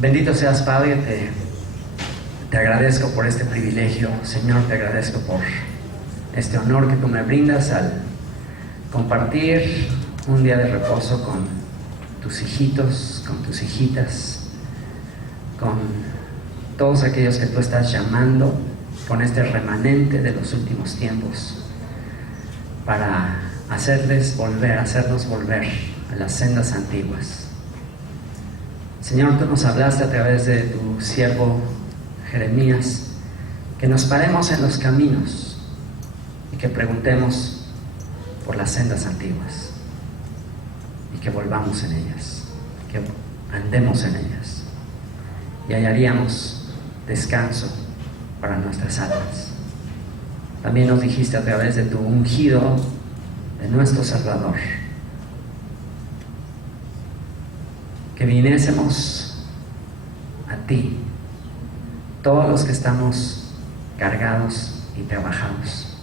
Bendito seas, Padre, te agradezco por este privilegio, Señor, te agradezco por este honor que tú me brindas al compartir un día de reposo con tus hijitos, con tus hijitas, con todos aquellos que tú estás llamando, con este remanente de los últimos tiempos, para hacernos volver a las sendas antiguas. Señor, tú nos hablaste a través de tu siervo Jeremías, que nos paremos en los caminos y que preguntemos por las sendas antiguas y que volvamos en ellas, que andemos en ellas y hallaríamos descanso para nuestras almas. También nos dijiste a través de tu ungido, de nuestro Salvador, que viniésemos a ti, todos los que estamos cargados y trabajados,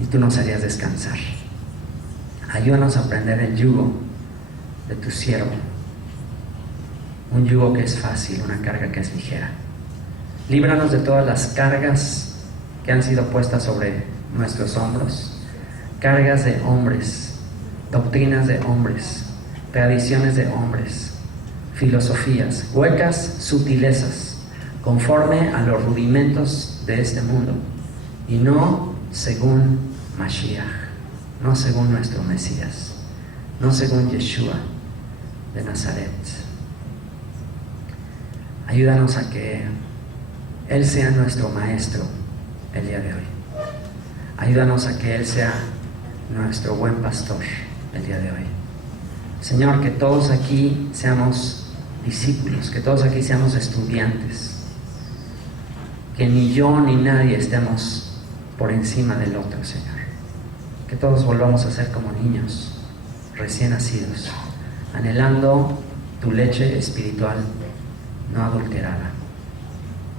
y tú nos harías descansar. Ayúdanos a aprender el yugo de tu siervo, un yugo que es fácil, una carga que es ligera. Líbranos de todas las cargas que han sido puestas sobre nuestros hombros, cargas de hombres, doctrinas de hombres, tradiciones de hombres, filosofías, huecas sutilezas, conforme a los rudimentos de este mundo, y no según Mashiach, no según nuestro Mesías, no según Yeshua de Nazaret. Ayúdanos a que Él sea nuestro maestro el día de hoy. Ayúdanos a que Él sea nuestro buen pastor el día de hoy. Señor, que todos aquí seamos discípulos, que todos aquí seamos estudiantes, que ni yo ni nadie estemos por encima del otro, Señor. Que todos volvamos a ser como niños recién nacidos, anhelando tu leche espiritual no adulterada,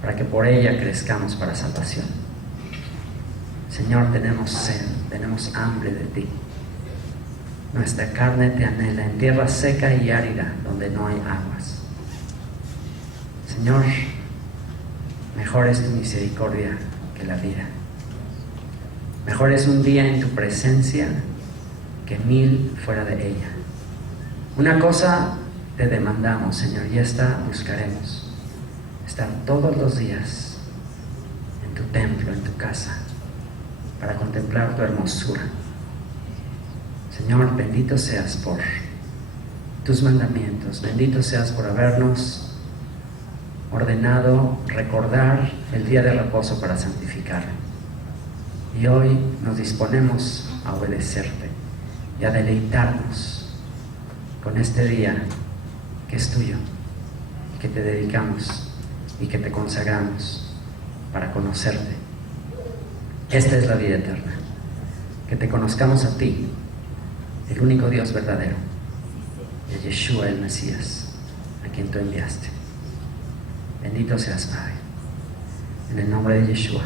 para que por ella crezcamos para salvación. Señor, tenemos sed, tenemos hambre de ti. Nuestra carne te anhela en tierra seca y árida, donde no hay aguas. Señor, mejor es tu misericordia que la vida. Mejor es un día en tu presencia que 1000 fuera de ella. Una cosa te demandamos, Señor, y esta buscaremos: estar todos los días en tu templo, en tu casa, para contemplar tu hermosura. Señor, bendito seas por tus mandamientos, bendito seas por habernos ordenado recordar el día de reposo para santificarlo. Y hoy nos disponemos a obedecerte y a deleitarnos con este día que es tuyo, y que te dedicamos y que te consagramos para conocerte. Esta es la vida eterna, que te conozcamos a ti, el único Dios verdadero, y a Yeshua el Mesías, a quien tú enviaste. Bendito seas, Padre, en el nombre de Yeshua.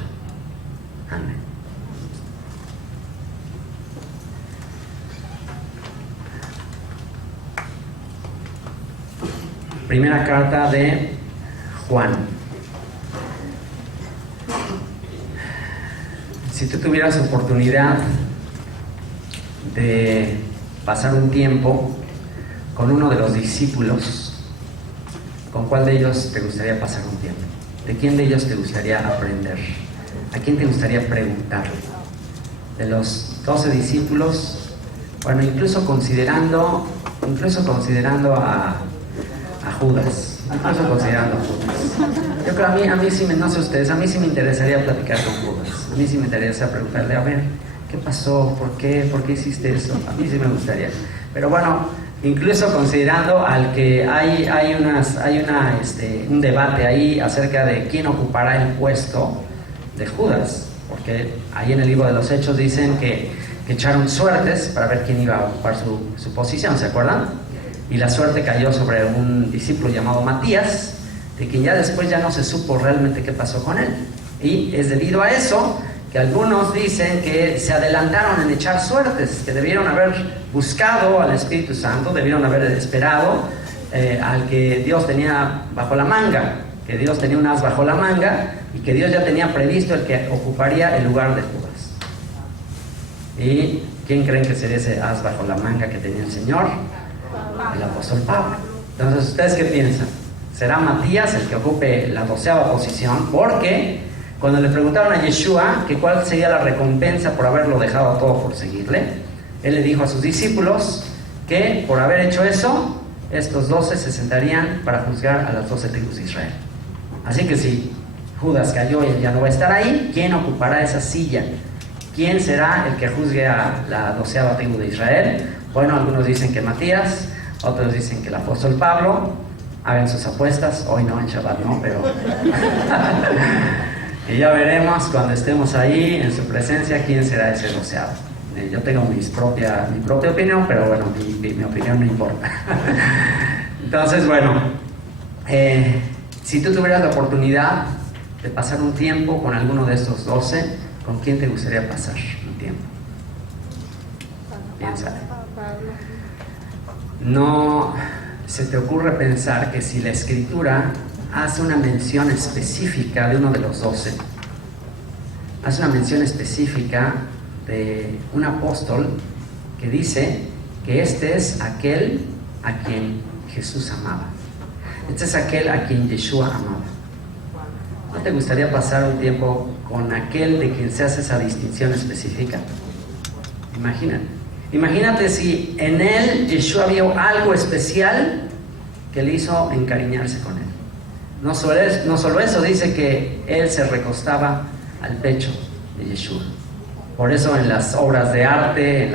Amén. Primera carta de Juan. Si tú tuvieras oportunidad de pasar un tiempo con uno de los discípulos, ¿con cuál de ellos te gustaría pasar un tiempo? ¿De quién de ellos te gustaría aprender? ¿A quién te gustaría preguntarle? De los 12 discípulos, bueno, incluso considerando a Judas, Yo creo a mí sí no sé ustedes, a mí sí me interesaría platicar con Judas. A mí sí me interesa preguntarle, a ver, ¿qué pasó? ¿Por qué hiciste eso? A mí sí me gustaría. Pero bueno, incluso considerando al que hay un debate ahí acerca de quién ocupará el puesto de Judas, porque ahí en el libro de los Hechos dicen que echaron suertes para ver quién iba a ocupar su posición, ¿se acuerdan? Y la suerte cayó sobre un discípulo llamado Matías, de quien ya después ya no se supo realmente qué pasó con él. Y es debido a eso que algunos dicen que se adelantaron en echar suertes, que debieron haber buscado al Espíritu Santo, debieron haber esperado al que Dios tenía bajo la manga, que Dios tenía un as bajo la manga y que Dios ya tenía previsto el que ocuparía el lugar de Judas. ¿Y quién creen que sería ese as bajo la manga que tenía el Señor? El apóstol Pablo. Entonces, ¿ustedes qué piensan? ¿Será Matías el que ocupe la 12ª posición? Porque cuando le preguntaron a Yeshua que cuál sería la recompensa por haberlo dejado todo por seguirle, él le dijo a sus discípulos que por haber hecho eso, estos 12 se sentarían para juzgar a las 12 tribus de Israel. Así que si Judas cayó y él ya no va a estar ahí, ¿quién ocupará esa silla? ¿Quién será el que juzgue a la 12ª tribu de Israel? Bueno, algunos dicen que Matías, otros dicen que el apóstol Pablo. Hagan sus apuestas, hoy no, en Shabbat no, pero y ya veremos cuando estemos ahí en su presencia quién será ese 12º. Yo tengo mi propia opinión, pero bueno, mi opinión no importa. Entonces, bueno, si tú tuvieras la oportunidad de pasar un tiempo con alguno de estos 12, ¿con quién te gustaría pasar un tiempo? Piensa. No se te ocurre pensar que si la Escritura hace una mención específica de uno de los 12, hace una mención específica de un apóstol que dice que este es aquel a quien Jesús amaba, este es aquel a quien Yeshua amaba. ¿No te gustaría pasar un tiempo con aquel de quien se hace esa distinción específica? Imagínate si en él Yeshua vio algo especial que le hizo encariñarse con él. No solo eso, dice que él se recostaba al pecho de Yeshua. Por eso en las obras de arte,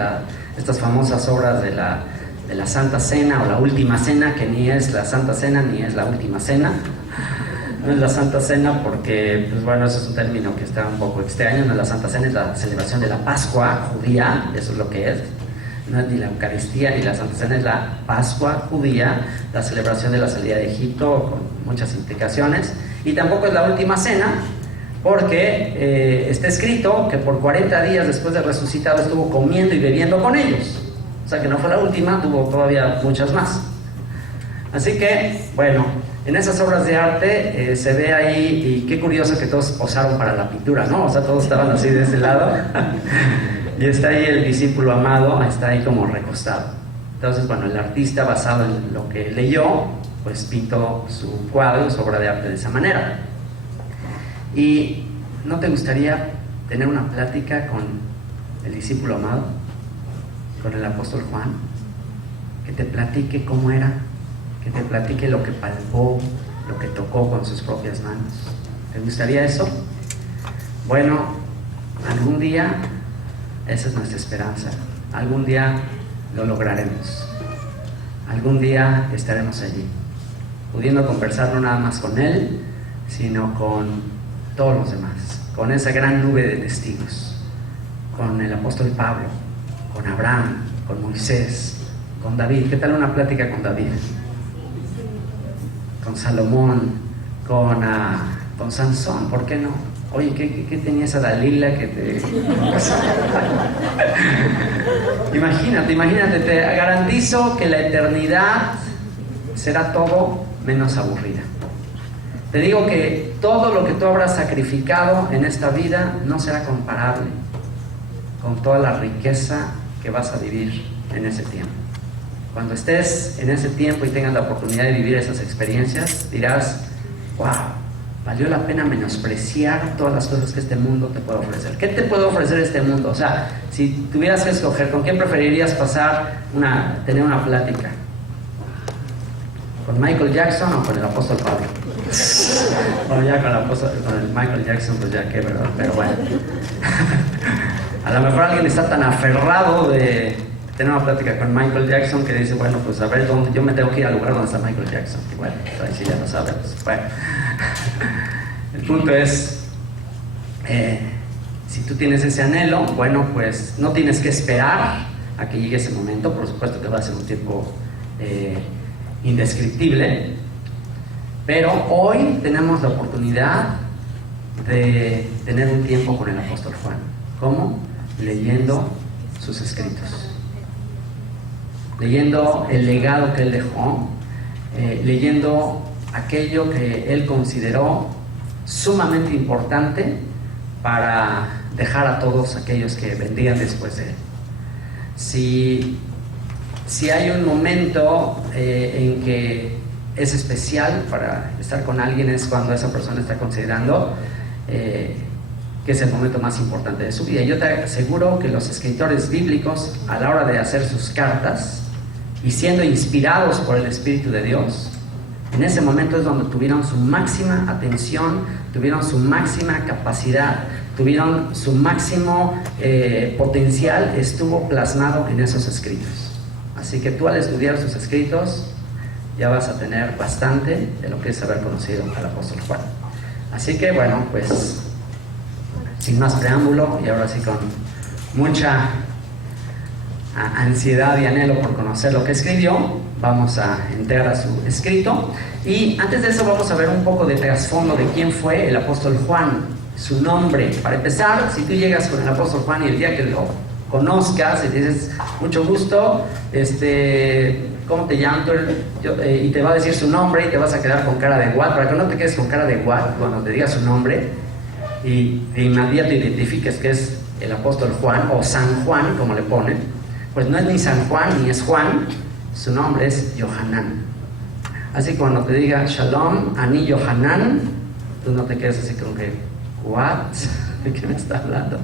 estas famosas obras de la Santa Cena o la Última Cena, que ni es la Santa Cena ni es la Última Cena, no es la Santa Cena porque, pues bueno, eso es un término que está un poco extraño. No, la Santa Cena es la celebración de la Pascua judía, eso es lo que es. No es ni la Eucaristía ni la Santa Cena, es la Pascua judía, la celebración de la salida de Egipto con muchas implicaciones. Y tampoco es la Última Cena, porque está escrito que por 40 días después de resucitado estuvo comiendo y bebiendo con ellos. O sea que no fue la última, tuvo todavía muchas más. Así que, bueno, en esas obras de arte se ve ahí, y qué curioso que todos posaron para la pintura, ¿no? O sea, todos estaban así de ese lado. Y está ahí el discípulo amado, está ahí como recostado. Entonces, bueno, el artista, basado en lo que leyó, pues pintó su cuadro, su obra de arte de esa manera. ¿Y no te gustaría tener una plática con el discípulo amado, con el apóstol Juan? Que te platique cómo era, que te platique lo que palpó, lo que tocó con sus propias manos. ¿Te gustaría eso? Bueno, algún día, esa es nuestra esperanza, algún día lo lograremos. Algún día estaremos allí, pudiendo conversar no nada más con él, sino con todos los demás, con esa gran nube de testigos, con el apóstol Pablo, con Abraham, con Moisés, con David. ¿Qué tal una plática con David? Con Salomón, con Sansón, ¿por qué no? Oye, ¿qué tenía esa Dalila que te... Imagínate, te garantizo que la eternidad será todo menos aburrida. Te digo que todo lo que tú habrás sacrificado en esta vida no será comparable con toda la riqueza que vas a vivir en ese tiempo. Cuando estés en ese tiempo y tengas la oportunidad de vivir esas experiencias, dirás, wow, valió la pena menospreciar todas las cosas que este mundo te puede ofrecer. ¿Qué te puede ofrecer este mundo? O sea, si tuvieras que escoger, ¿con quién preferirías tener una plática? ¿Con Michael Jackson o con el apóstol Pablo? Bueno, ya con el Michael Jackson, pues ya qué, ¿verdad? Pero bueno. A lo mejor alguien está tan aferrado de tener una plática con Michael Jackson que dice, bueno, pues a ver dónde, yo me tengo que ir al lugar donde está Michael Jackson. Y bueno, pues ahí sí ya lo sabemos. Bueno, el punto es, si tú tienes ese anhelo, bueno, pues no tienes que esperar a que llegue ese momento. Por supuesto que va a ser un tiempo indescriptible, pero hoy tenemos la oportunidad de tener un tiempo con el apóstol Juan. ¿Cómo? Leyendo sus escritos, leyendo el legado que él dejó, leyendo aquello que él consideró sumamente importante para dejar a todos aquellos que vendrían después de él. Si hay un momento en que es especial para estar con alguien, es cuando esa persona está considerando que es el momento más importante de su vida. Y yo te aseguro que los escritores bíblicos, a la hora de hacer sus cartas y siendo inspirados por el Espíritu de Dios, en ese momento es donde tuvieron su máxima atención, tuvieron su máxima capacidad, tuvieron su máximo potencial, estuvo plasmado en esos escritos. Así que tú, al estudiar sus escritos, ya vas a tener bastante de lo que es haber conocido al apóstol Juan. Así que bueno, pues sin más preámbulo, y ahora sí con mucha ansiedad y anhelo por conocer lo que escribió, vamos a entrar a su escrito. Y antes de eso vamos a ver un poco de trasfondo de quién fue el apóstol Juan, su nombre. Para empezar, si tú llegas con el apóstol Juan y el día que lo conozcas y dices mucho gusto, ¿cómo te llamas? Y te va a decir su nombre y te vas a quedar con cara de what, para que no te quedes con cara de what cuando te diga su nombre y de inmediato identifiques que es el apóstol Juan o San Juan, como le ponen. Pues no es ni San Juan ni es Juan, su nombre es Yohanan. Así que cuando te diga Shalom, Ani Yohanan, tú no te quedes así como que what, ¿de qué me está hablando?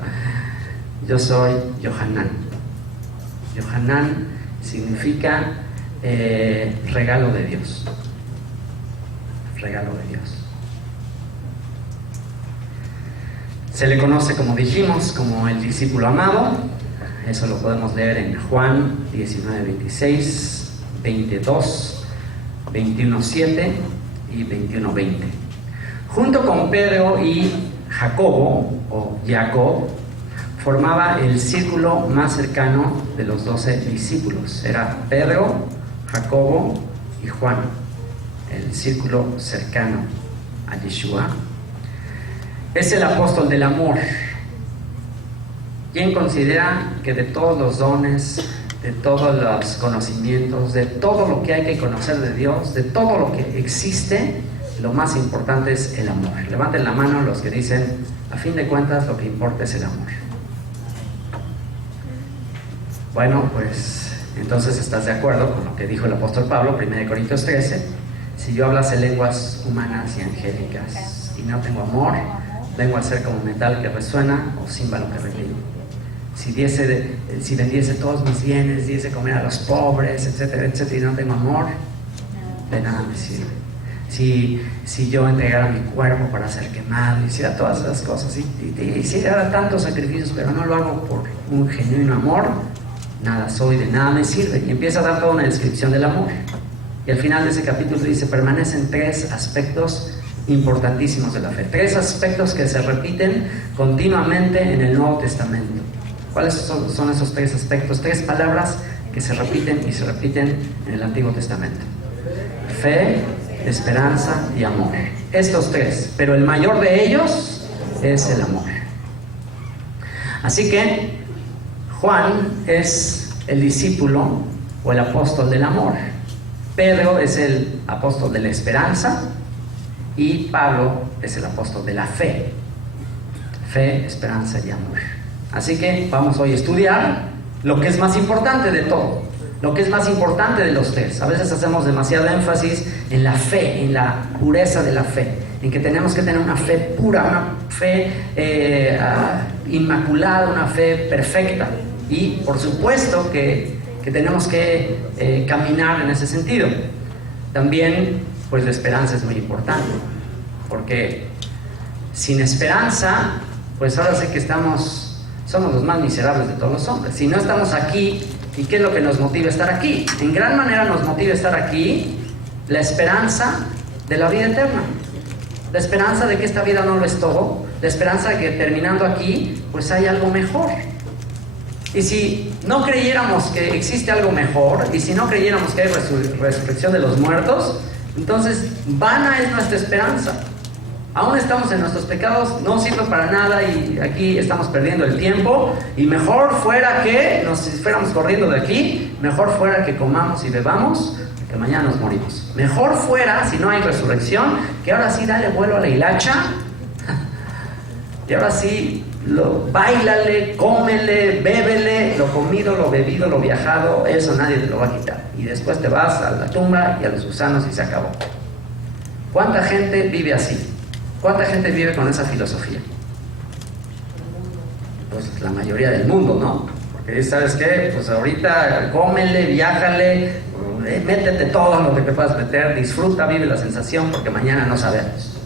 Yo soy Yohanan. Yohanan significa regalo de Dios. Regalo de Dios. Se le conoce, como dijimos, como el discípulo amado. Eso lo podemos leer en Juan 19:26, 22, 21:7 y 21:20. Junto con Pedro y Jacobo, o Jacob, formaba el círculo más cercano de los 12 discípulos. Era Pedro, Jacobo y Juan, el círculo cercano a Yeshua. Es el apóstol del amor, quien considera que de todos los dones, de todos los conocimientos, de todo lo que hay que conocer de Dios, de todo lo que existe, lo más importante es el amor. Levanten la mano los que dicen, a fin de cuentas lo que importa es el amor. Bueno, pues entonces estás de acuerdo con lo que dijo el apóstol Pablo, 1 Corintios 13, si yo hablase lenguas humanas y angélicas y no tengo amor, vengo a ser como metal que resuena o címbalo que retumba. Si vendiese todos mis bienes, diese comer a los pobres, etcétera, etcétera, y no tengo amor, de nada me sirve. Si yo entregara mi cuerpo para ser quemado, hiciera todas esas cosas, y hiciera tantos sacrificios, pero no lo hago por un genuino amor, nada soy, de nada me sirve. Y empieza a dar toda una descripción del amor. Y al final de ese capítulo dice, permanecen 3 aspectos importantísimos de la fe. 3 aspectos que se repiten continuamente en el Nuevo Testamento. ¿Cuáles son esos 3 aspectos? 3 palabras que se repiten y se repiten en el Antiguo Testamento. Fe, esperanza y amor. Estos 3, pero el mayor de ellos es el amor. Así que Juan es el discípulo o el apóstol del amor. Pedro es el apóstol de la esperanza y Pablo es el apóstol de la fe. Fe, esperanza y amor. Así que vamos hoy a estudiar lo que es más importante de todo, lo que es más importante de los 3. A veces hacemos demasiado énfasis en la fe, en la pureza de la fe, en que tenemos que tener una fe pura, una fe inmaculada, una fe perfecta. Y por supuesto que tenemos que caminar en ese sentido. También, pues la esperanza es muy importante, porque sin esperanza, pues ahora sí que somos los más miserables de todos los hombres. Si no estamos aquí, ¿y qué es lo que nos motiva a estar aquí? En gran manera nos motiva a estar aquí la esperanza de la vida eterna, la esperanza de que esta vida no lo es todo, la esperanza de que terminando aquí, pues hay algo mejor. Y si no creyéramos que existe algo mejor, y si no creyéramos que hay resurrección de los muertos, entonces vana es nuestra esperanza. Aún estamos en nuestros pecados, no sirve para nada y aquí estamos perdiendo el tiempo, y mejor fuera que nos fuéramos corriendo de aquí, mejor fuera que comamos y bebamos, que mañana nos morimos. Mejor fuera, si no hay resurrección, que ahora sí dale vuelo a la hilacha, y ahora sí, báilale, cómele, bébele, lo comido, lo bebido, lo viajado, eso nadie te lo va a quitar. Y después te vas a la tumba y a los gusanos y se acabó. ¿Cuánta gente vive así? ¿Cuánta gente vive con esa filosofía? Pues la mayoría del mundo, ¿no? Porque ¿sabes qué? Pues ahorita cómele, viájale, métete todo lo que te puedas meter, disfruta, vive la sensación, porque mañana no sabemos.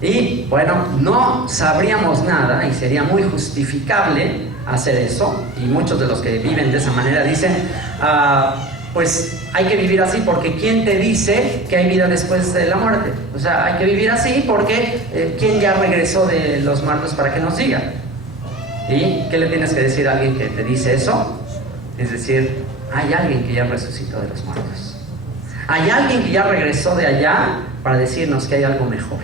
Y bueno, no sabríamos nada y sería muy justificable hacer eso, y muchos de los que viven de esa manera dicen, pues hay que vivir así porque ¿quién te dice que hay vida después de la muerte? O sea, hay que vivir así porque ¿quién ya regresó de los muertos para que nos diga? ¿Y qué le tienes que decir a alguien que te dice eso? Es decir, hay alguien que ya resucitó de los muertos. Hay alguien que ya regresó de allá para decirnos que hay algo mejor.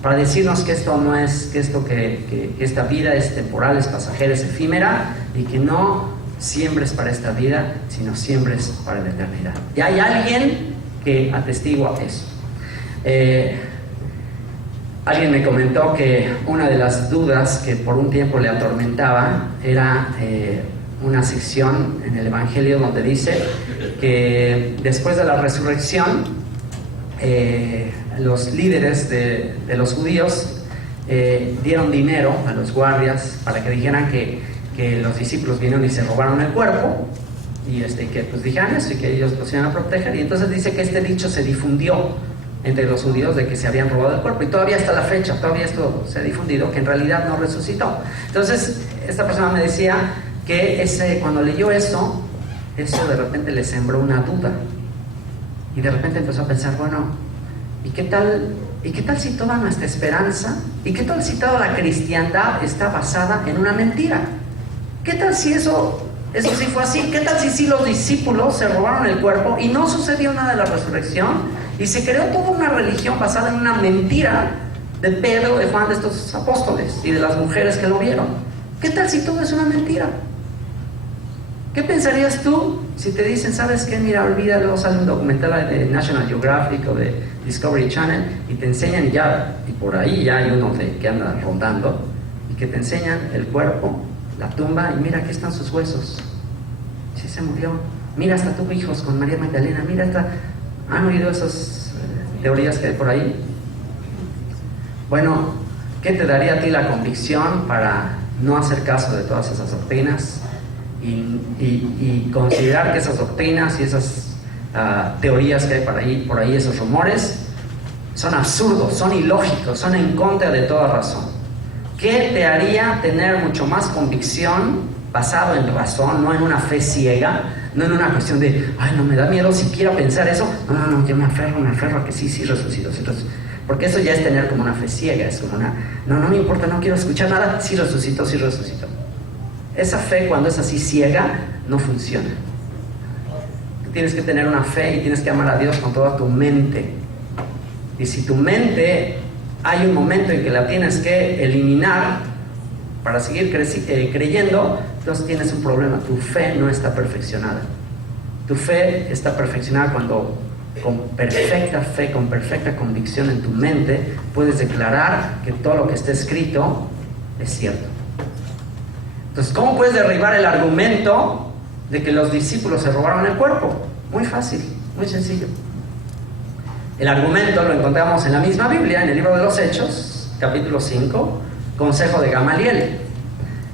Para decirnos que esto no es, que esta vida es temporal, es pasajera, es efímera, y que no siembres para esta vida, sino siembres para la eternidad. Y hay alguien que atestigua eso. Alguien me comentó que una de las dudas que por un tiempo le atormentaba era una sección en el Evangelio donde dice que después de la resurrección, los líderes de los judíos dieron dinero a los guardias para que dijeran que los discípulos vinieron y se robaron el cuerpo, y que pues dijeran eso y que ellos los iban a proteger. Y entonces dice que este dicho se difundió entre los judíos de que se habían robado el cuerpo, y todavía hasta la fecha, todavía esto se ha difundido, que en realidad no resucitó. Entonces esta persona me decía que cuando leyó eso de repente le sembró una duda. Y de repente empezó a pensar, bueno, ¿y qué tal si toda nuestra esperanza, y qué tal si toda la cristiandad está basada en una mentira? ¿Qué tal si eso sí fue así? ¿Qué tal si los discípulos se robaron el cuerpo y no sucedió nada de la resurrección? Y se creó toda una religión basada en una mentira de Pedro, de Juan, de estos apóstoles y de las mujeres que lo vieron. ¿Qué tal si todo es una mentira? ¿Qué pensarías tú si te dicen, sabes qué, mira, olvídalo, sale un documental de National Geographic o de Discovery Channel y te enseñan y por ahí ya hay uno que anda rondando, y que te enseñan el cuerpo, la tumba, y mira, aquí están sus huesos. Sí, se murió. Mira, hasta tuvo hijos con María Magdalena. Mira, ¿han oído esas teorías que hay por ahí? Bueno, ¿qué te daría a ti la convicción para no hacer caso de todas esas doctrinas y considerar que esas doctrinas y esas teorías que hay por ahí, esos rumores, son absurdos, son ilógicos, son en contra de toda razón? ¿Qué te haría tener mucho más convicción basado en razón, no en una fe ciega, no en una cuestión de, ay, no me da miedo siquiera pensar eso? No, yo me aferro a que sí resucitó, porque eso ya es tener como una fe ciega, es como no me importa, no quiero escuchar nada, sí resucitó. Esa fe, cuando es así ciega, no funciona. Tú tienes que tener una fe y tienes que amar a Dios con toda tu mente. Y si tu mente hay un momento en que la tienes que eliminar para seguir creyendo, entonces tienes un problema. Tu fe no está perfeccionada. Tu fe está perfeccionada cuando con perfecta fe, con perfecta convicción en tu mente, puedes declarar que todo lo que está escrito es cierto. Entonces, ¿cómo puedes derribar el argumento de que los discípulos se robaron el cuerpo? Muy fácil, muy sencillo. El argumento lo encontramos en la misma Biblia, en el libro de los Hechos, capítulo 5, consejo de Gamaliel.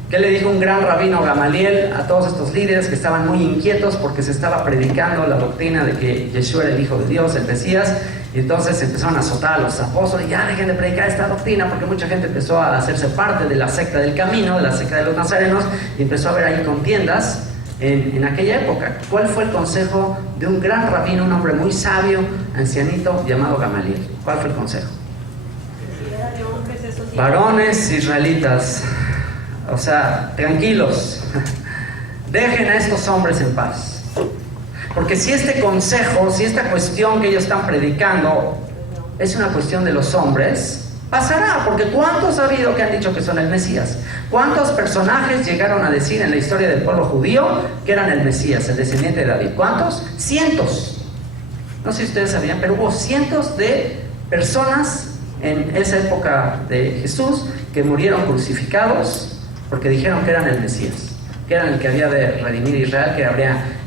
¿Qué le dijo un gran rabino Gamaliel a todos estos líderes que estaban muy inquietos porque se estaba predicando la doctrina de que Yeshua era el Hijo de Dios, el Mesías? Y entonces empezaron a azotar a los apóstoles, ya dejen de predicar esta doctrina, porque mucha gente empezó a hacerse parte de la secta del camino, de la secta de los nazarenos, y empezó a haber ahí contiendas en aquella época. ¿Cuál fue el consejo de un gran rabino, un hombre muy sabio, ancianito, llamado Gamaliel? ¿Cuál fue el consejo? Varones israelitas, o sea, tranquilos, dejen a estos hombres en paz. Porque si este consejo, si esta cuestión que ellos están predicando es una cuestión de los hombres, pasará. Porque ¿cuántos ha habido que han dicho que son el Mesías? ¿Cuántos personajes llegaron a decir en la historia del pueblo judío que eran el Mesías, el descendiente de David? ¿Cuántos? Cientos. No sé si ustedes sabían, pero hubo cientos de personas en esa época de Jesús que murieron crucificados porque dijeron que eran el Mesías, que era el que había de redimir a Israel, que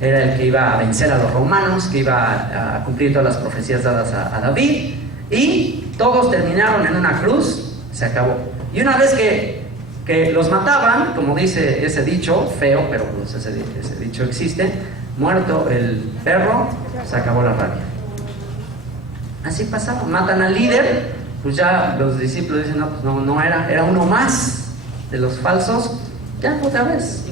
era el que iba a vencer a los romanos, que iba a cumplir todas las profecías dadas a David, y todos terminaron en una cruz. Se acabó. Y una vez que los mataban, como dice ese dicho feo, pero pues ese dicho existe, muerto el perro, se acabó la rabia. Así pasaba, matan al líder, pues ya los discípulos dicen, no, pues no era uno más de los falsos, ya otra vez.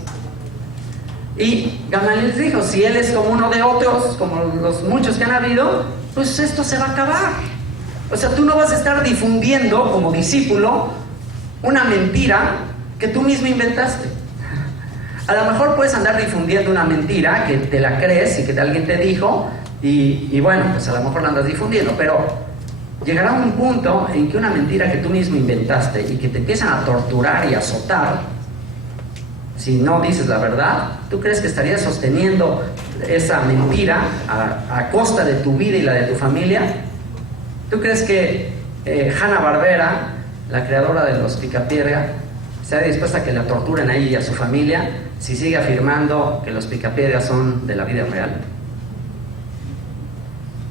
Y Gamaliel les dijo, si él es como uno de otros, como los muchos que han habido, pues esto se va a acabar. O sea, tú no vas a estar difundiendo como discípulo una mentira que tú mismo inventaste. A lo mejor puedes andar difundiendo una mentira que te la crees y que alguien te dijo, y bueno, pues a lo mejor la andas difundiendo, pero llegará un punto en que una mentira que tú mismo inventaste y que te empiezan a torturar y a azotar, si no dices la verdad, ¿tú crees que estarías sosteniendo esa mentira a costa de tu vida y la de tu familia? ¿Tú crees que Hanna-Barbera, la creadora de los Picapiedra, sea dispuesta a que la torturen a ella y a su familia si sigue afirmando que los Picapiedra son de la vida real?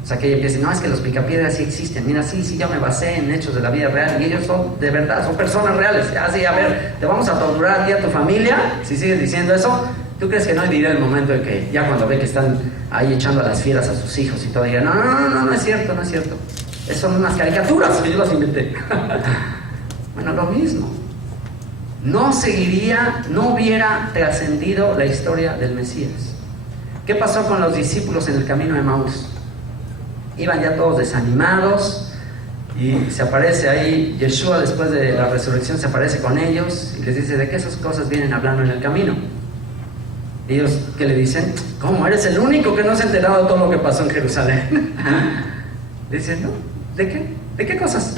O sea, que ella empiece, no, es que los Picapiedra sí existen, mira, sí, yo me basé en hechos de la vida real y ellos son de verdad, son personas reales. Así, a ver, te vamos a torturar a ti y a tu familia si sigues diciendo eso. ¿Tú crees que no dirá el momento de que ya cuando ve que están ahí echando a las fieras a sus hijos y todo, diga, no es cierto, no es cierto, son unas caricaturas que yo las inventé? Bueno, lo mismo. No hubiera trascendido la historia del Mesías. ¿Qué pasó con los discípulos en el camino de Emaús? Iban ya todos desanimados y se aparece ahí Yeshua después de la resurrección, se aparece con ellos y les dice, ¿de qué esas cosas vienen hablando en el camino? Y ellos, ¿qué le dicen? ¿Cómo? ¿Eres el único que no se ha enterado de todo lo que pasó en Jerusalén? Dicen, ¿no? ¿De qué? ¿De qué cosas?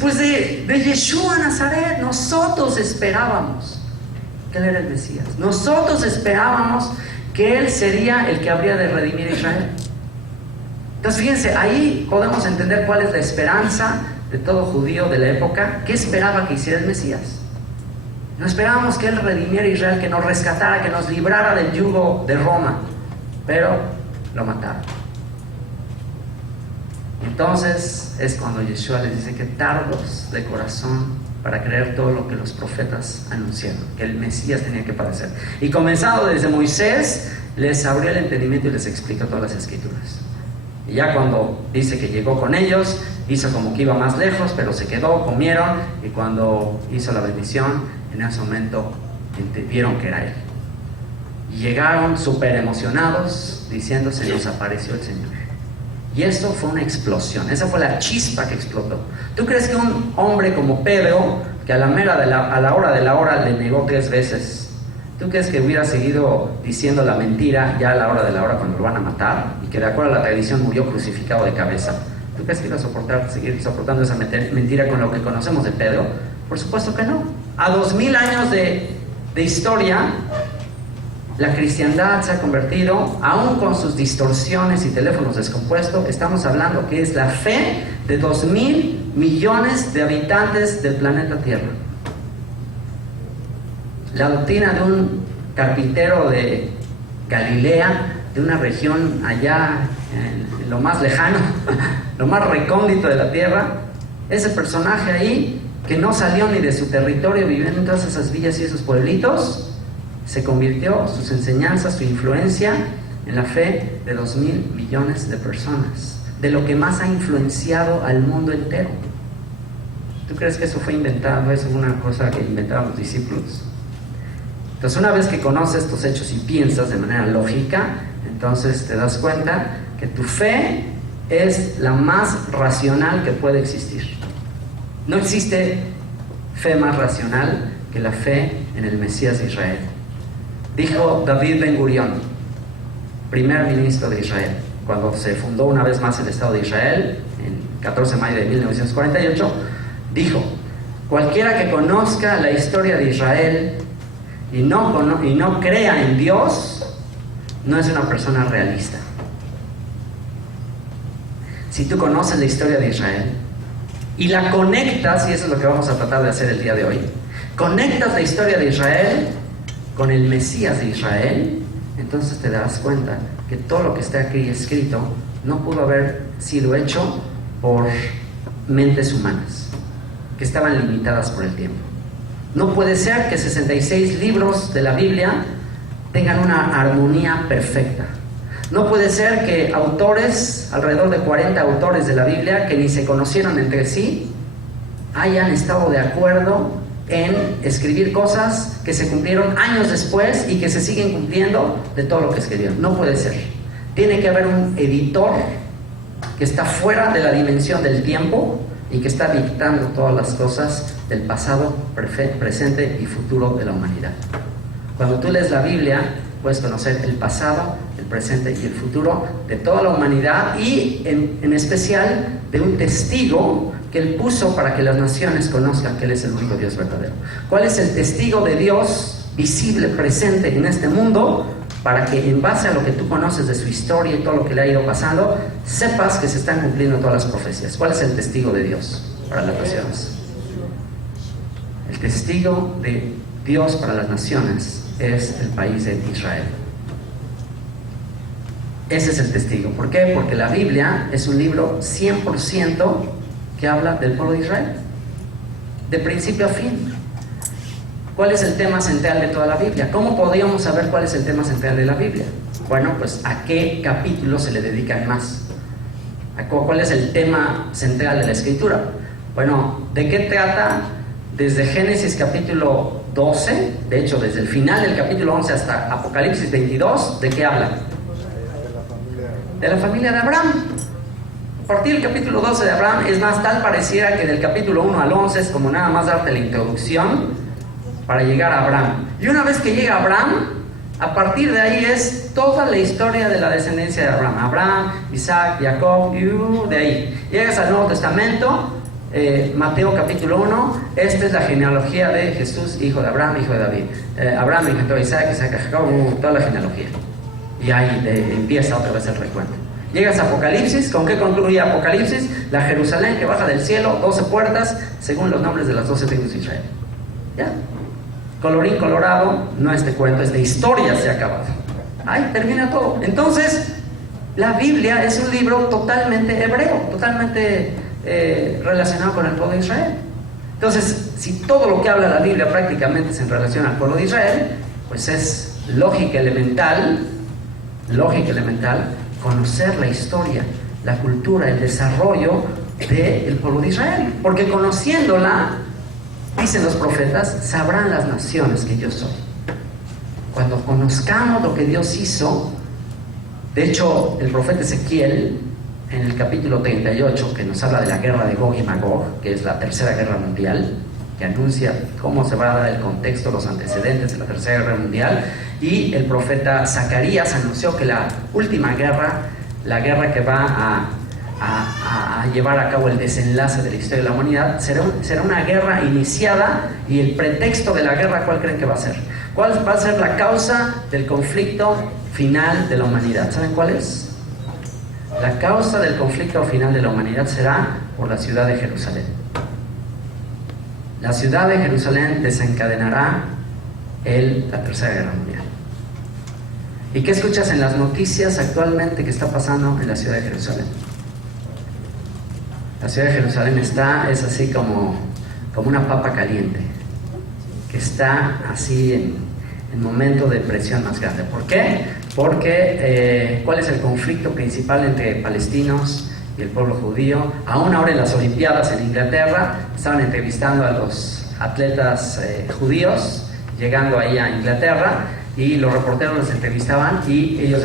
Pues de Yeshua Nazaret. Nosotros esperábamos que él era el Mesías. Nosotros esperábamos que él sería el que habría de redimir a Israel. Entonces fíjense, ahí podemos entender cuál es la esperanza de todo judío de la época. ¿Qué esperaba que hiciera el Mesías? No esperábamos que él redimiera a Israel, que nos rescatara, que nos librara del yugo de Roma, pero lo mataron. Entonces es cuando Yeshua les dice que tardos de corazón para creer todo lo que los profetas anunciaron, que el Mesías tenía que padecer. Y comenzando desde Moisés, les abrió el entendimiento y les explicó todas las escrituras. Y ya cuando dice que llegó con ellos, hizo como que iba más lejos, pero se quedó, comieron, y cuando hizo la bendición, en ese momento vieron que era él. Y llegaron súper emocionados, diciendo, se nos apareció el Señor. Y eso fue una explosión, esa fue la chispa que explotó. ¿Tú crees que un hombre como Pedro, que a la hora de la hora le negó 3 veces, ¿tú crees que hubiera seguido diciendo la mentira ya a la hora de la hora cuando lo van a matar? Y que de acuerdo a la tradición murió crucificado de cabeza. ¿Tú crees que iba a seguir soportando esa mentira con lo que conocemos de Pedro? Por supuesto que no. A 2000 años de historia, la cristiandad se ha convertido, aún con sus distorsiones y teléfonos descompuestos, estamos hablando que es la fe de 2.000 millones de habitantes del planeta Tierra. La doctrina de un carpintero de Galilea, de una región allá en lo más lejano, lo más recóndito de la tierra, ese personaje ahí que no salió ni de su territorio, viviendo en todas esas villas y esos pueblitos, se convirtió sus enseñanzas, su influencia en la fe de 2.000 millones de personas, de lo que más ha influenciado al mundo entero. ¿Tú crees que eso fue inventado? ¿Eso es una cosa que inventaron los discípulos? Entonces, una vez que conoces estos hechos y piensas de manera lógica, entonces te das cuenta que tu fe es la más racional que puede existir. No existe fe más racional que la fe en el Mesías de Israel. Dijo David Ben Gurión, primer ministro de Israel, cuando se fundó una vez más el Estado de Israel, en 14 de mayo de 1948, dijo, cualquiera que conozca la historia de Israel y no crea en Dios, no es una persona realista. si tú conoces la historia de Israel y la conectas, y eso es lo que vamos a tratar de hacer el día de hoy, conectas la historia de Israel con el Mesías de Israel, entonces te darás cuenta que todo lo que está aquí escrito no pudo haber sido hecho por mentes humanas, que estaban limitadas por el tiempo. No puede ser que 66 libros de la Biblia tengan una armonía perfecta. No puede ser que autores, alrededor de 40 autores de la Biblia, que ni se conocieron entre sí, hayan estado de acuerdo en escribir cosas que se cumplieron años después y que se siguen cumpliendo de todo lo que escribieron. No puede ser. Tiene que haber un editor que está fuera de la dimensión del tiempo y que está dictando todas las cosas del pasado, presente y futuro de la humanidad. Cuando tú lees la Biblia, puedes conocer el pasado, el presente y el futuro de toda la humanidad y en especial de un testigo que Él puso para que las naciones conozcan que Él es el único Dios verdadero. ¿Cuál es el testigo de Dios visible, presente en este mundo? Para que en base a lo que tú conoces de su historia y todo lo que le ha ido pasando, sepas que se están cumpliendo todas las profecías. ¿Cuál es el testigo de Dios para las naciones? El testigo de Dios para las naciones es el país de Israel. Ese es el testigo. ¿Por qué? Porque la Biblia es un libro 100% que habla del pueblo de Israel, de principio a fin. ¿Cuál es el tema central de toda la Biblia? ¿Cómo podríamos saber cuál es el tema central de la Biblia? Bueno, pues ¿a qué capítulo se le dedican más? ¿Cuál es el tema central de la Escritura? Bueno, ¿de qué trata? Desde Génesis capítulo 12, de hecho desde el final del capítulo 11 hasta Apocalipsis 22, ¿de qué habla? De la familia de Abraham. A partir del capítulo 12 de Abraham, es más, tal pareciera que del capítulo 1 al 11 es como nada más darte la introducción para llegar a Abraham. Y una vez que llega Abraham, a partir de ahí es toda la historia de la descendencia de Abraham. Abraham, Isaac, Jacob, y de ahí. Llegas al Nuevo Testamento, Mateo capítulo 1, esta es la genealogía de Jesús, hijo de Abraham, hijo de David. Abraham engendró a Isaac, Isaac a Jacob, toda la genealogía. Y ahí empieza otra vez el recuento. Llegas a Apocalipsis, ¿con qué concluye Apocalipsis? La Jerusalén que baja del cielo, 12 puertas, según los nombres de las 12 tribus de Israel. ¿Ya? Colorín colorado, no este cuento, esta historia se ha acabado. Ahí termina todo. Entonces, la Biblia es un libro totalmente hebreo, totalmente relacionado con el pueblo de Israel. Entonces, si todo lo que habla la Biblia prácticamente es en relación al pueblo de Israel, pues es lógica elemental conocer la historia, la cultura, el desarrollo del pueblo de Israel, porque conociéndola, dicen los profetas, sabrán las naciones que yo soy. Cuando conozcamos lo que Dios hizo, de hecho, el profeta Ezequiel, en el capítulo 38, que nos habla de la guerra de Gog y Magog, que es la tercera guerra mundial, que anuncia cómo se va a dar el contexto, los antecedentes de la tercera guerra mundial, y el profeta Zacarías anunció que la última guerra, la guerra que va a llevar a cabo el desenlace de la historia de la humanidad, será una guerra iniciada, y el pretexto de la guerra, ¿cuál creen que va a ser? ¿Cuál va a ser la causa del conflicto final de la humanidad? ¿Saben cuál es? La causa del conflicto final de la humanidad será por la ciudad de Jerusalén. La ciudad de Jerusalén desencadenará la tercera guerra mundial. ¿Y qué escuchas en las noticias actualmente que está pasando en la ciudad de Jerusalén? La ciudad de Jerusalén es así como una papa caliente, que está así en momento de presión más grande. ¿Por qué? Porque ¿cuál es el conflicto principal entre palestinos y el pueblo judío? Aún ahora en las Olimpiadas en Inglaterra estaban entrevistando a los atletas judíos llegando ahí a Inglaterra, y los reporteros los entrevistaban y ellos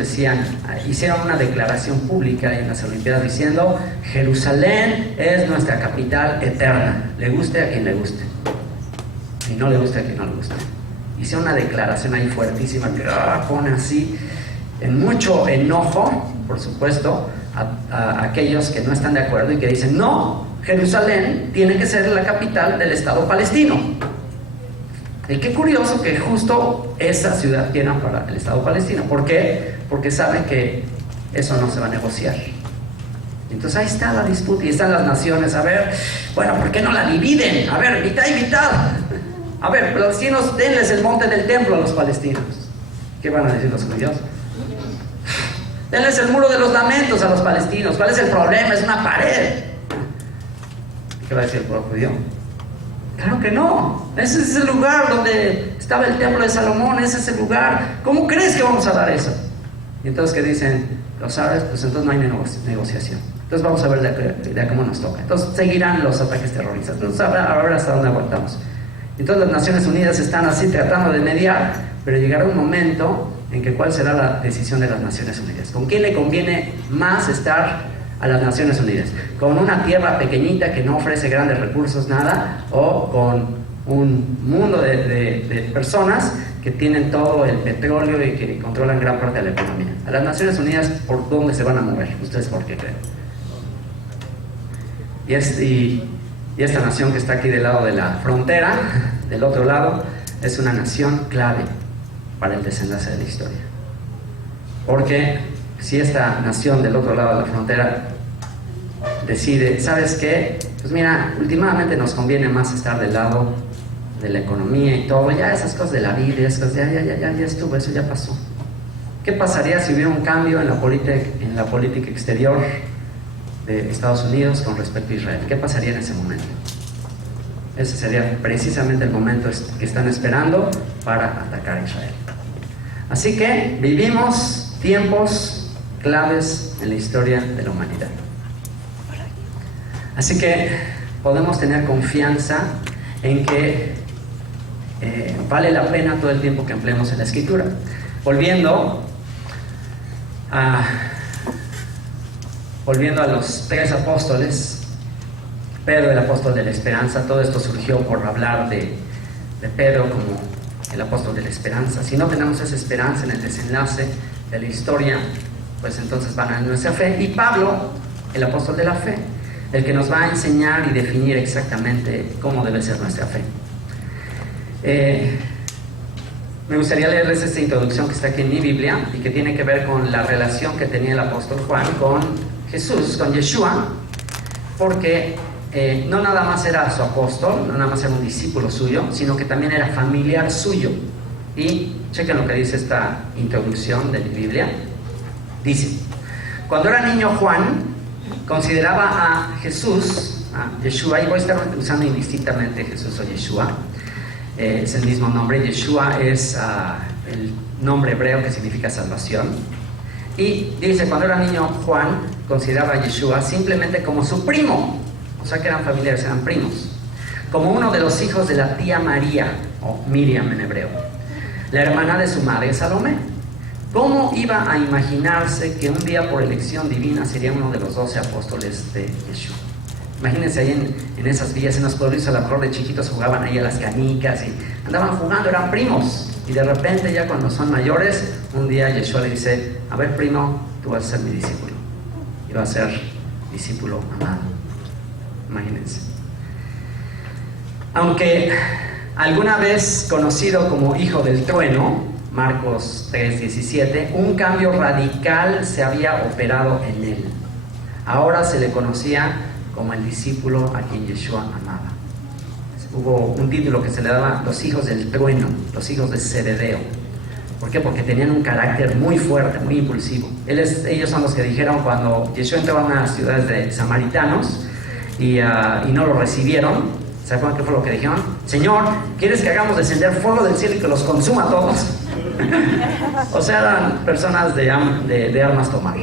hicieron una declaración pública en las Olimpiadas diciendo: Jerusalén es nuestra capital eterna, le guste a quien le guste y no le guste a quien no le guste. Hicieron una declaración ahí fuertísima que pone así en mucho enojo, por supuesto, a aquellos que no están de acuerdo y que dicen: no, Jerusalén tiene que ser la capital del Estado palestino. Y qué curioso que justo esa ciudad quiera para el Estado palestino. ¿Por qué? Porque saben que eso no se va a negociar. Entonces ahí está la disputa y están las naciones. A ver, bueno, ¿por qué no la dividen? A ver, mitad y mitad. A ver, palestinos, denles el monte del templo a los palestinos. ¿Qué van a decir los judíos? Denles el muro de los lamentos a los palestinos. ¿Cuál es el problema? Es una pared. ¿Qué va a decir el pueblo judío? Claro que no. Ese es el lugar donde estaba el templo de Salomón. Ese es el lugar. ¿Cómo crees que vamos a dar eso? Y entonces, ¿qué dicen los árabes? Pues entonces no hay negociación. Entonces vamos a ver de cómo nos toca. Entonces seguirán los ataques terroristas. Entonces a ver hasta dónde aguantamos. Entonces las Naciones Unidas están así tratando de mediar, pero llegará un momento en que cuál será la decisión de las Naciones Unidas. ¿Con quién le conviene más estar a las Naciones Unidas? ¿Con una tierra pequeñita que no ofrece grandes recursos, nada? ¿O con un mundo de personas que tienen todo el petróleo y que controlan gran parte de la economía? A las Naciones Unidas, ¿por dónde se van a mover? ¿Ustedes por qué creen? Y esta nación que está aquí del lado de la frontera, del otro lado, es una nación clave para el desenlace de la historia. Porque si esta nación del otro lado de la frontera decide, ¿sabes qué? Pues mira, últimamente nos conviene más estar del lado de la economía y todo, ya esas cosas de la vida, esas, ya estuvo, eso ya pasó. ¿Qué pasaría si hubiera un cambio en la política exterior de Estados Unidos con respecto a Israel? ¿Qué pasaría en ese momento? Ese sería precisamente el momento que están esperando para atacar a Israel. Así que vivimos tiempos claves en la historia de la humanidad. Así que podemos tener confianza en que vale la pena todo el tiempo que empleemos en la Escritura. Volviendo a los tres apóstoles, Pedro, el apóstol de la esperanza. Todo esto surgió por hablar de Pedro como el apóstol de la esperanza. Si no tenemos esa esperanza en el desenlace de la historia, pues entonces van a nuestra fe. Y Pablo, el apóstol de la fe, el que nos va a enseñar y definir exactamente cómo debe ser nuestra fe. Me gustaría leerles esta introducción que está aquí en mi Biblia y que tiene que ver con la relación que tenía el apóstol Juan con Jesús, con Yeshua, porque no nada más era su apóstol, no nada más era un discípulo suyo, sino que también era familiar suyo. Y chequen lo que dice esta introducción de mi Biblia. Dice: cuando era niño, Juan consideraba a Jesús, a Yeshua, y voy a estar usando indistintamente Jesús o Yeshua, es el mismo nombre. Yeshua es el nombre hebreo que significa salvación. Y dice, cuando era niño, Juan consideraba a Yeshua simplemente como su primo, o sea que eran familiares, eran primos, como uno de los hijos de la tía María, o Miriam en hebreo, la hermana de su madre Salomé. ¿Cómo iba a imaginarse que un día por elección divina sería uno de los 12 apóstoles de Yeshua? Imagínense ahí en esas villas, en los pueblos, a lo mejor de chiquitos jugaban ahí a las canicas y andaban jugando, eran primos. Y de repente, ya cuando son mayores, un día Yeshua le dice: a ver, primo, tú vas a ser mi discípulo. Y va a ser discípulo amado. Imagínense. Aunque alguna vez conocido como hijo del trueno, Marcos 3:17, un cambio radical se había operado en él. Ahora se le conocía como el discípulo a quien Yeshua amaba. Hubo un título que se le daba los hijos del trueno, los hijos de Zebedeo. ¿Por qué? Porque tenían un carácter muy fuerte, muy impulsivo. Ellos son los que dijeron cuando Yeshua entró a unas ciudades de samaritanos y no lo recibieron. ¿Se acuerdan qué fue lo que dijeron? Señor, ¿quieres que hagamos descender fuego del cielo y que los consuma a todos? O sea, eran personas de armas tomar.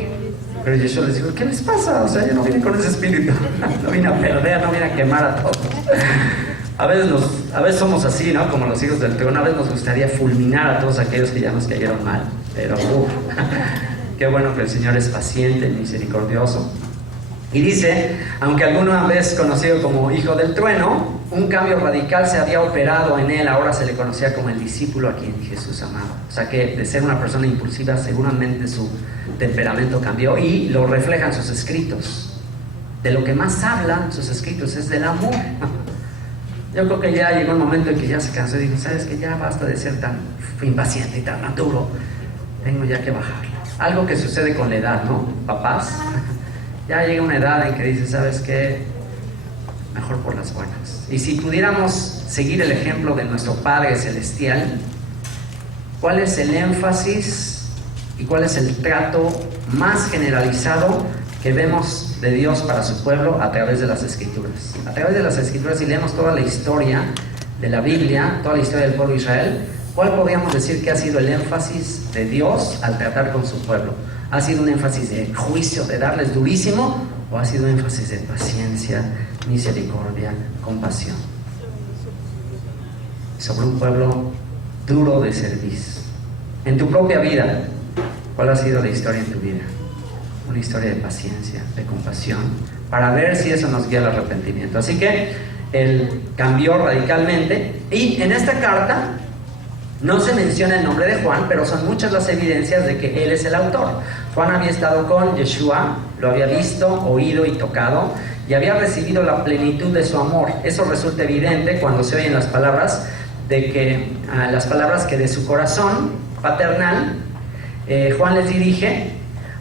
Pero Yeshua les dijo: ¿qué les pasa? O sea, yo no vine con ese espíritu. No vine a perder, no vine a quemar a todos. A veces somos así, ¿no? Como los hijos del trueno. A veces nos gustaría fulminar a todos aquellos que ya nos cayeron mal. Pero, qué bueno que el Señor es paciente y misericordioso. Y dice, aunque alguna vez conocido como hijo del trueno, un cambio radical se había operado en él. Ahora se le conocía como el discípulo a quien Jesús amaba. O sea que de ser una persona impulsiva, seguramente su temperamento cambió y lo reflejan sus escritos. De lo que más hablan sus escritos es del amor. Yo creo que ya llegó un momento en que ya se cansó y dijo: ¿sabes qué? Ya basta de ser tan impaciente y tan duro. Tengo ya que bajar. Algo que sucede con la edad, ¿no? Papás Ya llega una edad en que dices, ¿sabes qué? Mejor por las buenas. Y si pudiéramos seguir el ejemplo de nuestro Padre Celestial, ¿cuál es el énfasis y cuál es el trato más generalizado que vemos de Dios para su pueblo a través de las Escrituras? A través de las Escrituras, si leemos toda la historia de la Biblia, toda la historia del pueblo de Israel, ¿cuál podríamos decir que ha sido el énfasis de Dios al tratar con su pueblo? ¿Ha sido un énfasis de juicio, de darles durísimo? ¿O ha sido un énfasis de paciencia, misericordia, compasión? Sobre un pueblo duro de servir. En tu propia vida, ¿cuál ha sido la historia en tu vida? Una historia de paciencia, de compasión, para ver si eso nos guía al arrepentimiento. Así que él cambió radicalmente, y en esta carta no se menciona el nombre de Juan, pero son muchas las evidencias de que él es el autor. Juan había estado con Yeshua, lo había visto, oído y tocado, y había recibido la plenitud de su amor. Eso resulta evidente cuando se oyen las palabras las palabras que de su corazón paternal Juan les dirige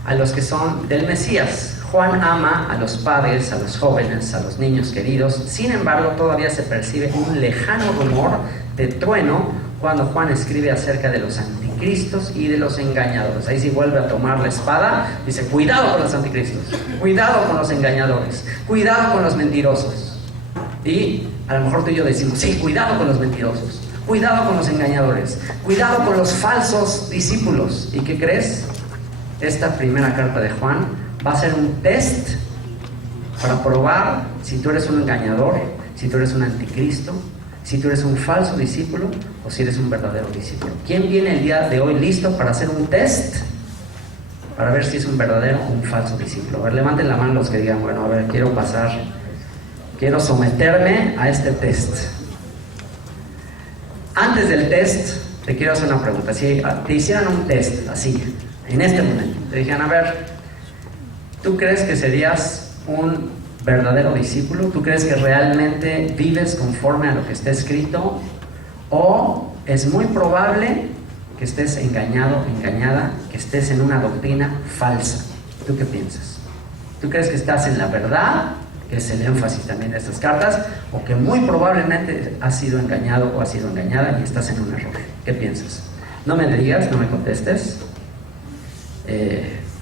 a los que son del Mesías. Juan ama a los padres, a los jóvenes, a los niños queridos. Sin embargo, todavía se percibe un lejano rumor de trueno cuando Juan escribe acerca de los anticristos y de los engañadores. Ahí sí vuelve a tomar la espada, dice, cuidado con los anticristos, cuidado con los engañadores, cuidado con los mentirosos. Y a lo mejor tú y yo decimos, sí, cuidado con los mentirosos, cuidado con los engañadores, cuidado con los falsos discípulos. ¿Y qué crees? Esta primera carta de Juan va a ser un test para probar si tú eres un engañador, si tú eres un anticristo, si tú eres un falso discípulo o si eres un verdadero discípulo. ¿Quién viene el día de hoy listo para hacer un test para ver si es un verdadero o un falso discípulo? A ver, levanten la mano los que digan, bueno, a ver, quiero someterme a este test. Antes del test, te quiero hacer una pregunta. Si te hicieran un test así, en este momento, te dijeran, a ver, ¿tú crees que serías un verdadero discípulo? ¿Tú crees que realmente vives conforme a lo que está escrito? ¿O es muy probable que estés engañado, engañada, que estés en una doctrina falsa? ¿Tú qué piensas? ¿Tú crees que estás en la verdad, que es el énfasis también de estas cartas, o que muy probablemente has sido engañado o has sido engañada y estás en un error? ¿Qué piensas? No me digas, no me contestes.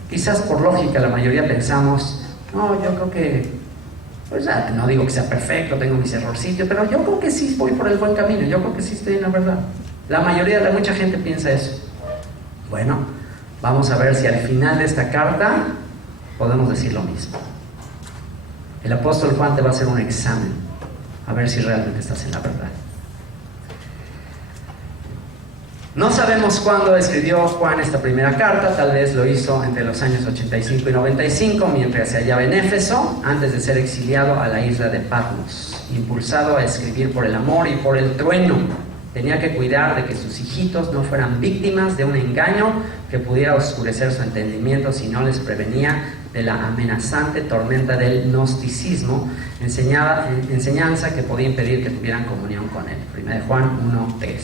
Quizás por lógica la mayoría pensamos, no, yo creo que, pues no digo que sea perfecto, tengo mis errorcitos, pero yo creo que sí voy por el buen camino, yo creo que sí estoy en la verdad. Mucha gente piensa eso. Bueno, vamos a ver si al final de esta carta podemos decir lo mismo. El apóstol Juan te va a hacer un examen, a ver si realmente estás en la verdad. No sabemos cuándo escribió Juan esta primera carta, tal vez lo hizo entre los años 85 y 95, mientras se hallaba en Éfeso, antes de ser exiliado a la isla de Patmos, impulsado a escribir por el amor y por el trueno. Tenía que cuidar de que sus hijitos no fueran víctimas de un engaño que pudiera oscurecer su entendimiento si no les prevenía de la amenazante tormenta del gnosticismo, enseñanza que podía impedir que tuvieran comunión con él. 1 Juan 1:3.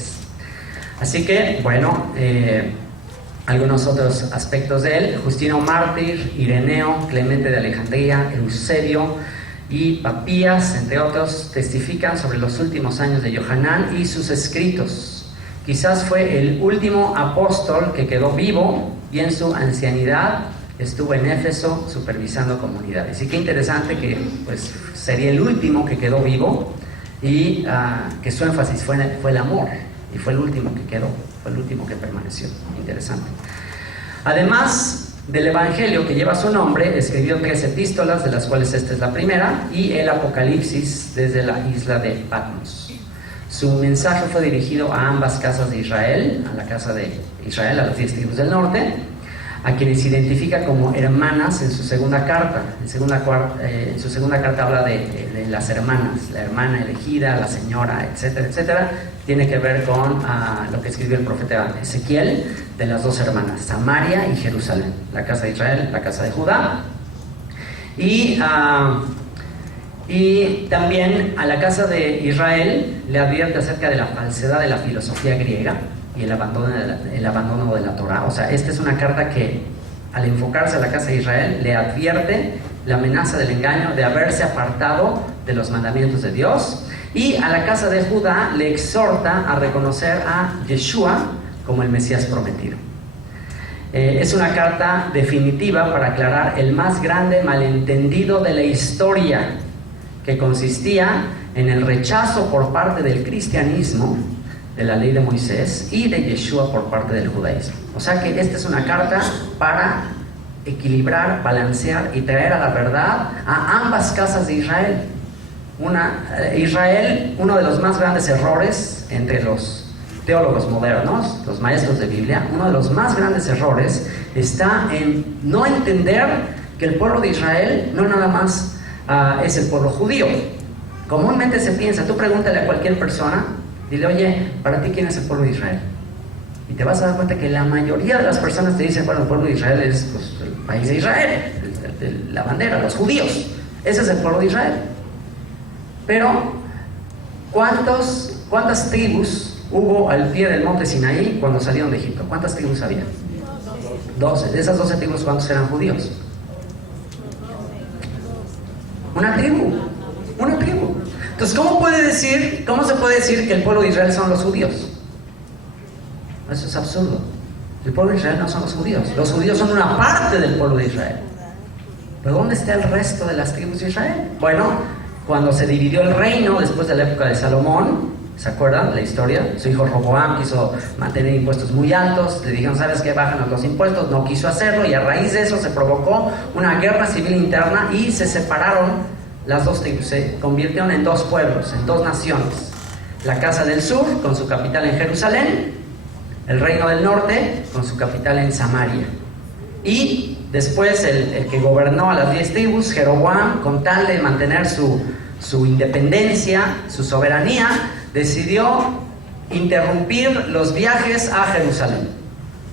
Así que, bueno, algunos otros aspectos de él: Justino Mártir, Ireneo, Clemente de Alejandría, Eusebio y Papías, entre otros, testifican sobre los últimos años de Yohanan y sus escritos. Quizás fue el último apóstol que quedó vivo y en su ancianidad estuvo en Éfeso supervisando comunidades. Y qué interesante que pues, sería el último que quedó vivo y que su énfasis fue el amor. Y fue el último que quedó, fue el último que permaneció. Interesante. Además del Evangelio que lleva su nombre, escribió 3 epístolas, de las cuales esta es la primera, y el Apocalipsis desde la isla de Patmos. Su mensaje fue dirigido a ambas casas de Israel, a la casa de Israel, a las 10 tribus del norte, a quienes identifica como hermanas en su segunda carta. En su segunda carta habla de las hermanas, la hermana elegida, la señora, etcétera, etcétera. Tiene que ver con lo que escribió el profeta Ezequiel de las 2 hermanas, Samaria y Jerusalén, la casa de Israel, la casa de Judá. Y también a la casa de Israel le advierte acerca de la falsedad de la filosofía griega y el abandono de la Torá. O sea, esta es una carta que, al enfocarse a la casa de Israel, le advierte la amenaza del engaño, de haberse apartado de los mandamientos de Dios. Y a la casa de Judá le exhorta a reconocer a Yeshua como el Mesías prometido. Es una carta definitiva para aclarar el más grande malentendido de la historia, que consistía en el rechazo por parte del cristianismo de la ley de Moisés y de Yeshua por parte del judaísmo. O sea que esta es una carta para equilibrar, balancear y traer a la verdad a ambas casas de Israel. Israel, uno de los más grandes errores entre los teólogos modernos, los maestros de Biblia, uno de los más grandes errores está en no entender que el pueblo de Israel no nada más es el pueblo judío. Comúnmente se piensa, tú pregúntale a cualquier persona, dile, oye, para ti, ¿quién es el pueblo de Israel? Y te vas a dar cuenta que la mayoría de las personas te dicen, bueno, el pueblo de Israel es pues, el país de Israel, la bandera, los judíos. Ese es el pueblo de Israel. Pero, ¿cuántas tribus hubo al pie del monte Sinaí cuando salieron de Egipto? ¿Cuántas tribus había? 12. De esas 12 tribus, ¿cuántos eran judíos? Una tribu. Entonces, ¿cómo se puede decir que el pueblo de Israel son los judíos? Eso es absurdo. El pueblo de Israel no son los judíos. Los judíos son una parte del pueblo de Israel. ¿Pero dónde está el resto de las tribus de Israel? Bueno, cuando se dividió el reino después de la época de Salomón, ¿se acuerdan la historia? Su hijo Roboam quiso mantener impuestos muy altos, le dijeron, ¿sabes qué? Bájanos los impuestos, no quiso hacerlo, y a raíz de eso se provocó una guerra civil interna y se separaron las dos tribus, se convirtieron en dos pueblos, en dos naciones. La casa del sur, con su capital en Jerusalén, el reino del norte, con su capital en Samaria. Y después el que gobernó a las 10 tribus, Jeroboam, con tal de mantener su independencia, su soberanía, decidió interrumpir los viajes a Jerusalén.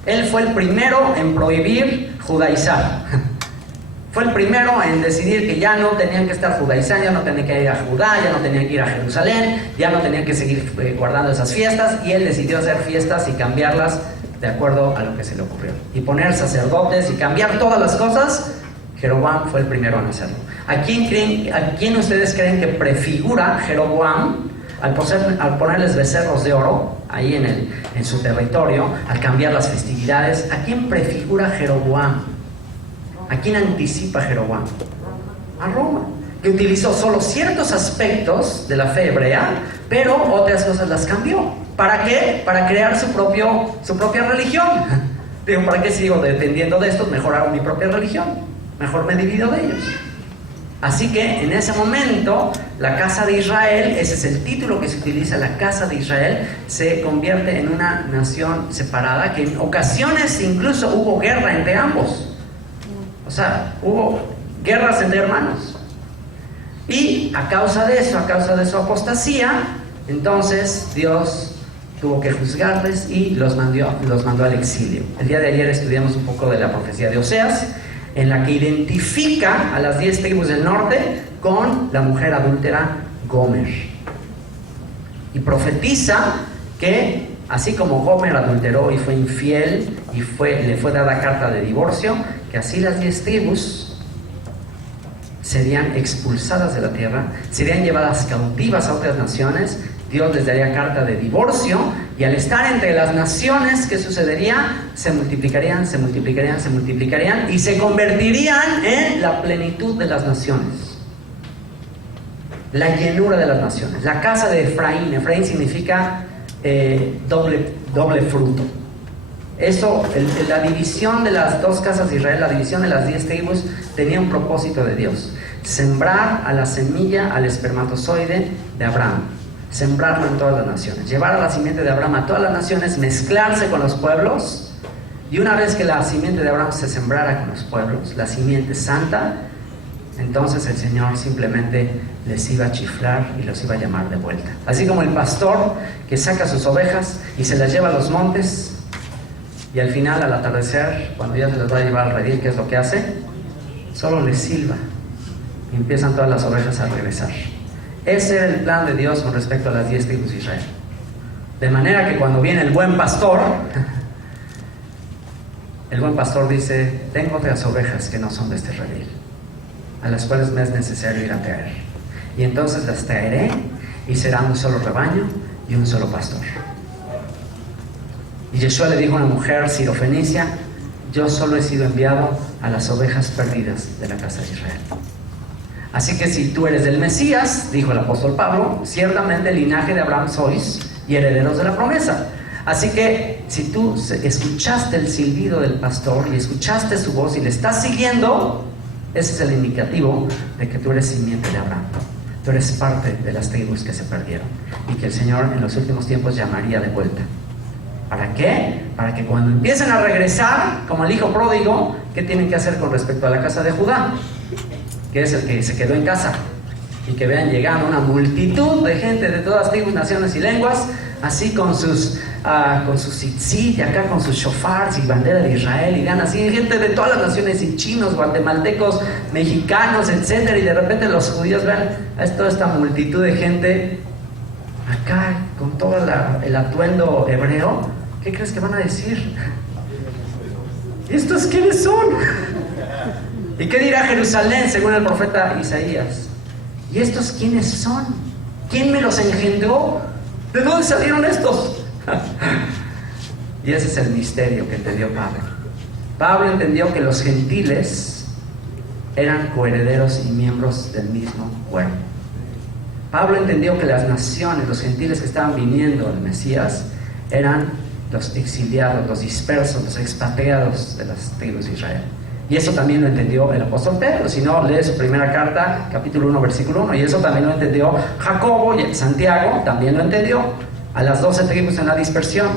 Él fue el primero en prohibir judaizar. Fue el primero en decidir que ya no tenían que estar judaizando, ya no tenían que ir a Judá, ya no tenían que ir a Jerusalén, ya no tenían que seguir guardando esas fiestas, y él decidió hacer fiestas y cambiarlas de acuerdo a lo que se le ocurrió. Y poner sacerdotes y cambiar todas las cosas. Jeroboam fue el primero en hacerlo. ¿A quién ustedes creen que prefigura Jeroboam al ponerles becerros de oro ahí en su territorio, al cambiar las festividades? ¿A quién prefigura Jeroboam? ¿A quién anticipa Jeroboam? A Roma, que utilizó solo ciertos aspectos de la fe hebrea, pero otras cosas las cambió. ¿Para qué? Para crear su propia religión. Digo, ¿para qué sigo dependiendo de estos? Mejor hago mi propia religión. Mejor me divido de ellos. Así que en ese momento, la casa de Israel, ese es el título que se utiliza, la casa de Israel, se convierte en una nación separada, que en ocasiones incluso hubo guerra entre ambos. O sea, hubo guerras entre hermanos. Y a causa de su apostasía, entonces Dios tuvo que juzgarles y los mandó al exilio. El día de ayer estudiamos un poco de la profecía de Oseas, en la que identifica a las 10 tribus del norte con la mujer adúltera Gomer. Y profetiza que, así como Gomer adulteró y fue infiel y le fue dada carta de divorcio, que así las 10 tribus serían expulsadas de la tierra, serían llevadas cautivas a otras naciones. Dios les daría carta de divorcio, y al estar entre las naciones, ¿qué sucedería? Se multiplicarían y se convertirían en la plenitud de las naciones, la llenura de las naciones. La casa de Efraín significa doble fruto. Eso, la división de las dos casas de Israel, la división de las 10 tribus, tenía un propósito de Dios: sembrar a la semilla, al espermatozoide de Abraham, sembrarlo en todas las naciones, llevar a la simiente de Abraham a todas las naciones, mezclarse con los pueblos, y una vez que la simiente de Abraham se sembrara con los pueblos, la simiente santa, entonces el Señor simplemente les iba a chiflar y los iba a llamar de vuelta. Así como el pastor que saca sus ovejas y se las lleva a los montes, y al final, al atardecer, cuando ya se las va a llevar al redil, ¿qué es lo que hace? Solo les silba y empiezan todas las ovejas a regresar. Ese era el plan de Dios con respecto a las 10 tribus de Israel. De manera que cuando viene el buen pastor dice: tengo otras ovejas que no son de este redil. a las cuales me es necesario ir a traer. Y entonces las traeré, y será un solo rebaño y un solo pastor. Y Yeshua le dijo a una mujer sirofenicia: yo solo he sido enviado a las ovejas perdidas de la casa de Israel. Así que si tú eres del Mesías, dijo el apóstol Pablo, ciertamente el linaje de Abraham sois y herederos de la promesa. Así que si tú escuchaste el silbido del pastor y escuchaste su voz y le estás siguiendo, ese es el indicativo de que tú eres simiente de Abraham. Tú eres parte de las tribus que se perdieron y que el Señor en los últimos tiempos llamaría de vuelta. ¿Para qué? Para que cuando empiecen a regresar, como el hijo pródigo, ¿qué tienen que hacer con respecto a la casa de Judá? Que es el que se quedó en casa. Y que vean llegando una multitud de gente de todas tribus, naciones y lenguas, así con sus tzitzit, y acá con sus shofars y bandera de Israel, y vean así gente de todas las naciones, y chinos, guatemaltecos, mexicanos, etcétera, y de repente los judíos ven a toda esta multitud de gente acá con todo el atuendo hebreo. ¿Qué crees que van a decir? ¿Y estos quiénes son? ¿Y qué dirá Jerusalén según el profeta Isaías? ¿Y estos quiénes son? ¿Quién me los engendró? ¿De dónde salieron estos? Y ese es el misterio que entendió Pablo. Pablo entendió que los gentiles eran coherederos y miembros del mismo cuerpo. Pablo entendió que las naciones, los gentiles que estaban viniendo al Mesías, eran los exiliados, los dispersos, los expatriados de las tribus de Israel. Y eso también lo entendió el apóstol Pedro. Si no, lee su primera carta, capítulo 1, versículo 1. Y eso también lo entendió Jacobo, y Santiago también lo entendió, a las 12 tribus en la dispersión.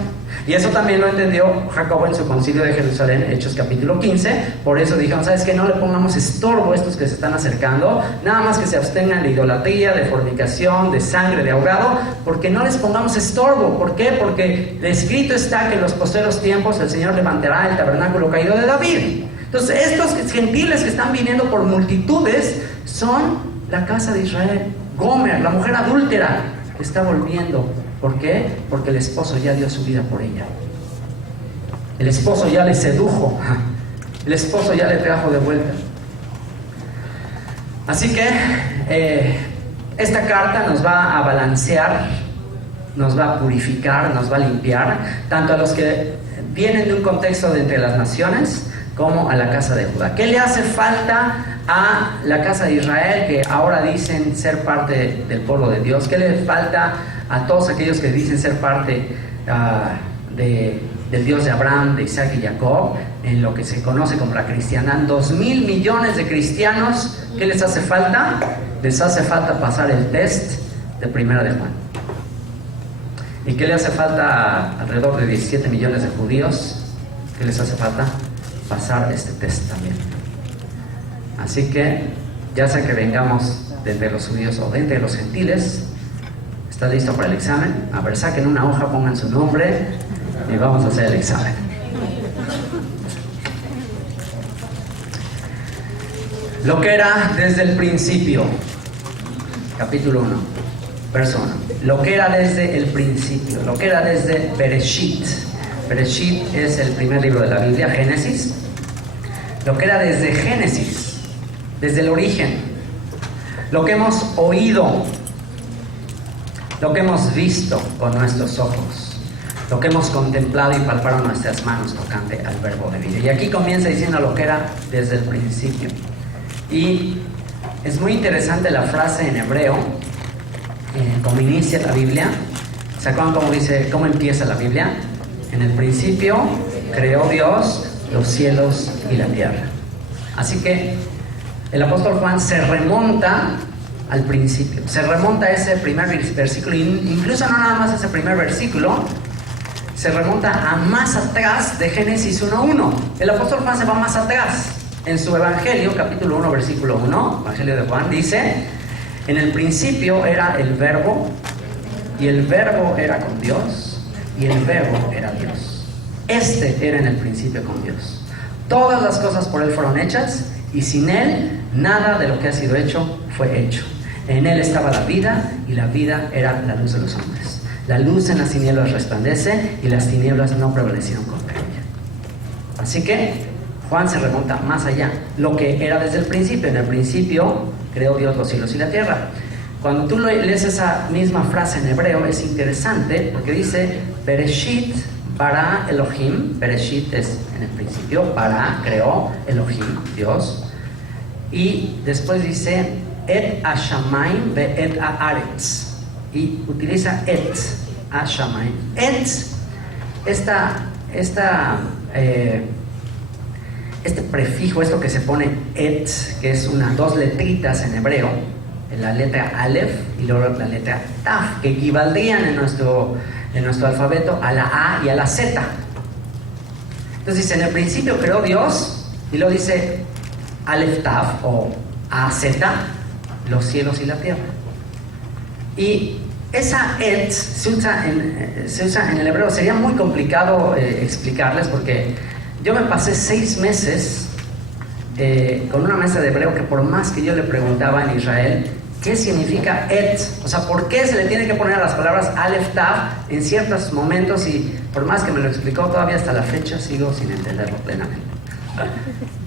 Y eso también lo entendió Jacobo en su concilio de Jerusalén, Hechos capítulo 15. Por eso dijeron: ¿sabes qué? No le pongamos estorbo a estos que se están acercando, nada más que se abstengan de idolatría, de fornicación, de sangre, de ahogado, porque no les pongamos estorbo. ¿Por qué? Porque escrito está que en los posteros tiempos el Señor levantará el tabernáculo caído de David. Entonces estos gentiles que están viniendo por multitudes son la casa de Israel. Gomer, la mujer adúltera, que está volviendo. ¿Por qué? Porque el esposo ya dio su vida por ella. El esposo ya le sedujo. El esposo ya le trajo de vuelta. Así que esta carta nos va a balancear, nos va a purificar, nos va a limpiar, tanto a los que vienen de un contexto de entre las naciones, como a la casa de Judá. ¿Qué le hace falta a la casa de Israel, que ahora dicen ser parte del pueblo de Dios? ¿Qué le falta a todos aquellos que dicen ser parte del Dios de Abraham, de Isaac y Jacob, en lo que se conoce como la cristiandad? 2,000 millones de cristianos. ¿Qué les hace falta? Les hace falta pasar el test de Primera de Juan. ¿Y qué le hace falta a alrededor de 17 millones de judíos? ¿Qué les hace falta? Pasar este test también. Así que, ya sea que vengamos de entre los judíos o de entre los gentiles, ¿está listo para el examen? A ver, saquen una hoja, pongan su nombre y vamos a hacer el examen. Lo que era desde el principio, capítulo 1, verso 1. Lo que era desde el principio, lo que era desde Bereshit. Bereshit es el primer libro de la Biblia, Génesis. Lo que era desde Génesis, desde el origen, lo que hemos oído, lo que hemos visto con nuestros ojos, lo que hemos contemplado y palpado nuestras manos tocante al verbo de vida. Y aquí comienza diciendo lo que era desde el principio. Y es muy interesante la frase en hebreo, como inicia la Biblia. ¿Se acuerdan cómo empieza la Biblia? En el principio creó Dios los cielos y la tierra. Así que el apóstol Juan se remonta al principio, se remonta a ese primer versículo, incluso no nada más ese primer versículo, se remonta a más atrás de Génesis 1:1. El apóstol Juan se va más atrás. En su Evangelio, capítulo 1, versículo 1, Evangelio de Juan, dice: en el principio era el verbo, y el verbo era con Dios, y el verbo era Dios. Este era en el principio con Dios. Todas las cosas por Él fueron hechas, y sin Él nada de lo que ha sido hecho fue hecho. En Él estaba la vida, y la vida era la luz de los hombres. La luz en las tinieblas resplandece, y las tinieblas no prevalecieron contra ella. Así que Juan se remonta más allá, lo que era desde el principio. En el principio creó Dios los cielos y la tierra. Cuando tú lees esa misma frase en hebreo es interesante porque dice Bereshit bara Elohim. Bereshit es en el principio, bara creó Elohim, Dios, y después dice et hashamayim ve et haaretz, y utiliza et hashamayim. Et, este prefijo, esto que se pone et, que es dos letritas en hebreo, la letra Aleph y luego la letra Taf, que equivaldrían en nuestro alfabeto a la A y a la Z. Entonces dice, en el principio creó Dios, y luego dice Aleph Taf o AZ, los cielos y la tierra. Y esa et se usa en el hebreo. Sería muy complicado explicarles, porque yo me pasé 6 meses con una maestra de hebreo que por más que yo le preguntaba en Israel qué significa et, o sea, por qué se le tiene que poner a las palabras Aleph Tav en ciertos momentos, y por más que me lo explicó, todavía hasta la fecha sigo sin entenderlo plenamente.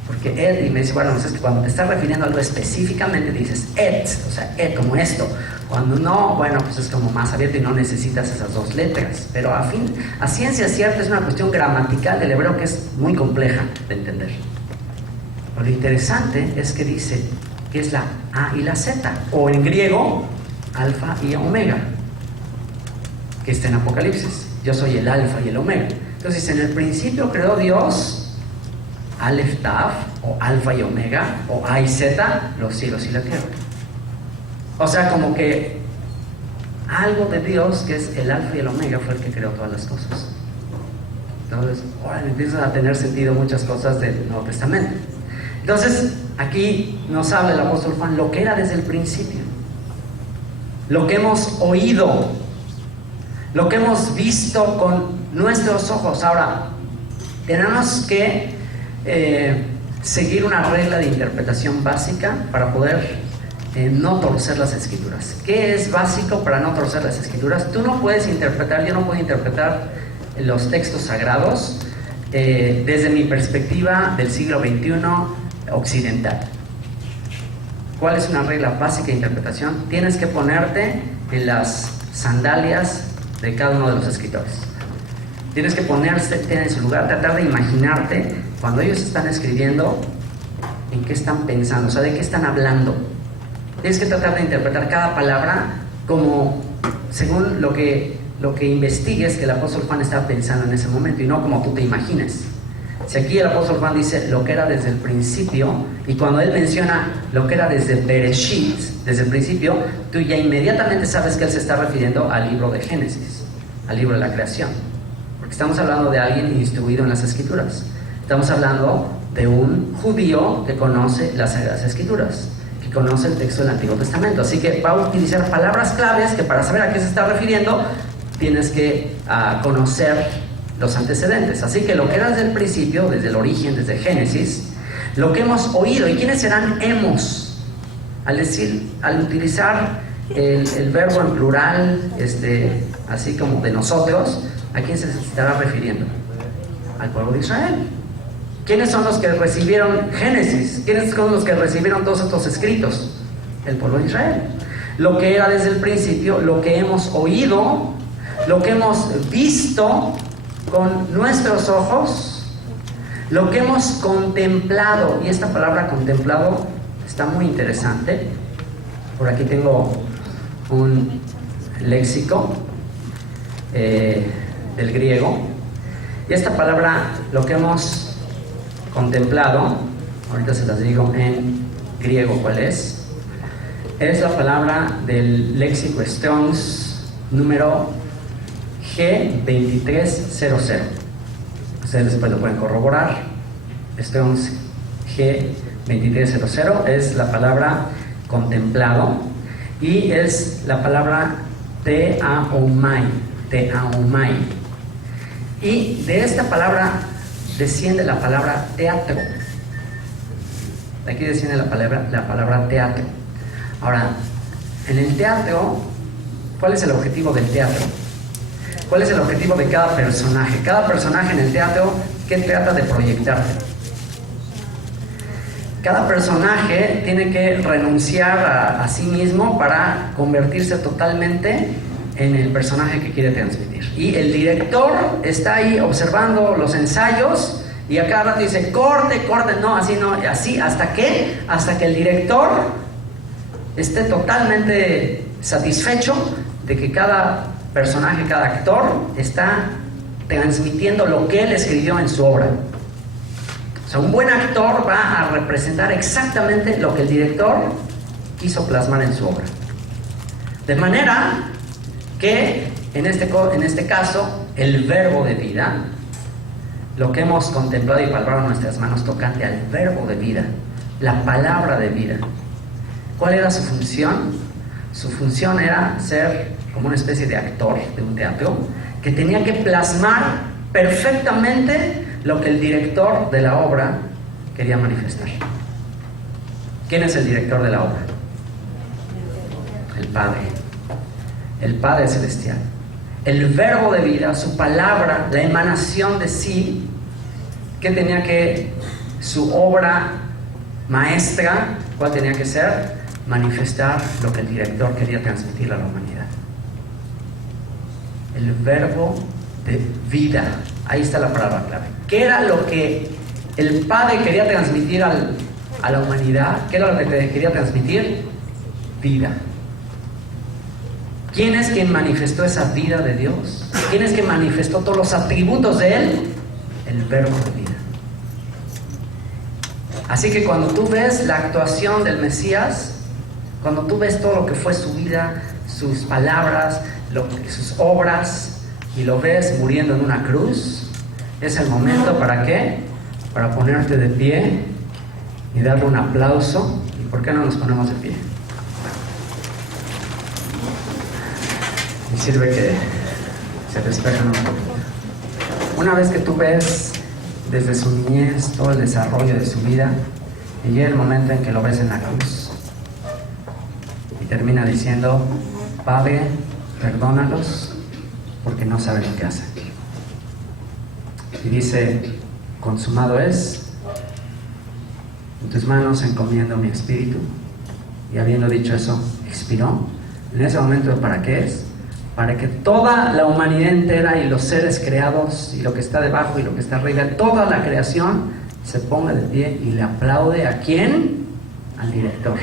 Porque et, y me dice, bueno, es que cuando te estás refiriendo a algo específicamente dices et, o sea, et como esto. Cuando no, bueno, pues es como más abierto y no necesitas esas 2 letras. Pero a ciencia cierta es una cuestión gramatical del hebreo que es muy compleja de entender. Lo interesante es que dice que es la A y la Z, o en griego, alfa y omega, que está en Apocalipsis. Yo soy el alfa y el omega. Entonces, en el principio creó Dios, Aleph Tav, o alfa y omega, o A y Z, los cielos y la tierra. O sea, como que algo de Dios, que es el alfa y el omega, fue el que creó todas las cosas. Entonces, ahora empiezan a tener sentido muchas cosas del Nuevo Testamento. Entonces, aquí nos habla el apóstol Juan lo que era desde el principio, lo que hemos oído, lo que hemos visto con nuestros ojos. Ahora, tenemos que seguir una regla de interpretación básica para poder no torcer las escrituras. ¿Qué es básico para no torcer las escrituras? Tú no puedes interpretar, yo no puedo interpretar los textos sagrados desde mi perspectiva del siglo XXI occidental. ¿Cuál es una regla básica de interpretación? Tienes que ponerte en las sandalias de cada uno de los escritores. Tienes que ponerte en su lugar, tratar de imaginarte cuando ellos están escribiendo, en qué están pensando, o sea, de qué están hablando. Tienes que tratar de interpretar cada palabra como según lo que investigues que el apóstol Juan estaba pensando en ese momento, y no como tú te imagines. Si aquí el apóstol Juan dice lo que era desde el principio, y cuando él menciona lo que era desde Bereshit, desde el principio, tú ya inmediatamente sabes que él se está refiriendo al libro de Génesis, al libro de la creación, porque estamos hablando de alguien instruido en las escrituras. Estamos hablando de un judío que conoce las Sagradas Escrituras, que conoce el texto del Antiguo Testamento. Así que va a utilizar palabras claves que, para saber a qué se está refiriendo, tienes que conocer los antecedentes. Así que lo que era desde el principio, desde el origen, desde Génesis, lo que hemos oído. ¿Y quiénes serán hemos? Al utilizar el verbo en plural, así como de nosotros, ¿a quién se estará refiriendo? Al pueblo de Israel. ¿Quiénes son los que recibieron Génesis? ¿Quiénes son los que recibieron todos estos escritos? El pueblo de Israel. Lo que era desde el principio, lo que hemos oído, lo que hemos visto con nuestros ojos, lo que hemos contemplado. Y esta palabra contemplado está muy interesante. Por aquí tengo un léxico del griego, y esta palabra, lo que hemos contemplado, ahorita se las digo en griego cuál es la palabra del léxico Strong's número G2300. Ustedes después lo pueden corroborar. Strong's G2300 es la palabra contemplado, y es la palabra teaomai. Y de esta palabra desciende la palabra teatro. De aquí desciende la palabra teatro. Ahora, en el teatro, ¿cuál es el objetivo del teatro? ¿Cuál es el objetivo de cada personaje? Cada personaje en el teatro, ¿qué trata de proyectarte? Cada personaje tiene que renunciar a sí mismo para convertirse totalmente en el personaje que quiere transmitir. Y el director está ahí observando los ensayos y a cada rato dice, corte, no, así, ¿hasta qué? Hasta que el director esté totalmente satisfecho de que cada personaje, cada actor está transmitiendo lo que él escribió en su obra. O sea, un buen actor va a representar exactamente lo que el director quiso plasmar en su obra. De manera que, en este caso, el verbo de vida, lo que hemos contemplado y palpado en nuestras manos tocante al verbo de vida, la palabra de vida, ¿cuál era su función? Su función era ser como una especie de actor de un teatro que tenía que plasmar perfectamente lo que el director de la obra quería manifestar. ¿Quién es el director de la obra? El Padre Celestial. El verbo de vida, su palabra, la emanación de sí, que tenía que, su obra maestra, ¿cuál tenía que ser? Manifestar lo que el director quería transmitir a la humanidad. El verbo de vida, ahí está la palabra clave. ¿Qué era lo que el Padre quería transmitir a la humanidad? ¿Qué era lo que quería transmitir? Vida. ¿Quién es quien manifestó esa vida de Dios? ¿Quién es quien manifestó todos los atributos de Él? El verbo de vida. Así que cuando tú ves la actuación del Mesías, cuando tú ves todo lo que fue su vida, sus palabras, sus obras, y lo ves muriendo en una cruz, es el momento ¿para qué? Para ponerte de pie y darle un aplauso. ¿Y por qué no nos ponemos de pie? Y sirve que se despejan un poquito. Una vez que tú ves desde su niñez todo el desarrollo de su vida, y llega el momento en que lo ves en la cruz y termina diciendo, Padre, perdónalos porque no saben lo que hacen. Y dice, consumado es, en tus manos encomiendo mi espíritu. Y habiendo dicho eso, expiró. En ese momento, ¿para qué es? Para que toda la humanidad entera y los seres creados y lo que está debajo y lo que está arriba, toda la creación se ponga de pie y le aplaude. ¿A quién? Al director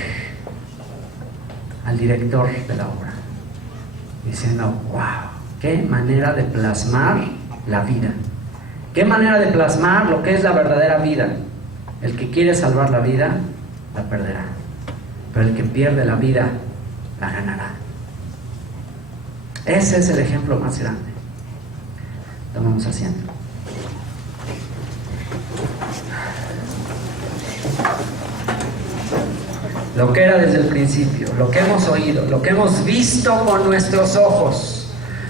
de la obra, diciendo, wow, qué manera de plasmar la vida, qué manera de plasmar lo que es la verdadera vida. El que quiere salvar la vida la perderá, pero el que pierde la vida la ganará. Ese es el ejemplo más grande. Tomamos asiento. Lo que era desde el principio, lo que hemos oído, lo que hemos visto con nuestros ojos,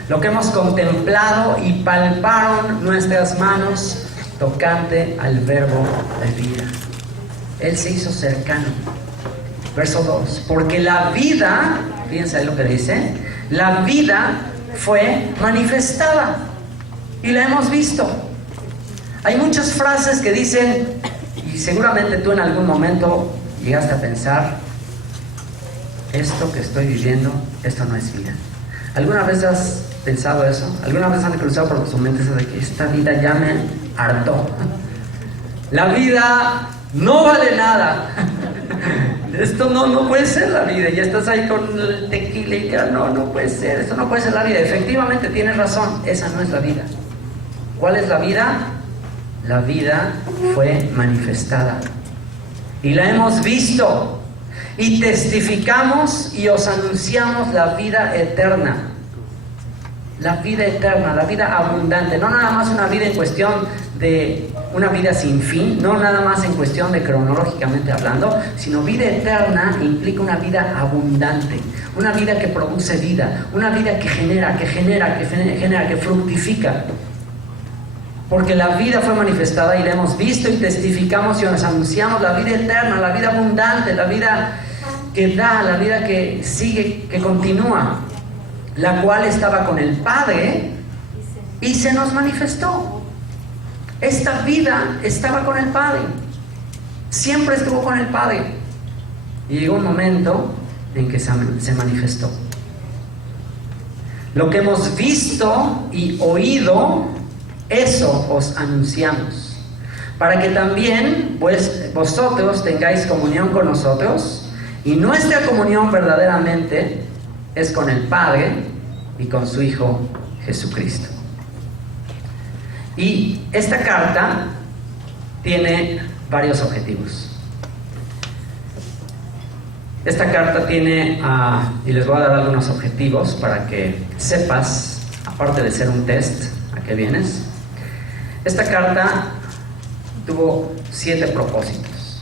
lo que hemos contemplado y palparon nuestras manos tocante al verbo de vida. Él se hizo cercano. Verso 2. Porque la vida, fíjense ahí lo que dice, la vida fue manifestada y la hemos visto. Hay muchas frases que dicen, y seguramente tú en algún momento llegaste a pensar, esto que estoy viviendo, esto no es vida. ¿Alguna vez has pensado eso? ¿Alguna vez han cruzado por tu mente eso de que esta vida ya me hartó? La vida no vale nada. Esto no puede ser la vida. Y estás ahí con el tequila y ya no puede ser. Esto no puede ser la vida. Efectivamente, tienes razón. Esa no es la vida. ¿Cuál es la vida? La vida fue manifestada. Y la hemos visto. Y testificamos y os anunciamos la vida eterna. La vida eterna, la vida abundante. No nada más una vida en cuestión de una vida sin fin, no nada más en cuestión de cronológicamente hablando, sino vida eterna implica una vida abundante, una vida que produce vida, una vida que genera, que fructifica. Porque la vida fue manifestada y la hemos visto y testificamos y nos anunciamos la vida eterna, la vida abundante, la vida que da, la vida que sigue, que continúa, la cual estaba con el Padre y se nos manifestó. Esta vida estaba con el Padre. Siempre estuvo con el Padre. Y llegó un momento en que se manifestó. Lo que hemos visto y oído, eso os anunciamos, para que también vosotros tengáis comunión con nosotros, y nuestra comunión verdaderamente es con el Padre y con su Hijo Jesucristo. Y esta carta tiene varios objetivos. Esta carta tiene, y les voy a dar algunos objetivos para que sepas, aparte de ser un test, a qué vienes. Esta carta tuvo 7 propósitos.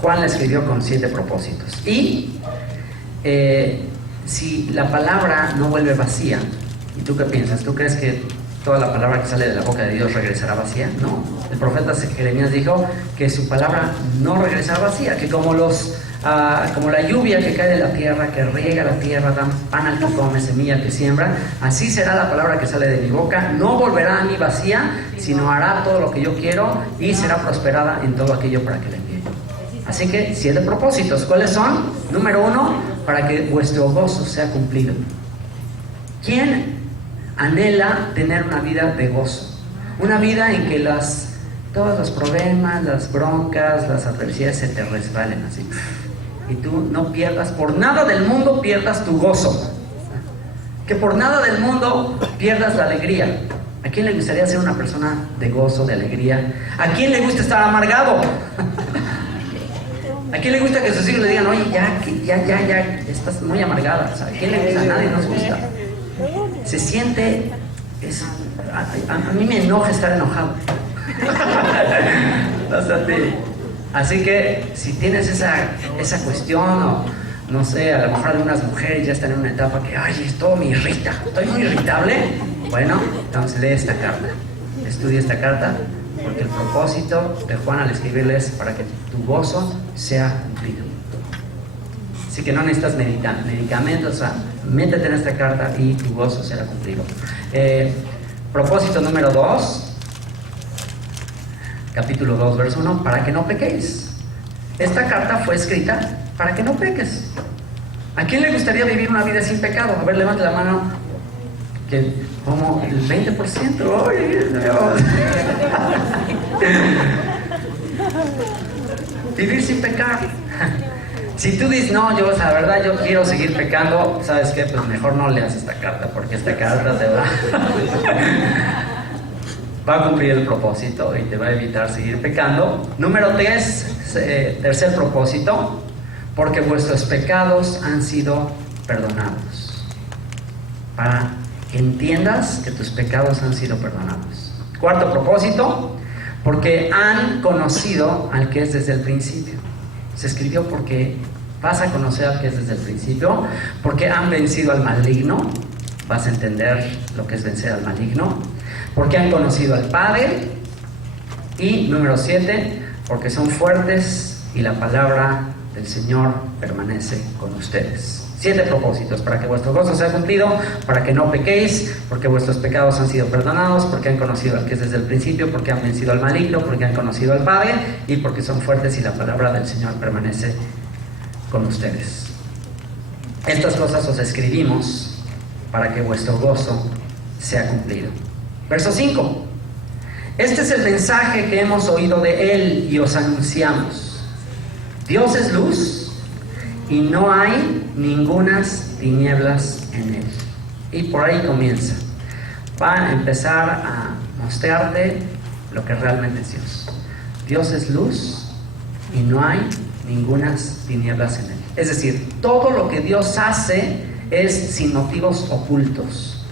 Juan la escribió con 7 propósitos. Y si la palabra no vuelve vacía, ¿y tú qué piensas? ¿Tú crees que toda la palabra que sale de la boca de Dios regresará vacía? No. El profeta Jeremías dijo que su palabra no regresará vacía, que como la lluvia que cae de la tierra, que riega la tierra, da pan al que come, semilla al que siembra, así será la palabra que sale de mi boca. No volverá a mí vacía, sino hará todo lo que yo quiero y será prosperada en todo aquello para que la envíe. Así que 7 propósitos. ¿Cuáles son? Número 1, para que vuestro gozo sea cumplido. ¿Quién anhela tener una vida de gozo? Una vida en que todos los problemas, las broncas, las adversidades se te resbalen así. Y tú no pierdas, por nada del mundo pierdas tu gozo. Que por nada del mundo pierdas la alegría. ¿A quién le gustaría ser una persona de gozo, de alegría? ¿A quién le gusta estar amargado? ¿A quién le gusta que sus hijos le digan, oye, ya, estás muy amargada? ¿A quién le gusta? A nadie nos gusta. Se siente, a mí me enoja estar enojado. Así que si tienes esa cuestión, o no sé, a lo mejor algunas mujeres ya están en una etapa que, ay, todo me irrita, estoy muy irritable. Bueno, entonces lee esta carta, estudia esta carta, porque el propósito de Juan al escribirle es para que tu gozo sea cumplido. Así que no necesitas medicamentos, o sea, métete en esta carta y tu gozo será cumplido. Propósito número 2, capítulo 2, verso 1, para que no pequéis. Esta carta fue escrita para que no peques. ¿A quién le gustaría vivir una vida sin pecado? A ver, levante la mano. Que como el 20%. ¡Ay, Dios! Vivir sin pecar. Si tú dices, no, la verdad yo quiero seguir pecando, ¿sabes qué? Pues mejor no leas esta carta, porque esta carta te va a cumplir el propósito y te va a evitar seguir pecando. Número 3, tercer propósito, porque vuestros pecados han sido perdonados. Para que entiendas que tus pecados han sido perdonados. Cuarto propósito, porque han conocido al que es desde el principio. Se escribió porque vas a conocer al que es desde el principio, porque han vencido al maligno. Vas a entender lo que es vencer al maligno. Porque han conocido al Padre. Y número 7, porque son fuertes y la palabra del Señor permanece con ustedes. 7 propósitos, para que vuestro gozo sea cumplido, para que no pequéis, porque vuestros pecados han sido perdonados, porque han conocido al que es desde el principio, porque han vencido al maligno, porque han conocido al Padre, y porque son fuertes y la palabra del Señor permanece con ustedes. Estas cosas os escribimos para que vuestro gozo sea cumplido. Verso 5. Este es el mensaje que hemos oído de Él y os anunciamos. Dios es luz y no hay ningunas tinieblas en Él. Y por ahí comienza. Va a empezar a mostrarte lo que realmente es Dios. Dios es luz y no hay ningunas tinieblas en Él. Es decir, todo lo que Dios hace es sin motivos ocultos.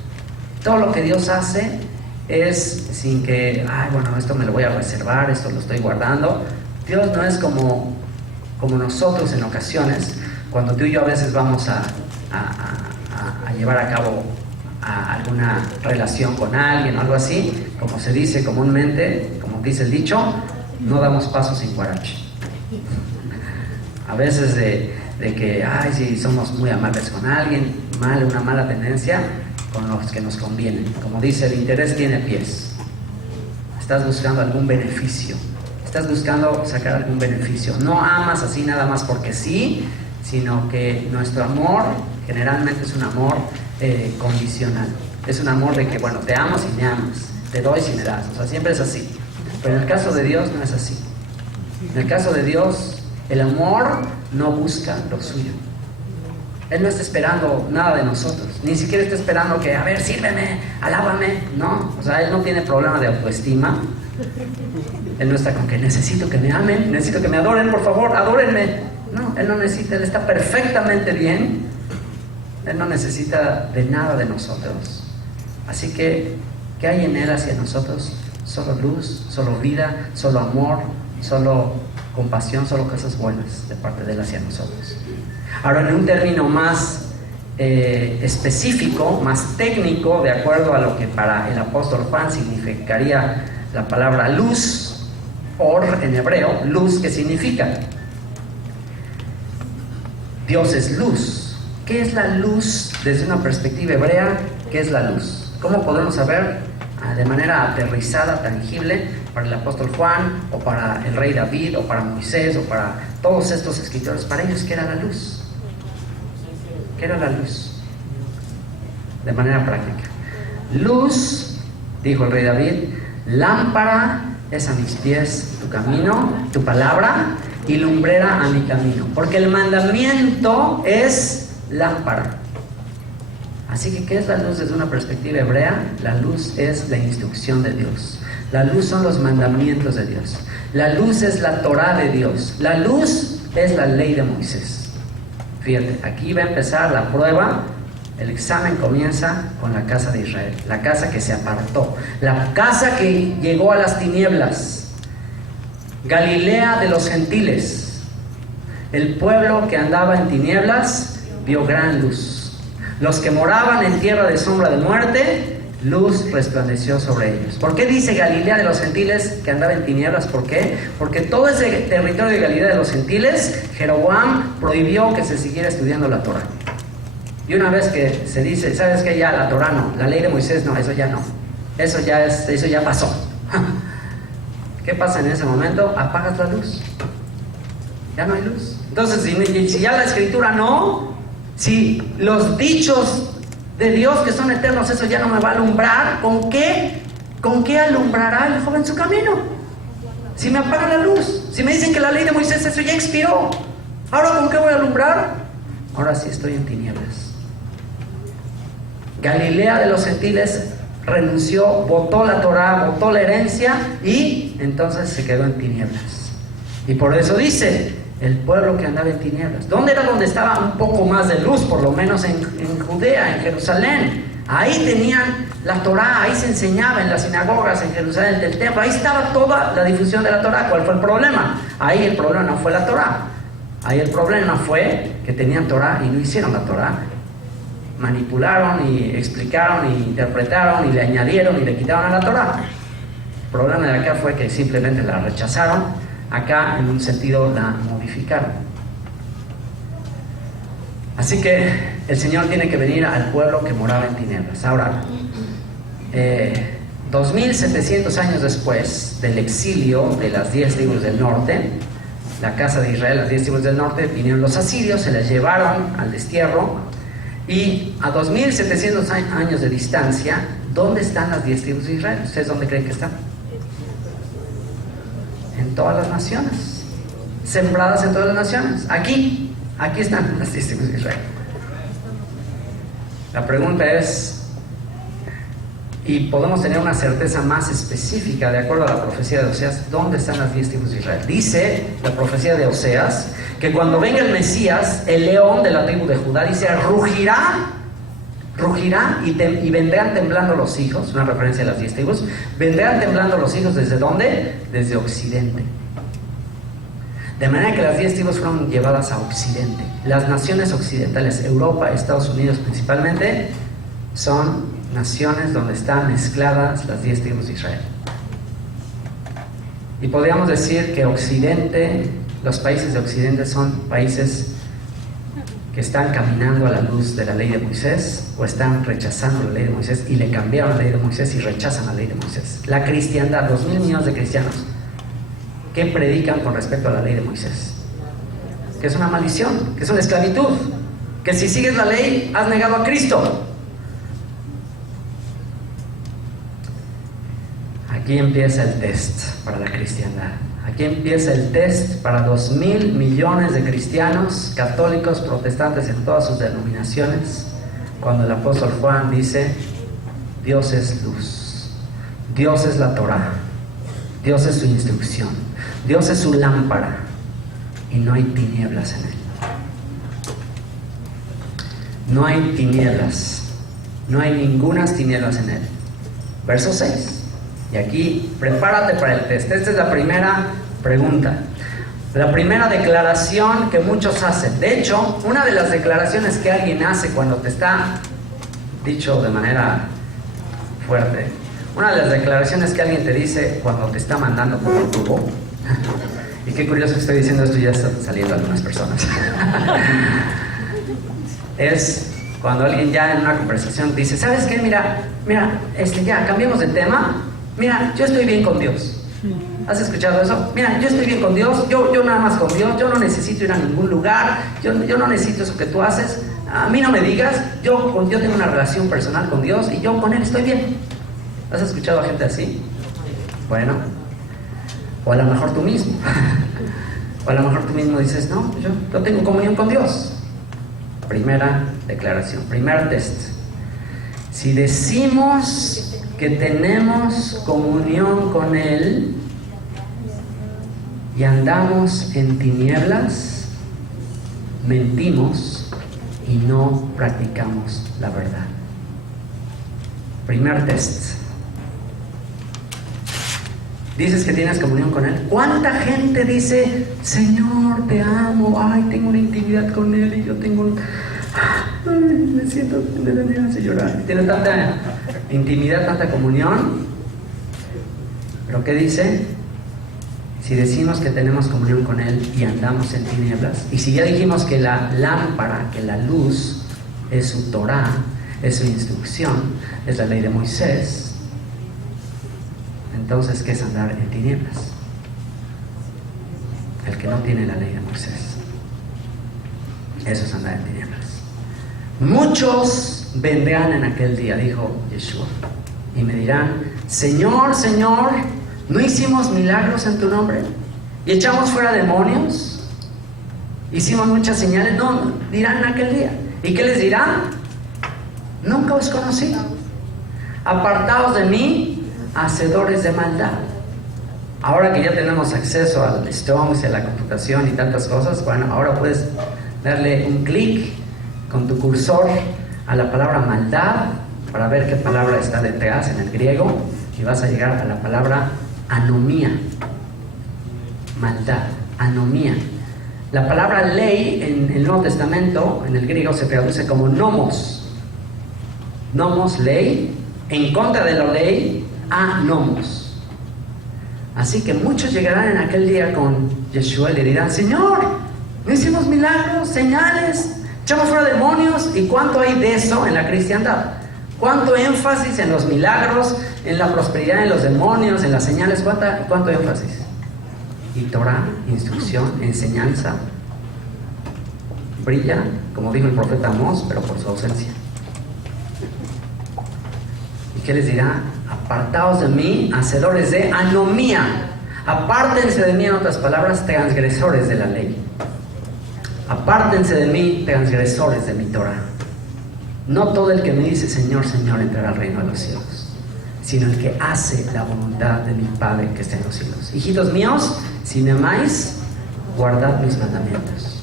Todo lo que Dios hace es sin que, bueno, esto me lo voy a reservar, esto lo estoy guardando. Dios no es como nosotros en ocasiones, cuando tú y yo a veces vamos a llevar a cabo alguna relación con alguien o algo así, como se dice comúnmente, como dice el dicho, no damos pasos sin guarache. A veces de que, si somos muy amables con alguien, una mala tendencia con los que nos convienen. Como dice, el interés tiene pies. Estás buscando algún beneficio, Estás buscando sacar algún beneficio. No amas así nada más porque sí, sino que nuestro amor generalmente es un amor condicional. Es un amor de que, bueno, te amo si me amas, te doy si me das. O sea, siempre es así. Pero en el caso de Dios no es así. En el caso de Dios, el amor no busca lo suyo. Él no está esperando nada de nosotros. Ni siquiera está esperando que, a ver, sírveme, alábame. No, o sea, Él no tiene problema de autoestima. Él no está con que necesito que me amen, necesito que me adoren, por favor, adórenme. No, Él no necesita, Él está perfectamente bien. Él no necesita de nada de nosotros. Así que, ¿qué hay en Él hacia nosotros? Solo luz, solo vida, solo amor, solo compasión, solo cosas buenas de parte de Él hacia nosotros. Ahora, en un término más específico, más técnico, de acuerdo a lo que para el apóstol Juan significaría la palabra luz, or en hebreo, luz, ¿qué significa? Dios es luz. ¿Qué es la luz desde una perspectiva hebrea? ¿Qué es la luz? ¿Cómo podemos saber de manera aterrizada, tangible, para el apóstol Juan, o para el rey David, o para Moisés, o para todos estos escritores? Para ellos, ¿qué era la luz? ¿Qué era la luz? De manera práctica. Luz, dijo el rey David, lámpara es a mis pies tu camino, tu palabra, y lumbrera a mi camino. Porque el mandamiento es lámpara. Así que, ¿qué es la luz desde una perspectiva hebrea? La luz es la instrucción de Dios. La luz son los mandamientos de Dios. La luz es la Torá de Dios. La luz es la ley de Moisés. Fíjate, aquí va a empezar la prueba. El examen comienza con la casa de Israel, la casa que se apartó, la casa que llegó a las tinieblas, Galilea de los gentiles. El pueblo que andaba en tinieblas vio gran luz. Los que moraban en tierra de sombra de muerte, luz resplandeció sobre ellos. ¿Por qué dice Galilea de los gentiles que andaba en tinieblas? ¿Por qué? Porque todo ese territorio de Galilea de los gentiles, Jeroboam prohibió que se siguiera estudiando la Torah. Y una vez que se dice, ¿sabes qué? Ya la Torah no, la ley de Moisés no, eso ya no. Eso ya pasó. ¿Qué pasa en ese momento? Apagas la luz. Ya no hay luz. Entonces, si ya la escritura no, si los dichos de Dios que son eternos, eso ya no me va a alumbrar, ¿con qué alumbrará el joven su camino? Si me apagan la luz, si me dicen que la ley de Moisés, eso ya expiró, ¿ahora con qué voy a alumbrar? Ahora sí estoy en tinieblas. Galilea de los gentiles renunció, votó la Torá, votó la herencia, y entonces se quedó en tinieblas. Y por eso dice, el pueblo que andaba en tinieblas. ¿Dónde era donde estaba un poco más de luz? Por lo menos en Judea, en Jerusalén. Ahí tenían la Torá, ahí se enseñaba en las sinagogas en Jerusalén del templo. Ahí estaba toda la difusión de la Torá. ¿Cuál fue el problema? Ahí el problema no fue la Torá. Ahí el problema fue que tenían Torá y no hicieron la Torá. Manipularon y explicaron y interpretaron y le añadieron y le quitaron a la Torá. El problema de acá fue que simplemente la rechazaron. Acá, en un sentido, la modificaron. Así que el Señor tiene que venir al pueblo que moraba en tinieblas. Ahora, 2700 años después del exilio de las 10 tribus del norte, la casa de Israel, las 10 tribus del norte, vinieron los asirios, se las llevaron al destierro, y a 2700 años de distancia, ¿dónde están las 10 tribus de Israel? ¿Ustedes dónde creen que están? En todas las naciones, sembradas en todas las naciones. Aquí están las 10 tribus de Israel. La pregunta es, y podemos tener una certeza más específica de acuerdo a la profecía de Oseas, ¿dónde están las 10 tribus de Israel? Dice la profecía de Oseas que cuando venga el Mesías, el león de la tribu de Judá, dice, rugirá y vendrán temblando los hijos, una referencia a las 10 tribus, vendrán temblando los hijos, ¿desde dónde? Desde Occidente. De manera que las 10 tribus fueron llevadas a Occidente. Las naciones occidentales, Europa, Estados Unidos principalmente, son naciones donde están mezcladas las 10 tribus de Israel. Y podríamos decir que Occidente, los países de Occidente son países que están caminando a la luz de la ley de Moisés, o están rechazando la ley de Moisés y le cambiaron la ley de Moisés y rechazan la ley de Moisés. La cristiandad, 2.000 millones de cristianos, ¿qué predican con respecto a la ley de Moisés? Que es una maldición, que es una esclavitud, que si sigues la ley has negado a Cristo. Aquí empieza el test para la cristiandad. Aquí empieza el test para 2,000 millones de cristianos, católicos, protestantes en todas sus denominaciones, cuando el apóstol Juan dice: Dios es luz, Dios es la Torá, Dios es su instrucción, Dios es su lámpara, y no hay tinieblas en él. No hay tinieblas, no hay ningunas tinieblas en él. Verso 6. Y aquí, prepárate para el test. Esta es la primera pregunta, la primera declaración que muchos hacen. De hecho, una de las declaraciones que alguien hace cuando te está, dicho de manera fuerte, una de las declaraciones que alguien te dice cuando te está mandando por el tubo, y qué curioso que estoy diciendo esto, ya está saliendo a algunas personas, es cuando alguien ya en una conversación dice: ¿sabes qué? Mira, ya, cambiemos de tema. Mira, yo estoy bien con Dios. ¿Has escuchado eso? Mira, yo estoy bien con Dios, yo nada más con Dios, yo no necesito ir a ningún lugar, yo no necesito eso que tú haces, a mí no me digas, yo tengo una relación personal con Dios y yo con Él estoy bien. ¿Has escuchado a gente así? Bueno, o a lo mejor tú mismo, o a lo mejor tú mismo dices: no, yo tengo comunión con Dios. Primera declaración, primer test. Si decimos que tenemos comunión con Él y andamos en tinieblas, mentimos y no practicamos la verdad. Primer test. Dices que tienes comunión con Él. ¿Cuánta gente dice: Señor, te amo, ay, tengo una intimidad con Él y yo tengo me siento, me da ganas de llorar? Tiene tanta intimidad, tanta comunión, pero ¿qué dice? Si decimos que tenemos comunión con Él y andamos en tinieblas, y si ya dijimos que la lámpara, que la luz es su Torá, es su instrucción, es la ley de Moisés, entonces ¿qué es andar en tinieblas? El que no tiene la ley de Moisés, eso es andar en tinieblas. Muchos vendrán en aquel día, dijo Yeshua, y me dirán: Señor, Señor, ¿no hicimos milagros en tu nombre? ¿Y echamos fuera demonios? ¿Hicimos muchas señales? No, dirán en aquel día. ¿Y qué les dirán? Nunca os conocí. Apartaos de mí, hacedores de maldad. Ahora que ya tenemos acceso al Stones, a la computación y tantas cosas, bueno, ahora puedes darle un clic con tu cursor a la palabra maldad para ver qué palabra está detrás en el griego, y vas a llegar a la palabra anomía. Maldad, anomía. La palabra ley en el Nuevo Testamento, en el griego, se traduce como nomos. Nomos, ley, en contra de la ley, anomos. Así que muchos llegarán en aquel día con Yeshua y le dirán: Señor, ¿no hicimos milagros, señales? ¿Echamos fuera demonios? ¿Y cuánto hay de eso en la cristiandad? ¿Cuánto énfasis en los milagros, en la prosperidad, en los demonios, en las señales? ¿Cuánto énfasis? Y Torah, instrucción, enseñanza, brilla, como dijo el profeta Amós, pero por su ausencia. ¿Y qué les dirá? Apartaos de mí, hacedores de anomía. Apártense de mí, en otras palabras, transgresores de la ley. Apártense de mí, transgresores de mi Torah. No todo el que me dice Señor, Señor entrará al reino de los cielos, sino el que hace la voluntad de mi Padre que está en los cielos. Hijitos míos, si me amáis, guardad mis mandamientos.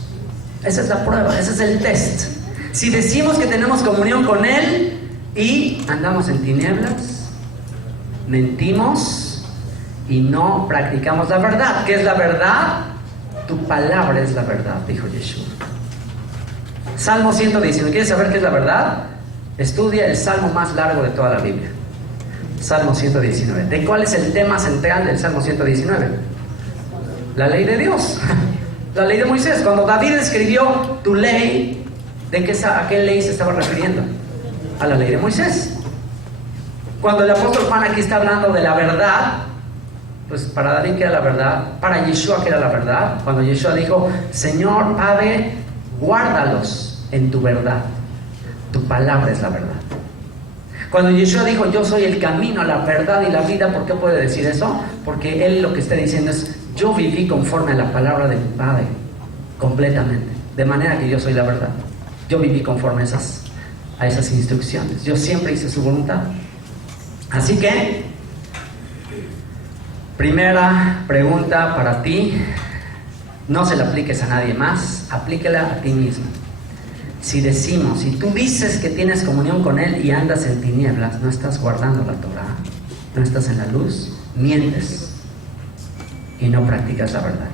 Esa es la prueba, ese es el test. Si decimos que tenemos comunión con Él y andamos en tinieblas, mentimos y no practicamos la verdad. ¿Qué es la verdad? Tu palabra es la verdad, dijo Yeshua. Salmo 119. ¿Quieres saber qué es la verdad? Estudia el salmo más largo de toda la Biblia. Salmo 119. ¿De cuál es el tema central del Salmo 119? La ley de Dios. La ley de Moisés. Cuando David escribió tu ley, ¿a qué ley se estaba refiriendo? A la ley de Moisés. Cuando el apóstol Juan aquí está hablando de la verdad, Pues para David, que era la verdad, para Yeshua, que era la verdad, cuando Yeshua dijo: Señor Padre, guárdalos en tu verdad, tu palabra es la verdad. Cuando Yeshua dijo: yo soy el camino, la verdad y la vida, ¿por qué puede decir eso? Porque él lo que está diciendo es: yo viví conforme a la palabra de mi Padre, completamente, de manera que yo soy la verdad. Yo viví conforme a esas instrucciones, yo siempre hice su voluntad. Así que, primera pregunta para ti: no se la apliques a nadie más, aplíquela a ti mismo. Si tú dices que tienes comunión con Él y andas en tinieblas, no estás guardando la Torah, no estás en la luz, mientes y no practicas la verdad.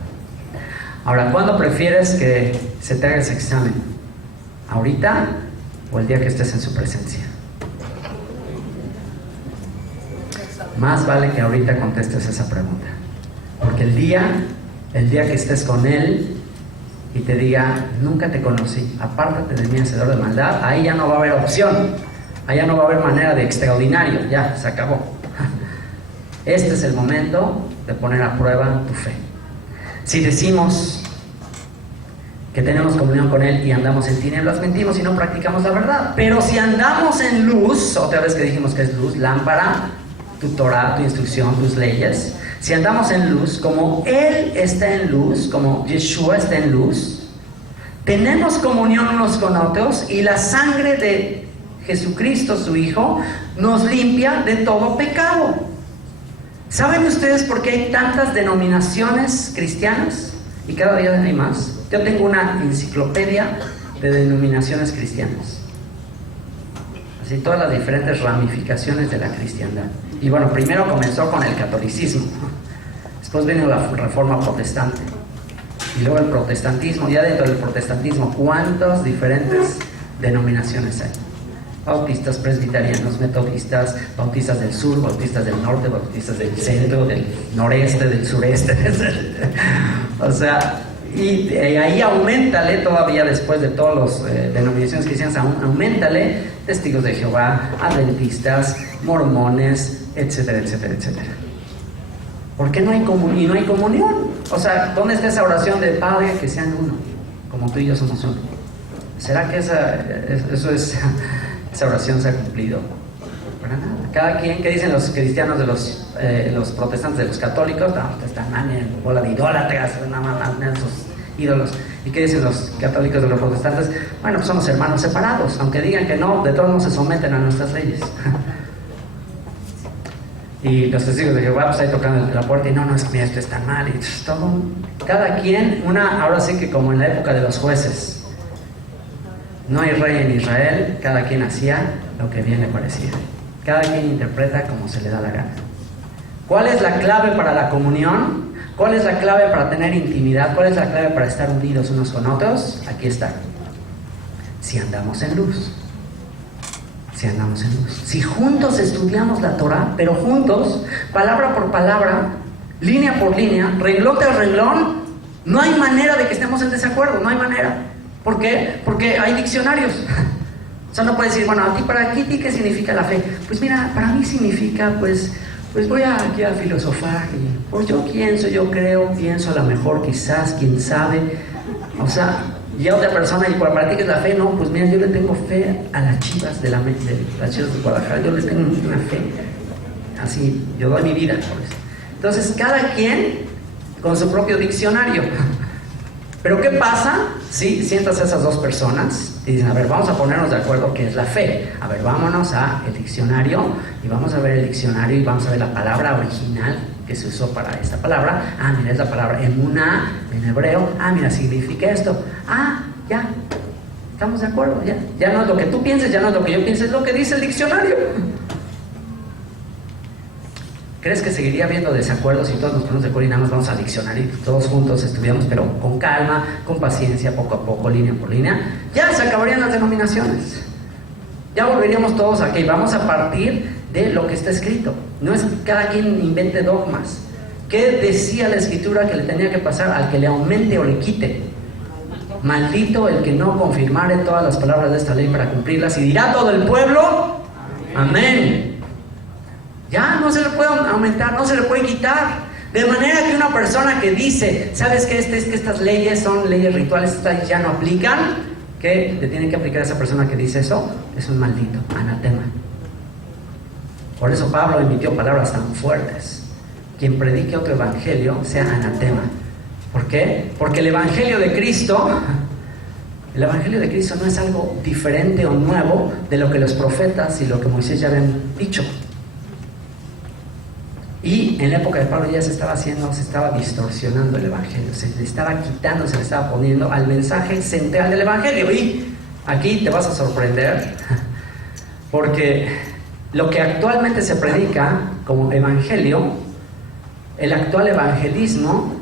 Ahora, ¿cuándo prefieres que se te haga ese examen? ¿Ahorita o el día que estés en su presencia? Más vale que ahorita contestes esa pregunta, porque el día que estés con Él y te diga: nunca te conocí, apártate de mí, hacedor de maldad, ahí ya no va a haber opción, ahí ya no va a haber manera de extraordinario, ya se acabó. Este es el momento de poner a prueba tu fe. Si decimos que tenemos comunión con Él y andamos en tinieblas, mentimos y no practicamos la verdad. Pero si andamos en luz, otra vez que dijimos que es luz, lámpara, tu Torah, tu instrucción, tus leyes. Si andamos en luz, como Él está en luz, como Yeshua está en luz, tenemos comunión unos con otros y la sangre de Jesucristo, su Hijo, nos limpia de todo pecado. ¿Saben ustedes por qué hay tantas denominaciones cristianas? Y cada día hay más. Yo tengo una enciclopedia de denominaciones cristianas. Así, todas las diferentes ramificaciones de la cristiandad. Y bueno, primero comenzó con el catolicismo, después vino la reforma protestante y luego el protestantismo. Ya dentro del protestantismo, ¿cuántas diferentes denominaciones hay? Bautistas, presbiterianos, metodistas, bautistas del sur, bautistas del norte, bautistas del centro, del noreste, del sureste. O sea, y ahí auméntale todavía, después de todas las denominaciones cristianas, auméntale testigos de Jehová, adventistas, mormones, etcétera, etcétera, etcétera. ¿Por qué no hay comunión? Y no hay comunión. O sea, ¿dónde está esa oración de Padre, que sean uno, como tú y yo somos uno? ¿Será que esa oración se ha cumplido? Para nada. Cada quien, ¿qué dicen los cristianos de los protestantes, de los católicos? No, están mal en bola de idólatras, nada más esos ídolos. ¿Y qué dicen los católicos de los protestantes? Bueno, pues somos hermanos separados, aunque digan que no, de todos modos se someten a nuestras leyes. Y los testigos de Jehová, pues ahí tocando la puerta y no, es que mira, esto está mal y todo. Cada quien, ahora sí que como en la época de los jueces, no hay rey en Israel, cada quien hacía lo que bien le parecía. Cada quien interpreta como se le da la gana. ¿Cuál es la clave para la comunión? ¿Cuál es la clave para tener intimidad? ¿Cuál es la clave para estar unidos unos con otros? Aquí está. Si andamos en luz. Si andamos en luz. Si juntos estudiamos la Torah, pero juntos, palabra por palabra, línea por línea, renglón tras renglón, no hay manera de que estemos en desacuerdo, no hay manera. ¿Por qué? Porque hay diccionarios. O sea, no puedes decir, bueno, para ti, ¿qué significa la fe? Pues mira, para mí significa, pues voy aquí a filosofar, y pues yo pienso, yo creo, pienso a lo mejor, quizás, quién sabe. O sea, y a otra persona, y para ti, ¿qué es la fe? No, pues mira, yo le tengo fe a las Chivas de las Chivas de Guadalajara, yo les tengo una fe, así, yo doy mi vida por eso. Entonces, cada quien con su propio diccionario. Pero ¿qué pasa si sientas a esas dos personas y dicen, a ver, vamos a ponernos de acuerdo qué es la fe? A ver, vámonos al diccionario y vamos a ver el diccionario y vamos a ver la palabra original que se usó para esta palabra. Ah, mira, es la palabra emuná en hebreo. Ah, mira, significa esto. Ah, ya, estamos de acuerdo, ya. Ya no es lo que tú pienses, ya no es lo que yo piense, es lo que dice el diccionario. ¿Crees que seguiría habiendo desacuerdos si todos nos ponemos de acuerdo y nada más vamos al diccionario y todos juntos estudiamos, pero con calma, con paciencia, poco a poco, línea por línea? Ya se acabarían las denominaciones. Ya volveríamos todos a que vamos a partir de lo que está escrito. No es que cada quien invente dogmas. ¿Qué decía la Escritura que le tenía que pasar al que le aumente o le quite? Maldito el que no confirmare todas las palabras de esta ley para cumplirlas, y dirá todo el pueblo, amén. Ya no se le puede aumentar, no se le puede quitar. De manera que una persona que dice, ¿sabes qué? Es que estas leyes son leyes rituales, estas ya no aplican, ¿qué le tiene que aplicar a esa persona que dice eso? Es un maldito, anatema. Por eso Pablo emitió palabras tan fuertes. Quien predique otro evangelio sea anatema. ¿Por qué? Porque el evangelio de Cristo no es algo diferente o nuevo de lo que los profetas y lo que Moisés ya habían dicho. Y en la época de Pablo ya se estaba distorsionando el evangelio, se le estaba quitando, se le estaba poniendo al mensaje central del evangelio. Y aquí te vas a sorprender, porque lo que actualmente se predica como evangelio, el actual evangelismo,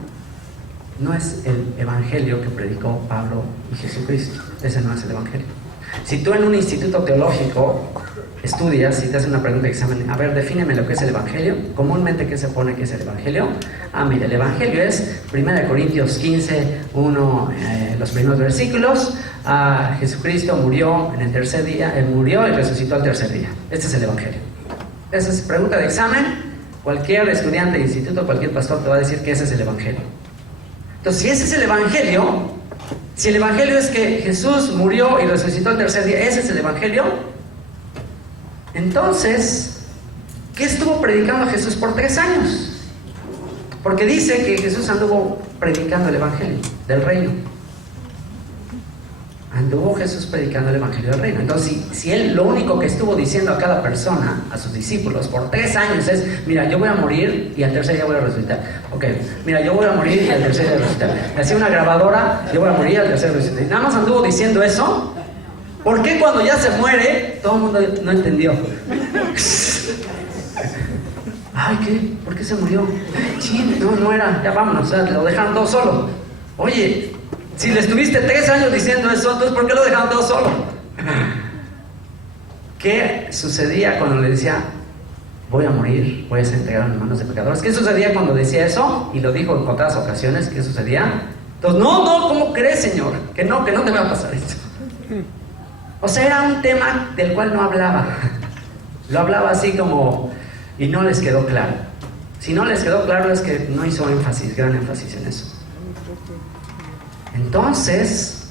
no es el evangelio que predicó Pablo y Jesucristo. Ese no es el evangelio. Si tú en un instituto teológico estudias y te hacen una pregunta de examen, a ver, defíneme lo que es el evangelio. Comúnmente, ¿qué se pone que es el evangelio? Mira, el evangelio es 1 Corintios 15, 1, los primeros versículos. Jesucristo murió en el tercer día, Él murió y resucitó al tercer día. Este es el evangelio. Esa es pregunta de examen. Cualquier estudiante de instituto, cualquier pastor te va a decir que ese es el evangelio. Entonces, si ese es el evangelio, si el evangelio es que Jesús murió y resucitó al tercer día, ese es el evangelio, entonces, ¿qué estuvo predicando Jesús por 3 años? Porque dice que Jesús anduvo predicando el evangelio del reino. Anduvo Jesús predicando el evangelio del reino. Entonces, si él lo único que estuvo diciendo a cada persona, a sus discípulos, por 3 años es, mira, yo voy a morir y al tercer día voy a resucitar. Ok, mira, yo voy a morir y al tercer día voy a resucitar. Hacía una grabadora, yo voy a morir y al tercer día voy a resucitar. Y nada más anduvo diciendo eso. ¿Por qué cuando ya se muere, todo el mundo no entendió? Ay, ¿qué? ¿Por qué se murió? Sí, no era, ya vámonos, lo dejaron todo solo. Oye, si le estuviste 3 años diciendo eso, entonces ¿por qué lo dejaron todo solo? ¿Qué sucedía cuando le decía, voy a morir, voy a ser entregado en manos de pecadores? ¿Qué sucedía cuando decía eso? Y lo dijo en otras ocasiones, ¿qué sucedía? Entonces, no, ¿cómo crees, Señor? Que no te va a pasar esto. O sea, era un tema del cual no hablaba. Lo hablaba así como, y no les quedó claro. Si no les quedó claro es que no hizo gran énfasis en eso. Entonces,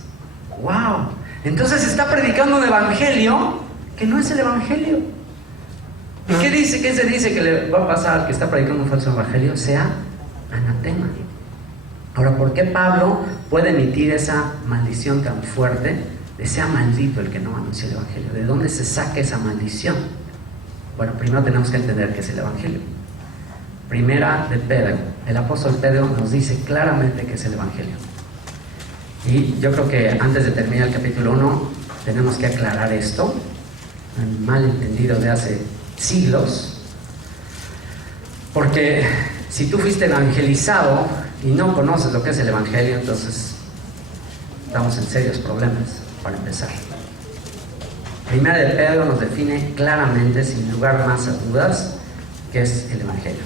wow. Entonces está predicando un evangelio que no es el evangelio. ¿Y qué dice? ¿Qué se dice que le va a pasar al que está predicando un falso evangelio? Sea anatema. Ahora, ¿por qué Pablo puede emitir esa maldición tan fuerte? De sea maldito el que no anuncie el evangelio. ¿De dónde se saca esa maldición? Bueno, primero tenemos que entender qué es el evangelio. Primera de Pedro. El apóstol Pedro nos dice claramente qué es el evangelio. Y yo creo que antes de terminar el capítulo 1 tenemos que aclarar esto, un malentendido de hace siglos, porque si tú fuiste evangelizado y no conoces lo que es el evangelio, entonces estamos en serios problemas. Para empezar, Primera de Pedro nos define claramente, sin lugar más a dudas, qué es el evangelio.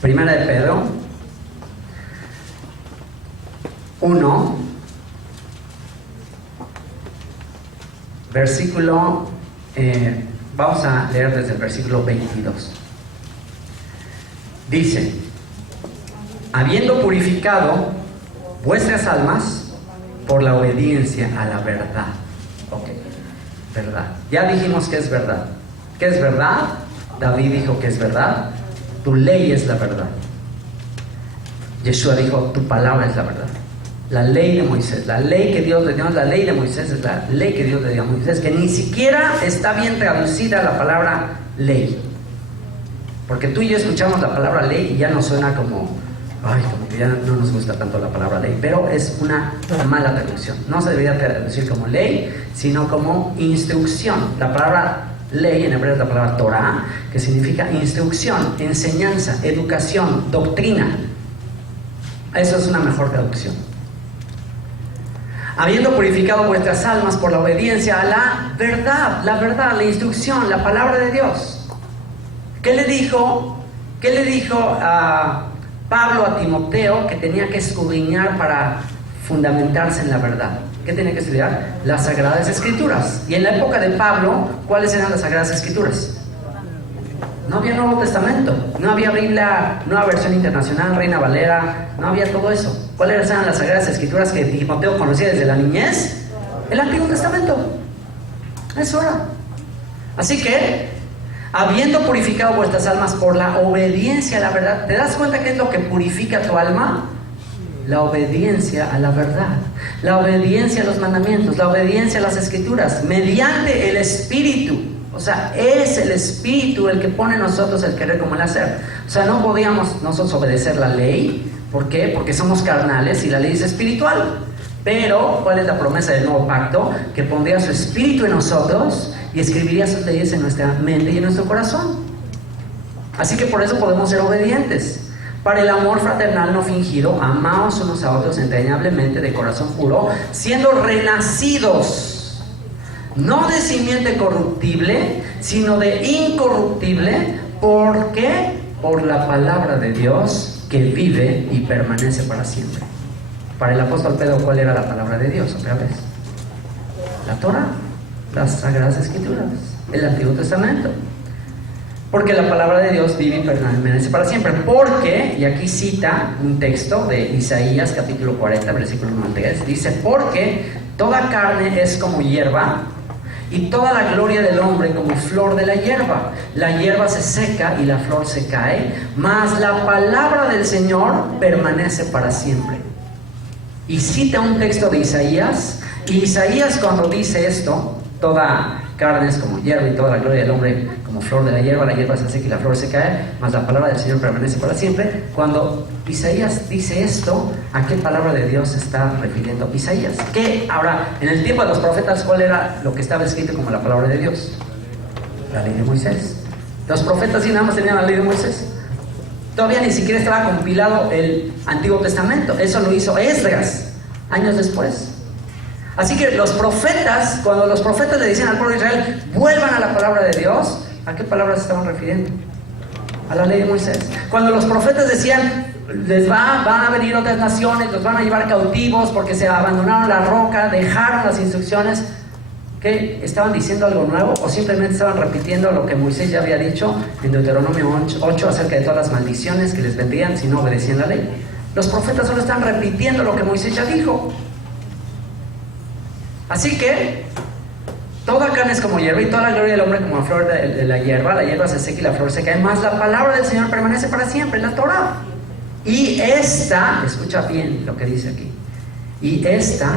Primera de Pedro 1, versículo, vamos a leer desde el versículo 22. Dice: habiendo purificado vuestras almas por la obediencia a la verdad. Ok, verdad. Ya dijimos que es verdad. ¿Qué es verdad? David dijo que es verdad. Tu ley es la verdad. Yeshua dijo, tu palabra es la verdad. La ley de Moisés, la ley que Dios le dio, la ley de Moisés es la ley que Dios le dio a Moisés, que ni siquiera está bien traducida la palabra ley. Porque tú y yo escuchamos la palabra ley y ya nos suena como que ya no nos gusta tanto la palabra ley, pero es una mala traducción. No se debería traducir como ley, sino como instrucción. La palabra ley en hebreo es la palabra Torah, que significa instrucción, enseñanza, educación, doctrina. Eso es una mejor traducción. Habiendo purificado vuestras almas por la obediencia a la verdad, la instrucción, la palabra de Dios. ¿Qué le dijo a Pablo a Timoteo? Que tenía que escudriñar para fundamentarse en la verdad. ¿Qué tenía que estudiar? Las Sagradas Escrituras. Y en la época de Pablo, ¿cuáles eran las Sagradas Escrituras? No había Nuevo Testamento, no había Biblia, Nueva Versión Internacional, Reina Valera, no había todo eso. ¿Cuáles eran las Sagradas Escrituras que Timoteo conocía desde la niñez? El Antiguo Testamento. Eso era. Así que, habiendo purificado vuestras almas por la obediencia a la verdad, ¿te das cuenta qué es lo que purifica tu alma? La obediencia a la verdad, la obediencia a los mandamientos, la obediencia a las Escrituras, mediante el Espíritu. O sea, es el Espíritu el que pone en nosotros el querer como el hacer. O sea, no podíamos nosotros obedecer la ley. ¿Por qué? Porque somos carnales y la ley es espiritual. Pero, ¿cuál es la promesa del nuevo pacto? Que pondría su Espíritu en nosotros y escribiría sus leyes en nuestra mente y en nuestro corazón. Así que por eso podemos ser obedientes. Para el amor fraternal no fingido, amaos unos a otros entrañablemente de corazón puro, siendo renacidos, no de simiente corruptible, sino de incorruptible. ¿Por qué? Por la palabra de Dios que vive y permanece para siempre. Para el apóstol Pedro, ¿cuál era la palabra de Dios? Otra vez, la Torah, las Sagradas Escrituras, el Antiguo Testamento. Porque la palabra de Dios vive y permanece para siempre. Porque, y aquí cita un texto de Isaías capítulo 40, versículo 93, dice: porque toda carne es como hierba, y toda la gloria del hombre como flor de la hierba. La hierba se seca y la flor se cae, mas la palabra del Señor permanece para siempre. Y cita un texto de Isaías, y Isaías, cuando dice esto, toda carne es como hierba y toda la gloria del hombre como flor de la hierba se seca y la flor se cae, mas la palabra del Señor permanece para siempre. Cuando Isaías dice esto, ¿a qué palabra de Dios se está refiriendo Isaías? Que ahora, en el tiempo de los profetas, ¿cuál era lo que estaba escrito como la palabra de Dios? La ley de Moisés. Los profetas sí nada más tenían la ley de Moisés. Todavía ni siquiera estaba compilado el Antiguo Testamento. Eso lo hizo Esdras años después. Así que los profetas, cuando los profetas le decían al pueblo de Israel, vuelvan a la palabra de Dios, ¿a qué palabra se estaban refiriendo? A la ley de Moisés. Cuando los profetas decían, van a venir otras naciones, los van a llevar cautivos porque se abandonaron la roca, dejaron las instrucciones, ¿qué? ¿Estaban diciendo algo nuevo o simplemente estaban repitiendo lo que Moisés ya había dicho en Deuteronomio 8 acerca de todas las maldiciones que les vendrían si no obedecían la ley? Los profetas solo están repitiendo lo que Moisés ya dijo. Así que toda carne es como hierba y toda la gloria del hombre como flor de la hierba se seca y la flor se cae, mas la palabra del Señor permanece para siempre, la Torah. Y esta, escucha bien lo que dice aquí, y esta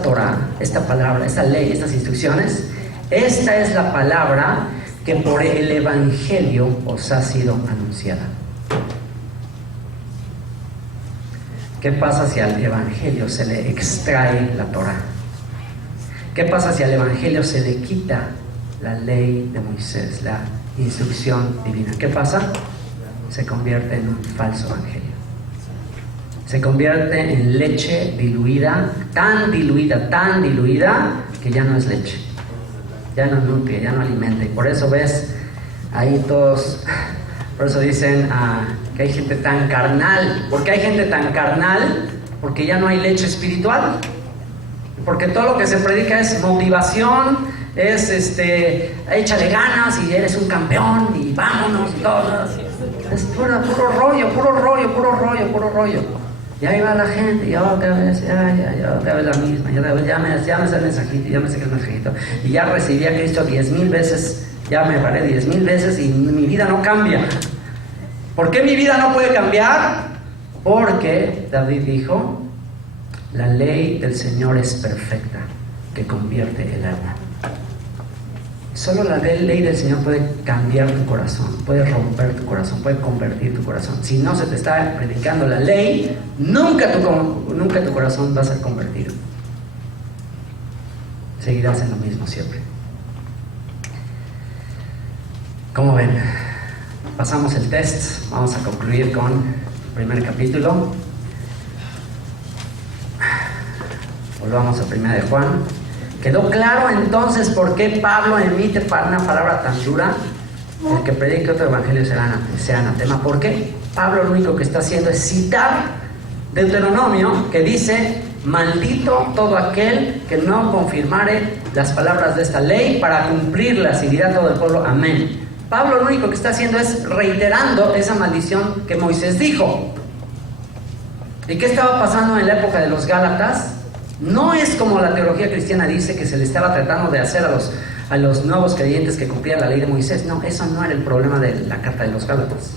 Torah, esta palabra, esta ley, estas instrucciones, esta es la palabra que por el Evangelio os ha sido anunciada. ¿Qué pasa si al Evangelio se le extrae la Torah? ¿Qué pasa si al Evangelio se le quita la ley de Moisés, la instrucción divina? ¿Qué pasa? Se convierte en un falso evangelio. Se convierte en leche diluida, tan diluida, que ya no es leche. Ya no nutre, ya no alimenta. Y por eso ves ahí todos, por eso dicen que hay gente tan carnal. ¿Por qué hay gente tan carnal? Porque ya no hay leche espiritual. Porque todo lo que se predica es motivación, es échale ganas y eres un campeón y vámonos y todo. Es puro rollo. Y ahí va la y otra vez la misma, ya me hace el mensajito, ya me saqué el mensajito. Y ya recibí a Cristo 10,000 veces, ya me paré 10,000 veces y mi vida no cambia. ¿Por qué mi vida no puede cambiar? Porque David dijo: la ley del Señor es perfecta, que convierte el alma. Solo la ley del Señor puede cambiar tu corazón, puede romper tu corazón, puede convertir tu corazón. Si no se te está predicando la ley, nunca tu corazón va a ser convertido. Seguirás en lo mismo siempre. ¿Cómo ven? Pasamos el test, vamos a concluir con el primer capítulo. Volvamos a 1 de Juan. ¿Quedó claro entonces por qué Pablo emite una palabra tan dura? El que predique otro evangelio sea anatema. ¿Por qué? Pablo lo único que está haciendo es citar Deuteronomio, que dice maldito todo aquel que no confirmare las palabras de esta ley para cumplirlas, y dirá todo el pueblo, amén. Pablo lo único que está haciendo es reiterando esa maldición que Moisés dijo. ¿Y qué estaba pasando en la época de los Gálatas? No es como la teología cristiana dice, que se le estaba tratando de hacer a los nuevos creyentes que cumplían la ley de Moisés. No, eso no era el problema de la carta de los Gálatas.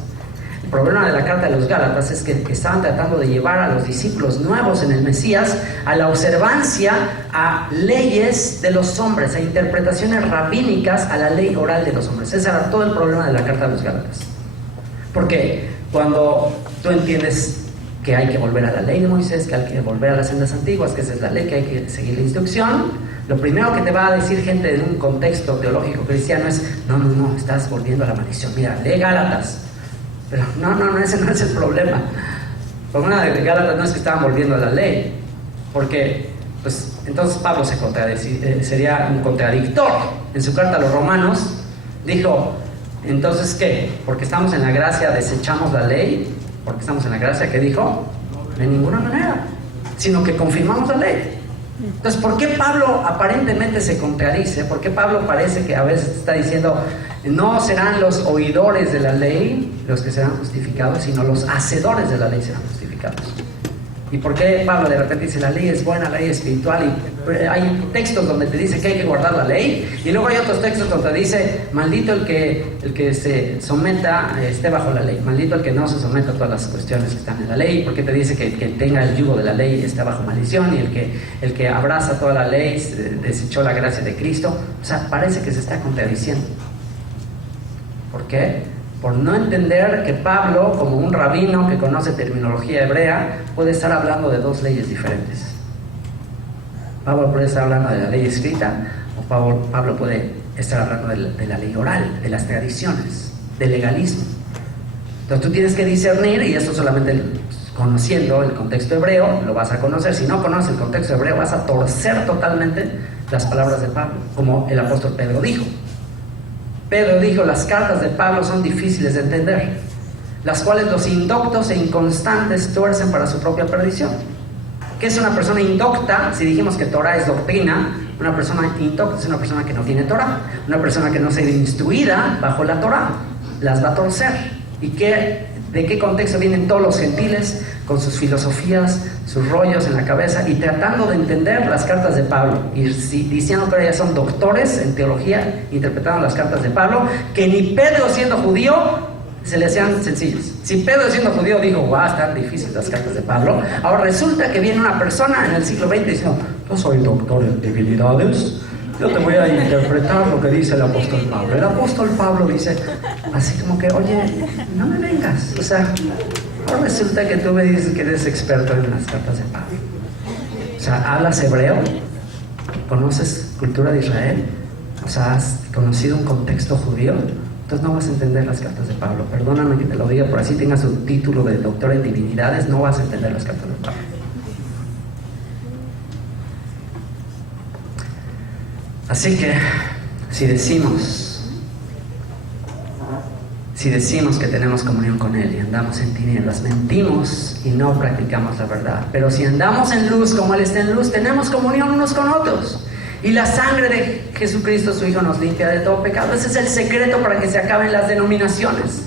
El problema de la carta de los Gálatas es que estaban tratando de llevar a los discípulos nuevos en el Mesías a la observancia a leyes de los hombres, a interpretaciones rabínicas a la ley oral de los hombres. Ese era todo el problema de la carta de los Gálatas. Porque cuando tú entiendes que hay que volver a la ley de Moisés, que hay que volver a las sendas antiguas, que esa es la ley, que hay que seguir la instrucción, lo primero que te va a decir gente en un contexto teológico cristiano es, no, estás volviendo a la maldición. Mira, lee Gálatas. Pero no, ese no es el problema. El problema de Gálatas no es que estaban volviendo a la ley, porque pues entonces Pablo sería un contradictor. En su carta a los Romanos dijo, entonces ¿qué? Porque estamos en la gracia desechamos la ley. Porque estamos en la gracia, ¿qué dijo? De ninguna manera, sino que confirmamos la ley. Entonces, ¿por qué Pablo aparentemente se contradice? ¿Por qué Pablo parece que a veces está diciendo, no serán los oidores de la ley los que serán justificados, sino los hacedores de la ley serán justificados? ¿Y por qué Pablo de repente dice, la ley es buena, la ley es espiritual? Y hay textos donde te dice que hay que guardar la ley, y luego hay otros textos donde te dice, maldito el que se someta, esté bajo la ley, maldito el que no se someta a todas las cuestiones que están en la ley, porque te dice que el que tenga el yugo de la ley está bajo maldición, y el que abraza toda la ley desechó la gracia de Cristo. O sea, parece que se está contradiciendo. ¿Por qué? Por no entender que Pablo, como un rabino que conoce terminología hebrea, puede estar hablando de dos leyes diferentes. Pablo puede estar hablando de la ley escrita, o Pablo puede estar hablando de la ley oral, de las tradiciones, del legalismo. Entonces tú tienes que discernir, y esto solamente conociendo el contexto hebreo lo vas a conocer. Si no conoces el contexto hebreo, vas a torcer totalmente las palabras de Pablo, como el apóstol Pedro dijo. Pedro dijo, las cartas de Pablo son difíciles de entender, las cuales los indoctos e inconstantes tuercen para su propia perdición. ¿Qué es una persona indocta? Si dijimos que Torah es doctrina, una persona indocta es una persona que no tiene Torah, una persona que no ha sido instruida bajo la Torah, las va a torcer. ¿Y de qué contexto vienen todos los gentiles con sus filosofías, sus rollos en la cabeza y tratando de entender las cartas de Pablo? Y diciendo que ya son doctores en teología, interpretando las cartas de Pablo, que ni Pedro siendo judío se le hacían sencillas. Si Pedro siendo judío dijo, guau, están difíciles las cartas de Pablo, ahora resulta que viene una persona en el siglo XX diciendo, yo soy doctor en divinidades, yo te voy a interpretar lo que dice el apóstol Pablo. El apóstol Pablo dice, así como que, oye, no me vengas. O sea, ahora resulta que tú me dices que eres experto en las cartas de Pablo. O sea, ¿hablas hebreo? ¿Conoces cultura de Israel? O sea, ¿has conocido un contexto judío? Entonces no vas a entender las cartas de Pablo. Perdóname que te lo diga, por así tengas un título de doctor en divinidades, no vas a entender las cartas de Pablo. Así que, si decimos que tenemos comunión con Él y andamos en tinieblas, mentimos y no practicamos la verdad. Pero si andamos en luz como Él está en luz, tenemos comunión unos con otros. Y la sangre de Jesucristo, su Hijo, nos limpia de todo pecado. Ese es el secreto para que se acaben las denominaciones.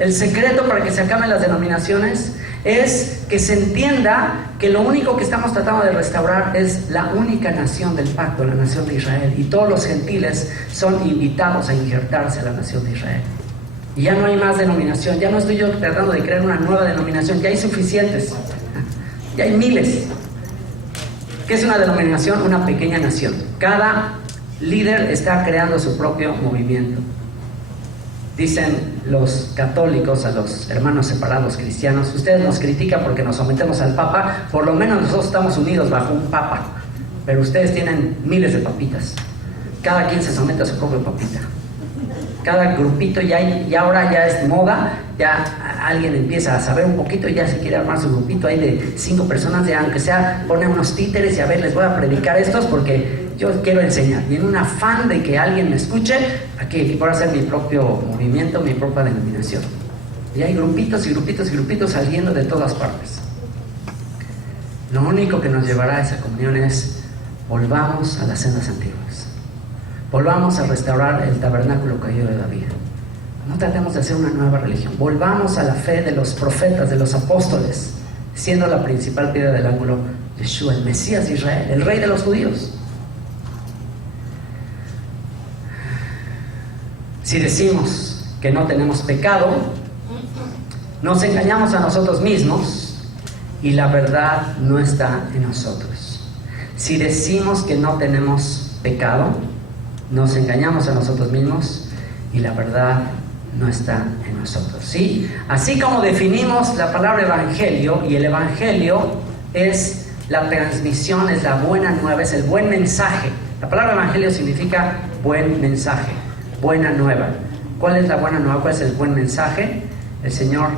El secreto para que se acaben las denominaciones es que se entienda que lo único que estamos tratando de restaurar es la única nación del pacto, la nación de Israel. Y todos los gentiles son invitados a injertarse a la nación de Israel. Y ya no hay más denominación. Ya no estoy yo tratando de crear una nueva denominación. Ya hay suficientes. Ya hay miles. ¿Qué es una denominación? Una pequeña nación. Cada líder está creando su propio movimiento. Dicen los católicos a los hermanos separados cristianos, ustedes nos critican porque nos sometemos al Papa, por lo menos nosotros estamos unidos bajo un Papa, pero ustedes tienen miles de papitas. Cada quien se somete a su propio papita. Cada grupito ya ahora ya es moda, ya alguien empieza a saber un poquito y ya se quiere armar su grupito ahí de 5 personas, ya aunque sea pone unos títeres y a ver, les voy a predicar estos porque yo quiero enseñar. Y en un afán de que alguien me escuche, aquí puedo hacer mi propio movimiento, mi propia denominación. Y hay grupitos y grupitos y grupitos saliendo de todas partes. Lo único que nos llevará a esa comunión es volvamos a las sendas antiguas. Volvamos a restaurar el tabernáculo caído de David. No tratemos de hacer una nueva religión. Volvamos a la fe de los profetas, de los apóstoles, siendo la principal piedra del ángulo Yeshua, el Mesías de Israel, el rey de los judíos. Si decimos que no tenemos pecado, nos engañamos a nosotros mismos y la verdad no está en nosotros. Si decimos que no tenemos pecado, nos engañamos a nosotros mismos y la verdad no está en nosotros. ¿Sí? Así como definimos la palabra evangelio, y el evangelio es la transmisión, es la buena nueva, es el buen mensaje. La palabra evangelio significa buen mensaje, buena nueva. ¿Cuál es la buena nueva? ¿Cuál es el buen mensaje? El Señor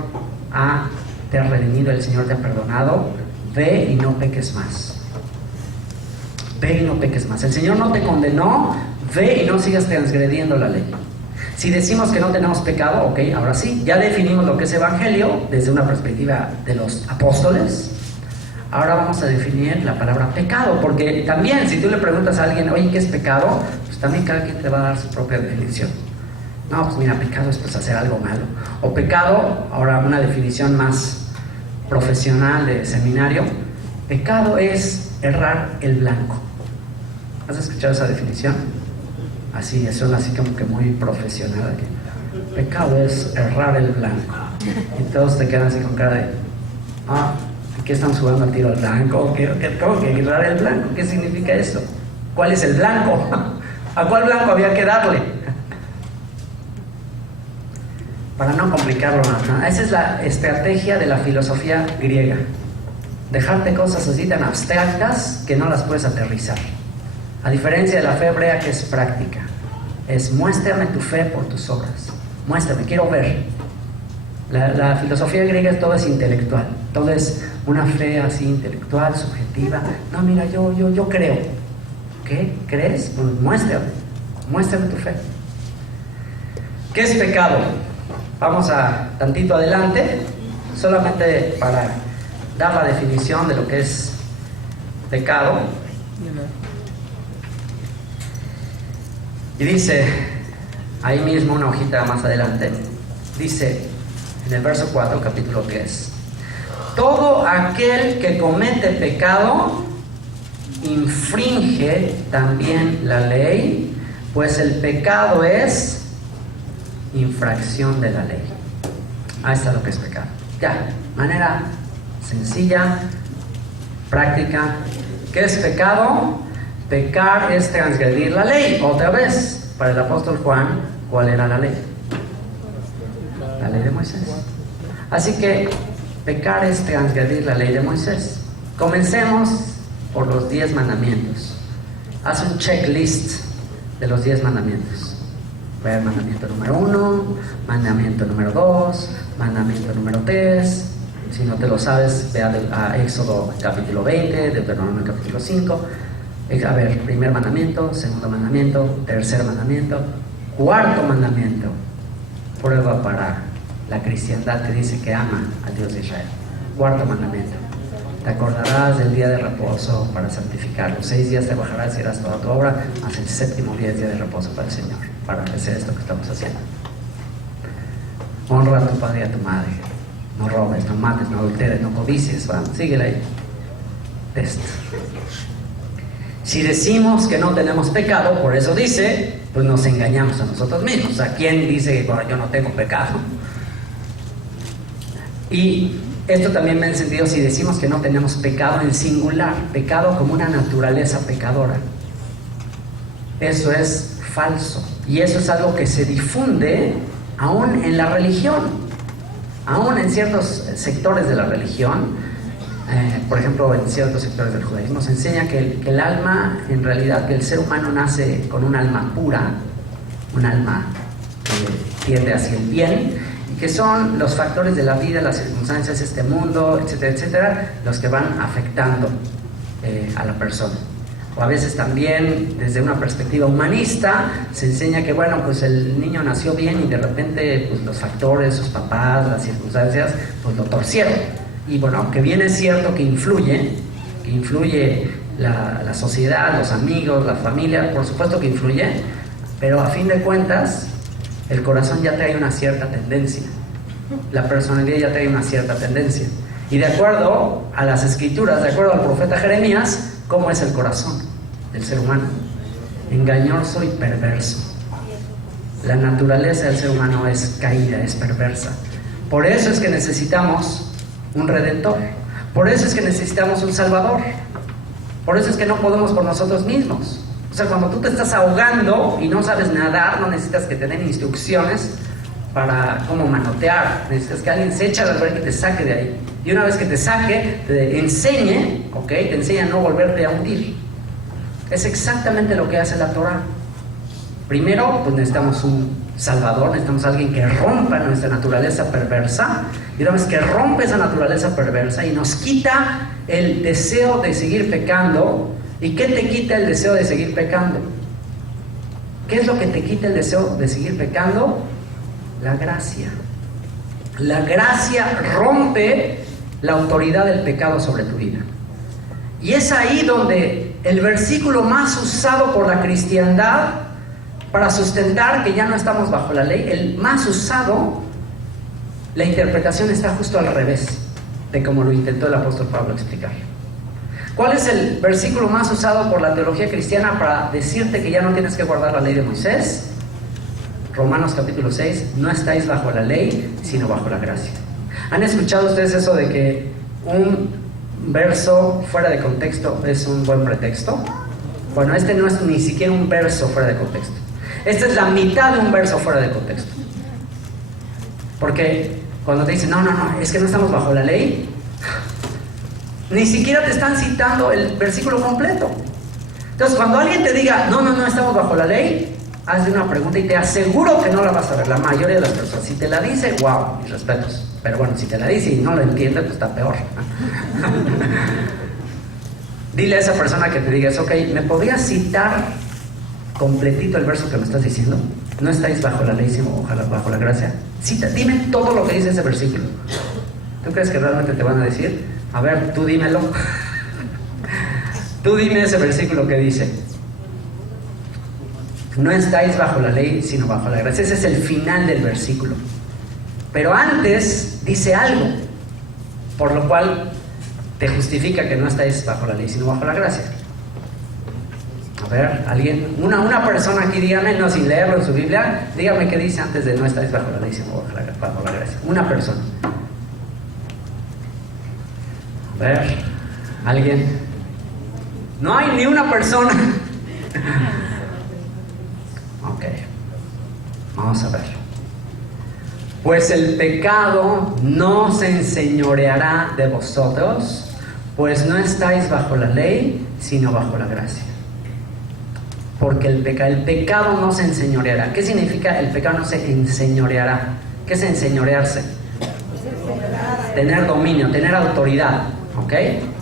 te ha redimido, el Señor te ha perdonado. Ve y no peques más. Ve y no peques más. El Señor no te condenó. Ve y no sigas transgrediendo la ley. Si decimos que no tenemos pecado, ok, ahora sí, ya definimos lo que es evangelio desde una perspectiva de los apóstoles. Ahora vamos a definir la palabra pecado, porque también si tú le preguntas a alguien, oye, ¿qué es pecado? Pues también cada quien te va a dar su propia definición. No, pues mira, pecado es pues hacer algo malo. O pecado, ahora una definición más profesional de seminario, pecado es errar el blanco. ¿Has escuchado esa definición? Así, suena así como que muy profesional aquí. Pecado es errar el blanco. Y todos te quedan así con cara de, ¿qué están jugando al tiro al blanco? ¿Cómo que errar el blanco? ¿Qué significa eso? ¿Cuál es el blanco? ¿A cuál blanco había que darle? Para no complicarlo más. Esa es la estrategia de la filosofía griega. Dejarte cosas así tan abstractas que no las puedes aterrizar. A diferencia de la fe hebrea, que es práctica. Es muéstrame tu fe por tus obras. Muéstrame, quiero ver. La filosofía griega todo es intelectual. Todo es una fe así intelectual, subjetiva. No, mira, yo creo. ¿Qué? ¿Crees? Pues muéstrame tu fe. ¿Qué es pecado? Vamos a tantito adelante, solamente para dar la definición de lo que es pecado. Y dice, ahí mismo una hojita más adelante, dice en el verso 4, capítulo 3, todo aquel que comete pecado infringe también la ley, pues el pecado es infracción de la ley. Ahí está lo que es pecado. Ya, manera sencilla, práctica. ¿Qué es pecado? Pecar es transgredir la ley. Otra vez, para el apóstol Juan, ¿cuál era la ley? La ley de Moisés. Así que pecar es transgredir la ley de Moisés. Comencemos por los 10 mandamientos. Haz un checklist de los 10 mandamientos. Ve el mandamiento número 1, mandamiento número 2, mandamiento número 3. Si no te lo sabes, ve a Éxodo capítulo 20, Deuteronomio capítulo 5. A ver, primer mandamiento, segundo mandamiento, tercer mandamiento, cuarto mandamiento. Prueba para la cristiandad que dice que ama al Dios de Israel. Cuarto mandamiento. Te acordarás del día de reposo para santificarlo. 6 días trabajarás y harás toda tu obra, mas el séptimo día es día de reposo para el Señor, para hacer esto que estamos haciendo. Honra a tu padre y a tu madre. No robes, no mates, no adulteres, no codicies. Síguele ahí. Test. Si decimos que no tenemos pecado, por eso dice, pues nos engañamos a nosotros mismos. ¿A quién dice que bueno, yo no tengo pecado? Y esto también me ha sentido si decimos que no tenemos pecado en singular, pecado como una naturaleza pecadora. Eso es falso. Y eso es algo que se difunde aún en la religión, aún en ciertos sectores de la religión. Por ejemplo, en ciertos sectores del judaísmo se enseña que el alma, en realidad, que el ser humano nace con un alma pura, un alma que tiende hacia el bien, y que son los factores de la vida, las circunstancias, este mundo, etcétera, etcétera, los que van afectando a la persona. O a veces también, desde una perspectiva humanista, se enseña que, bueno, pues el niño nació bien y de repente, pues los factores, sus papás, las circunstancias, pues lo torcieron. Y bueno, aunque bien es cierto que influye, que influye la sociedad, los amigos, la familia, por supuesto que influye, pero a fin de cuentas, el corazón ya trae una cierta tendencia, la personalidad ya trae una cierta tendencia. Y de acuerdo a las escrituras, de acuerdo al profeta Jeremías, ¿cómo es el corazón del ser humano? Engañoso y perverso. La naturaleza del ser humano es caída, es perversa. Por eso es que necesitamos un redentor. Por eso es que necesitamos un salvador. Por eso es que no podemos por nosotros mismos. O sea, cuando tú te estás ahogando y no sabes nadar, no necesitas que te den instrucciones para cómo manotear. Necesitas que alguien se eche a la alberca y te saque de ahí. Y una vez que te saque, te enseñe, ¿ok? Te enseña a no volverte a hundir. Es exactamente lo que hace la Torah. Primero, pues necesitamos un salvador, necesitamos a alguien que rompa nuestra naturaleza perversa. Y una vez que rompe esa naturaleza perversa y nos quita el deseo de seguir pecando. ¿Y qué te quita el deseo de seguir pecando? ¿Qué es lo que te quita el deseo de seguir pecando? La gracia. La gracia rompe la autoridad del pecado sobre tu vida. Y es ahí donde el versículo más usado por la cristiandad para sustentar que ya no estamos bajo la ley, el más usado, la interpretación está justo al revés de como lo intentó el apóstol Pablo explicar. ¿Cuál es el versículo más usado por la teología cristiana para decirte que ya no tienes que guardar la ley de Moisés? Romanos capítulo 6, no estáis bajo la ley, sino bajo la gracia. ¿Han escuchado ustedes eso de que un verso fuera de contexto es un buen pretexto? Bueno, este no es ni siquiera un verso fuera de contexto. Esta es la mitad de un verso fuera de contexto. Porque cuando te dicen, no, es que no estamos bajo la ley, ni siquiera te están citando el versículo completo. Entonces, cuando alguien te diga, no estamos bajo la ley, hazle una pregunta y te aseguro que no la vas a ver. La mayoría de las personas, si te la dice, wow, mis respetos. Pero bueno, si te la dice y no lo entiende, pues está peor. Dile a esa persona que te digas, ok, ¿me podrías citar completito el verso que me estás diciendo? No estáis bajo la ley, sino bajo la gracia. Cita, dime todo lo que dice ese versículo. ¿Tú crees que realmente te van a decir? A ver, tú dímelo. Tú dime ese versículo que dice. No estáis bajo la ley, sino bajo la gracia. Ese es el final del versículo. Pero antes dice algo, por lo cual te justifica que no estáis bajo la ley, sino bajo la gracia. A ver, alguien, una persona aquí, dígame, no sin leerlo en su Biblia, dígame qué dice antes de no estáis bajo la ley, sino bajo la gracia. Una persona. A ver, alguien. No hay ni una persona. Ok, vamos a ver. Pues el pecado no se enseñoreará de vosotros, pues no estáis bajo la ley, sino bajo la gracia. Porque el pecado no se enseñoreará. ¿Qué significa el pecado no se enseñoreará? ¿Qué es enseñorearse? Tener dominio, tener autoridad. ¿Ok?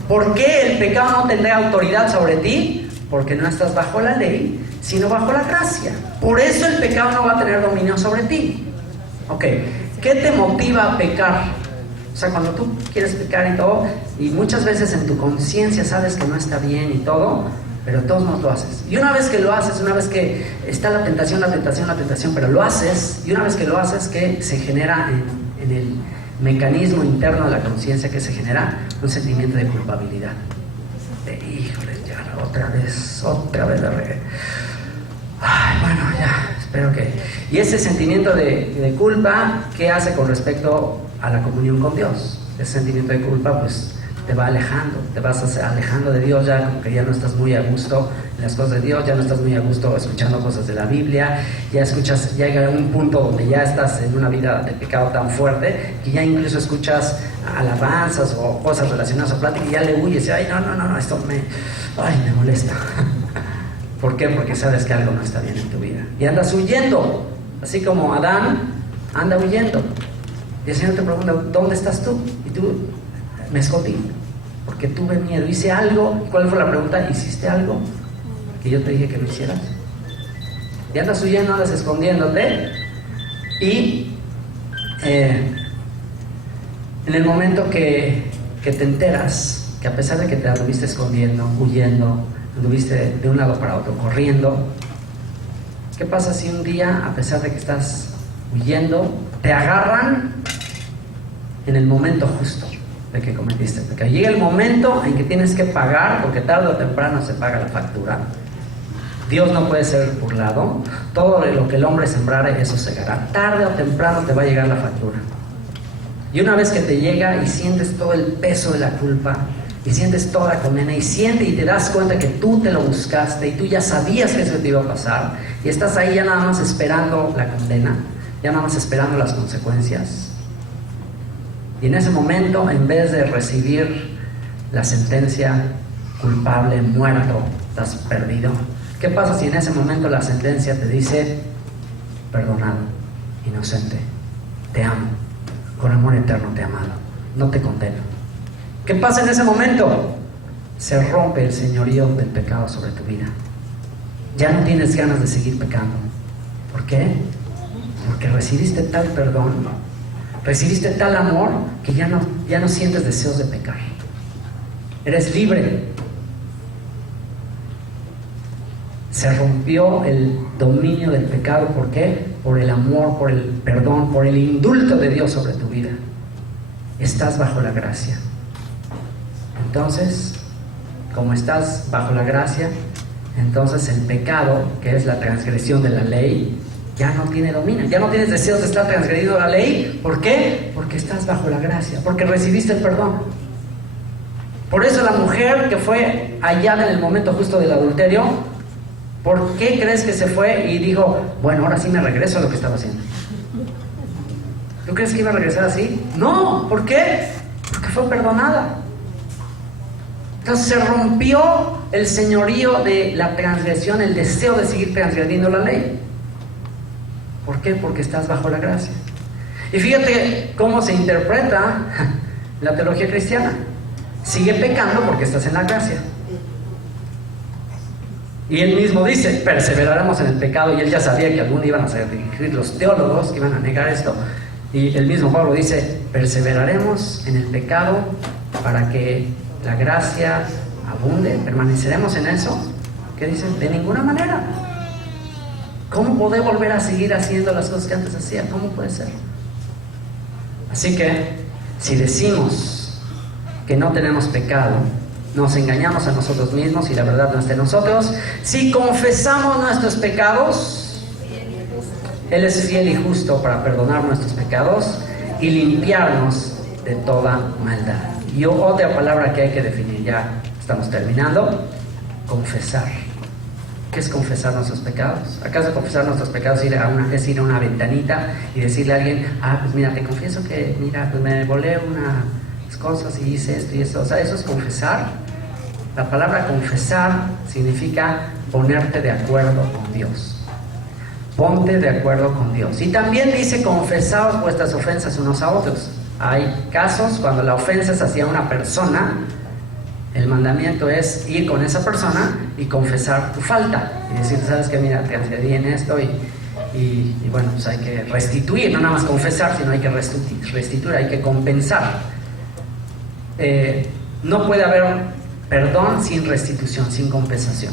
¿Por qué el pecado no tendrá autoridad sobre ti? Porque no estás bajo la ley, sino bajo la gracia. Por eso el pecado no va a tener dominio sobre ti. Ok, ¿qué te motiva a pecar? O sea, cuando tú quieres pecar y todo, y muchas veces en tu conciencia sabes que no está bien y todo, pero de todos modos lo haces. Y una vez que lo haces, una vez que está la tentación, pero lo haces, y una vez que lo haces, ¿qué se genera en el mecanismo interno de la conciencia? Que se genera un sentimiento de culpabilidad. De, híjole, ya otra vez la regué. Ay, bueno, ya, espero que... Y ese sentimiento de culpa, ¿qué hace con respecto a la comunión con Dios? Ese sentimiento de culpa, pues, te va alejando, te vas alejando de Dios, ya como que ya no estás muy a gusto en las cosas de Dios, ya no estás muy a gusto escuchando cosas de la Biblia, ya llega a un punto donde ya estás en una vida de pecado tan fuerte que ya incluso escuchas alabanzas o cosas relacionadas a plática y ya le huyes, y ay, no, esto me molesta. ¿Por qué? Porque sabes que algo no está bien en tu vida y andas huyendo, así como Adán anda huyendo. Y el Señor te pregunta, ¿dónde estás tú? Y tú, me escondí, porque tuve miedo, hice algo. ¿Cuál fue la pregunta? ¿Hiciste algo que yo te dije que no hicieras? Y andas huyendo, andas escondiéndote. Y en el momento que te enteras que a pesar de que te anduviste escondiendo, huyendo, anduviste de un lado para otro, corriendo, ¿qué pasa si un día, a pesar de que estás huyendo, te agarran en el momento justo de que cometiste el pecado? Llega el momento en que tienes que pagar, porque tarde o temprano se paga la factura. Dios no puede ser burlado. Todo lo que el hombre sembrare, eso segará. Tarde o temprano te va a llegar la factura. Y una vez que te llega y sientes todo el peso de la culpa, y sientes toda la condena, y te das cuenta que tú te lo buscaste, y tú ya sabías que eso te iba a pasar, y estás ahí ya nada más esperando la condena, ya nada más esperando las consecuencias. Y en ese momento, en vez de recibir la sentencia culpable, muerto, estás perdido. ¿Qué pasa si en ese momento la sentencia te dice: perdonado, inocente, te amo, con amor eterno te he amado, no te condeno? ¿Qué pasa en ese momento? Se rompe el señorío del pecado sobre tu vida. Ya no tienes ganas de seguir pecando. ¿Por qué? Porque recibiste tal perdón, recibiste tal amor, que ya no sientes deseos de pecar. Eres libre. Se rompió el dominio del pecado. ¿Por qué? Por el amor, por el perdón, por el indulto de Dios sobre tu vida. Estás bajo la gracia. Entonces, como estás bajo la gracia, entonces el pecado, que es la transgresión de la ley, ya no tiene dominio. Ya no tienes deseos de estar transgrediendo la ley. ¿Por qué? Porque estás bajo la gracia, porque recibiste el perdón. Por eso la mujer que fue hallada en el momento justo del adulterio, ¿por qué crees que se fue y dijo: bueno, ahora sí me regreso a lo que estaba haciendo? ¿Tú crees que iba a regresar así? No. ¿Por qué? Porque fue perdonada. Entonces se rompió el señorío de la transgresión, el deseo de seguir transgrediendo la ley. ¿Por qué? Porque estás bajo la gracia. Y fíjate cómo se interpreta la teología cristiana. Sigue pecando porque estás en la gracia. Y él mismo dice: perseveraremos en el pecado. Y él ya sabía que algún día iban a surgir los teólogos que iban a negar esto. Y el mismo Pablo dice: perseveraremos en el pecado para que la gracia abunde. ¿Permaneceremos en eso? ¿Qué dicen? De ninguna manera. ¿Cómo poder volver a seguir haciendo las cosas que antes hacía? ¿Cómo puede ser? Así que, si decimos que no tenemos pecado, nos engañamos a nosotros mismos y la verdad no está en nosotros. Si confesamos nuestros pecados, Él es fiel y justo para perdonar nuestros pecados y limpiarnos de toda maldad. Y otra palabra que hay que definir, ya estamos terminando: confesar. ¿Qué es confesar nuestros pecados? ¿Acaso confesar nuestros pecados es ir a una ventanita y decirle a alguien: pues mira, te confieso que, mira, pues me volé unas cosas y hice esto y esto? O sea, eso es confesar. La palabra confesar significa ponerte de acuerdo con Dios. Ponte de acuerdo con Dios. Y también dice: confesaos vuestras ofensas unos a otros. Hay casos cuando la ofensa es hacia una persona. El mandamiento es ir con esa persona y confesar tu falta y decir: sabes que, mira, transgredí en esto y bueno, pues hay que restituir, no nada más confesar, sino hay que restituir, hay que compensar. No puede haber perdón sin restitución, sin compensación.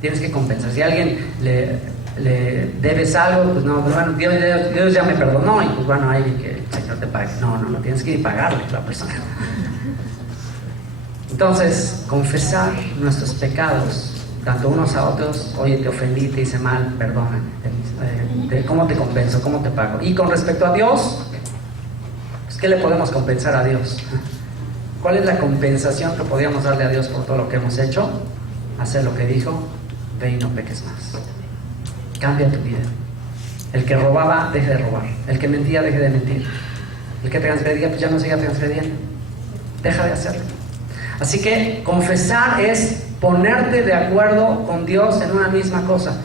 Tienes que compensar. Si a alguien le debes algo, pues no, bueno, Dios ya me perdonó y pues bueno, hay que el Señor te pague. No, tienes que ir a pagarle a la persona. Entonces, confesar nuestros pecados, tanto unos a otros. Oye, te ofendí, te hice mal, perdona. ¿Cómo te compenso? ¿Cómo te pago? Y con respecto a Dios, pues, ¿qué le podemos compensar a Dios? ¿Cuál es la compensación que podríamos darle a Dios por todo lo que hemos hecho? Hacer lo que dijo: ve y no peques más. Cambia tu vida. El que robaba, deje de robar. El que mentía, deje de mentir. El que transgredía, pues ya no siga transgrediendo. Deja de hacerlo. Así que confesar es ponerte de acuerdo con Dios en una misma cosa.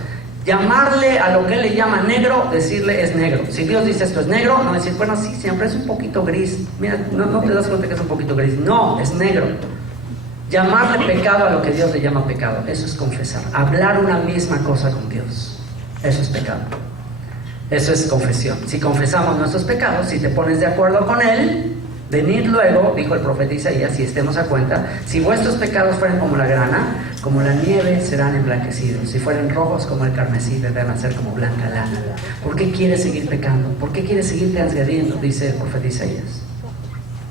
Llamarle a lo que Él le llama negro, decirle es negro. Si Dios dice esto es negro, no decir, bueno, sí, siempre es un poquito gris. Mira, no te das cuenta que es un poquito gris. No, es negro. Llamarle pecado a lo que Dios le llama pecado, eso es confesar. Hablar una misma cosa con Dios, eso es pecado. Eso es confesión. Si confesamos nuestros pecados, si te pones de acuerdo con Él, Venid luego, dijo el profeta Isaías, y estemos a cuenta, si vuestros pecados fueren como la grana, como la nieve serán emblanquecidos. Si fueren rojos como el carmesí, vendrán a ser como blanca lana. ¿Por qué quieres seguir pecando? ¿Por qué quieres seguir transgrediendo? Dice el profeta Isaías.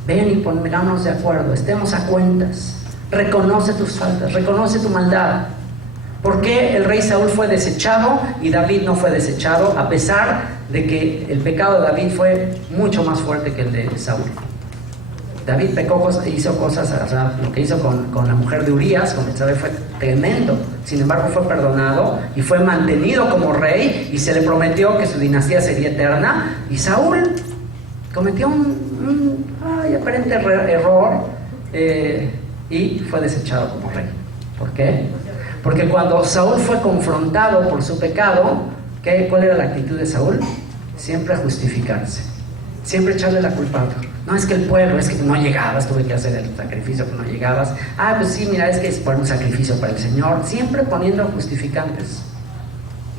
Ven y pongámonos de acuerdo, estemos a cuentas. Reconoce tus faltas, reconoce tu maldad. ¿Por qué el rey Saúl fue desechado y David no fue desechado? A pesar de que el pecado de David fue mucho más fuerte que el de Saúl. David pecó, hizo cosas, o sea, lo que hizo con la mujer de Urías, con Betsabé, fue tremendo. Sin embargo, fue perdonado y fue mantenido como rey y se le prometió que su dinastía sería eterna. Y Saúl cometió un aparente error y fue desechado como rey. ¿Por qué? Porque cuando Saúl fue confrontado por su pecado, ¿cuál era la actitud de Saúl? Siempre justificarse, siempre echarle la culpa a otro. No, es que el pueblo, es que no llegabas, tuve que hacer el sacrificio, pero no llegabas. Pues sí, mira, es que es por un sacrificio para el Señor. Siempre poniendo justificantes.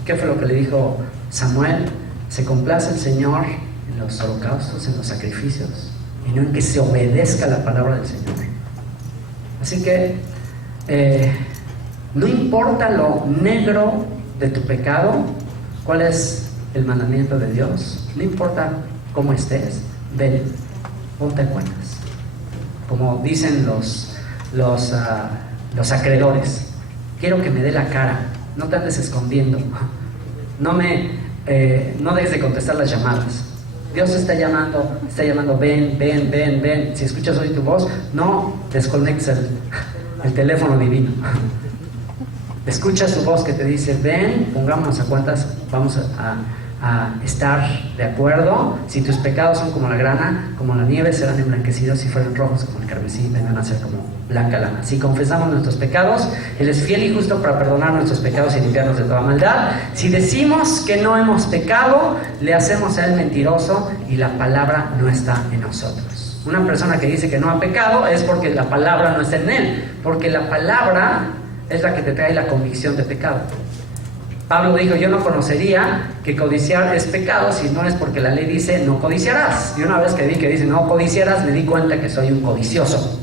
¿Y qué fue lo que le dijo Samuel? Se complace el Señor en los holocaustos, en los sacrificios, y no en que se obedezca la palabra del Señor. Así que no importa lo negro de tu pecado, cuál es el mandamiento de Dios, no importa cómo estés, ven, ponte a cuentas. Como dicen los acreedores, quiero que me dé la cara, no te andes escondiendo, no dejes de contestar las llamadas. Dios está llamando, ven, ven, ven, ven. Si escuchas hoy tu voz, no desconectes el teléfono divino. Escucha su voz que te dice, ven, pongámonos a cuentas, vamos a estar de acuerdo. Si tus pecados son como la grana, como la nieve, serán emblanquecidos. Si fueran rojos como el carmesí, vendrán a ser como blanca lana. Si confesamos nuestros pecados, Él es fiel y justo para perdonar nuestros pecados y limpiarnos de toda maldad. Si decimos que no hemos pecado, le hacemos a Él mentiroso y la palabra no está en nosotros. Una persona que dice que no ha pecado es porque la palabra no está en él, porque la palabra es la que te trae la convicción de pecado. Pablo dijo, yo no conocería que codiciar es pecado si no es porque la ley dice no codiciarás. Y una vez que vi que dice no codiciarás, me di cuenta que soy un codicioso.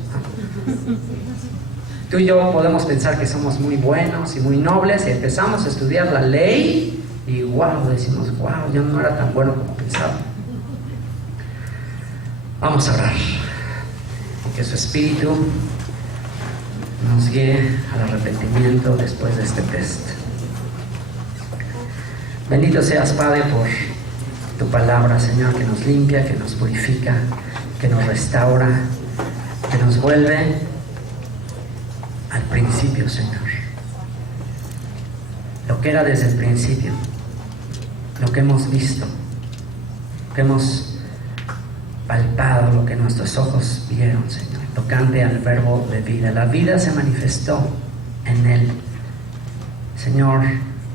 Tú y yo podemos pensar que somos muy buenos y muy nobles y empezamos a estudiar la ley y decimos, yo no era tan bueno como pensaba. Vamos a orar, que su Espíritu nos guíe al arrepentimiento después de este test. Bendito seas, Padre, por tu palabra, Señor, que nos limpia, que nos purifica, que nos restaura, que nos vuelve al principio, Señor. Lo que era desde el principio, lo que hemos visto, lo que hemos palpado, lo que nuestros ojos vieron, Señor, tocante al verbo de vida. La vida se manifestó en Él. Señor,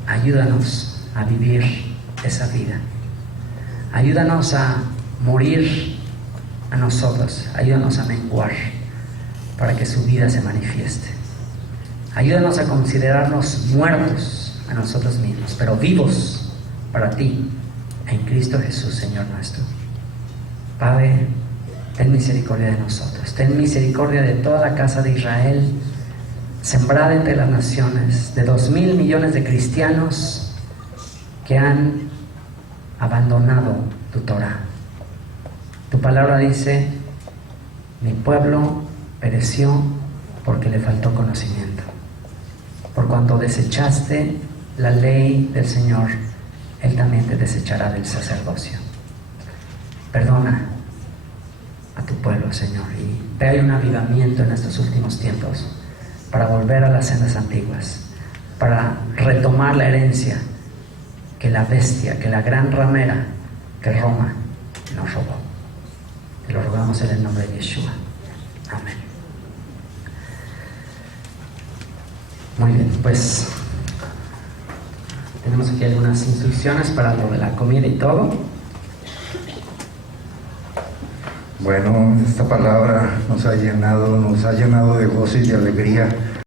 ayúdanos a vivir esa vida. Ayúdanos a morir a nosotros. Ayúdanos a menguar para que su vida se manifieste. Ayúdanos a considerarnos muertos a nosotros mismos, pero vivos para ti en Cristo Jesús, Señor nuestro. Padre, ten misericordia de nosotros. Ten misericordia de toda la casa de Israel, sembrada entre las naciones, de 2,000 millones de cristianos que han abandonado tu Torah. Tu palabra dice, mi pueblo pereció porque le faltó conocimiento. Por cuanto desechaste la ley del Señor, Él también te desechará del sacerdocio. Perdona a tu pueblo, Señor, y trae un avivamiento en estos últimos tiempos para volver a las sendas antiguas, para retomar la herencia que la bestia, que la gran ramera, que Roma nos robó. Te lo rogamos en el nombre de Yeshua. Amén. Muy bien, pues tenemos aquí algunas instrucciones para lo de la comida y todo. Bueno, esta palabra nos ha llenado de gozo y de alegría.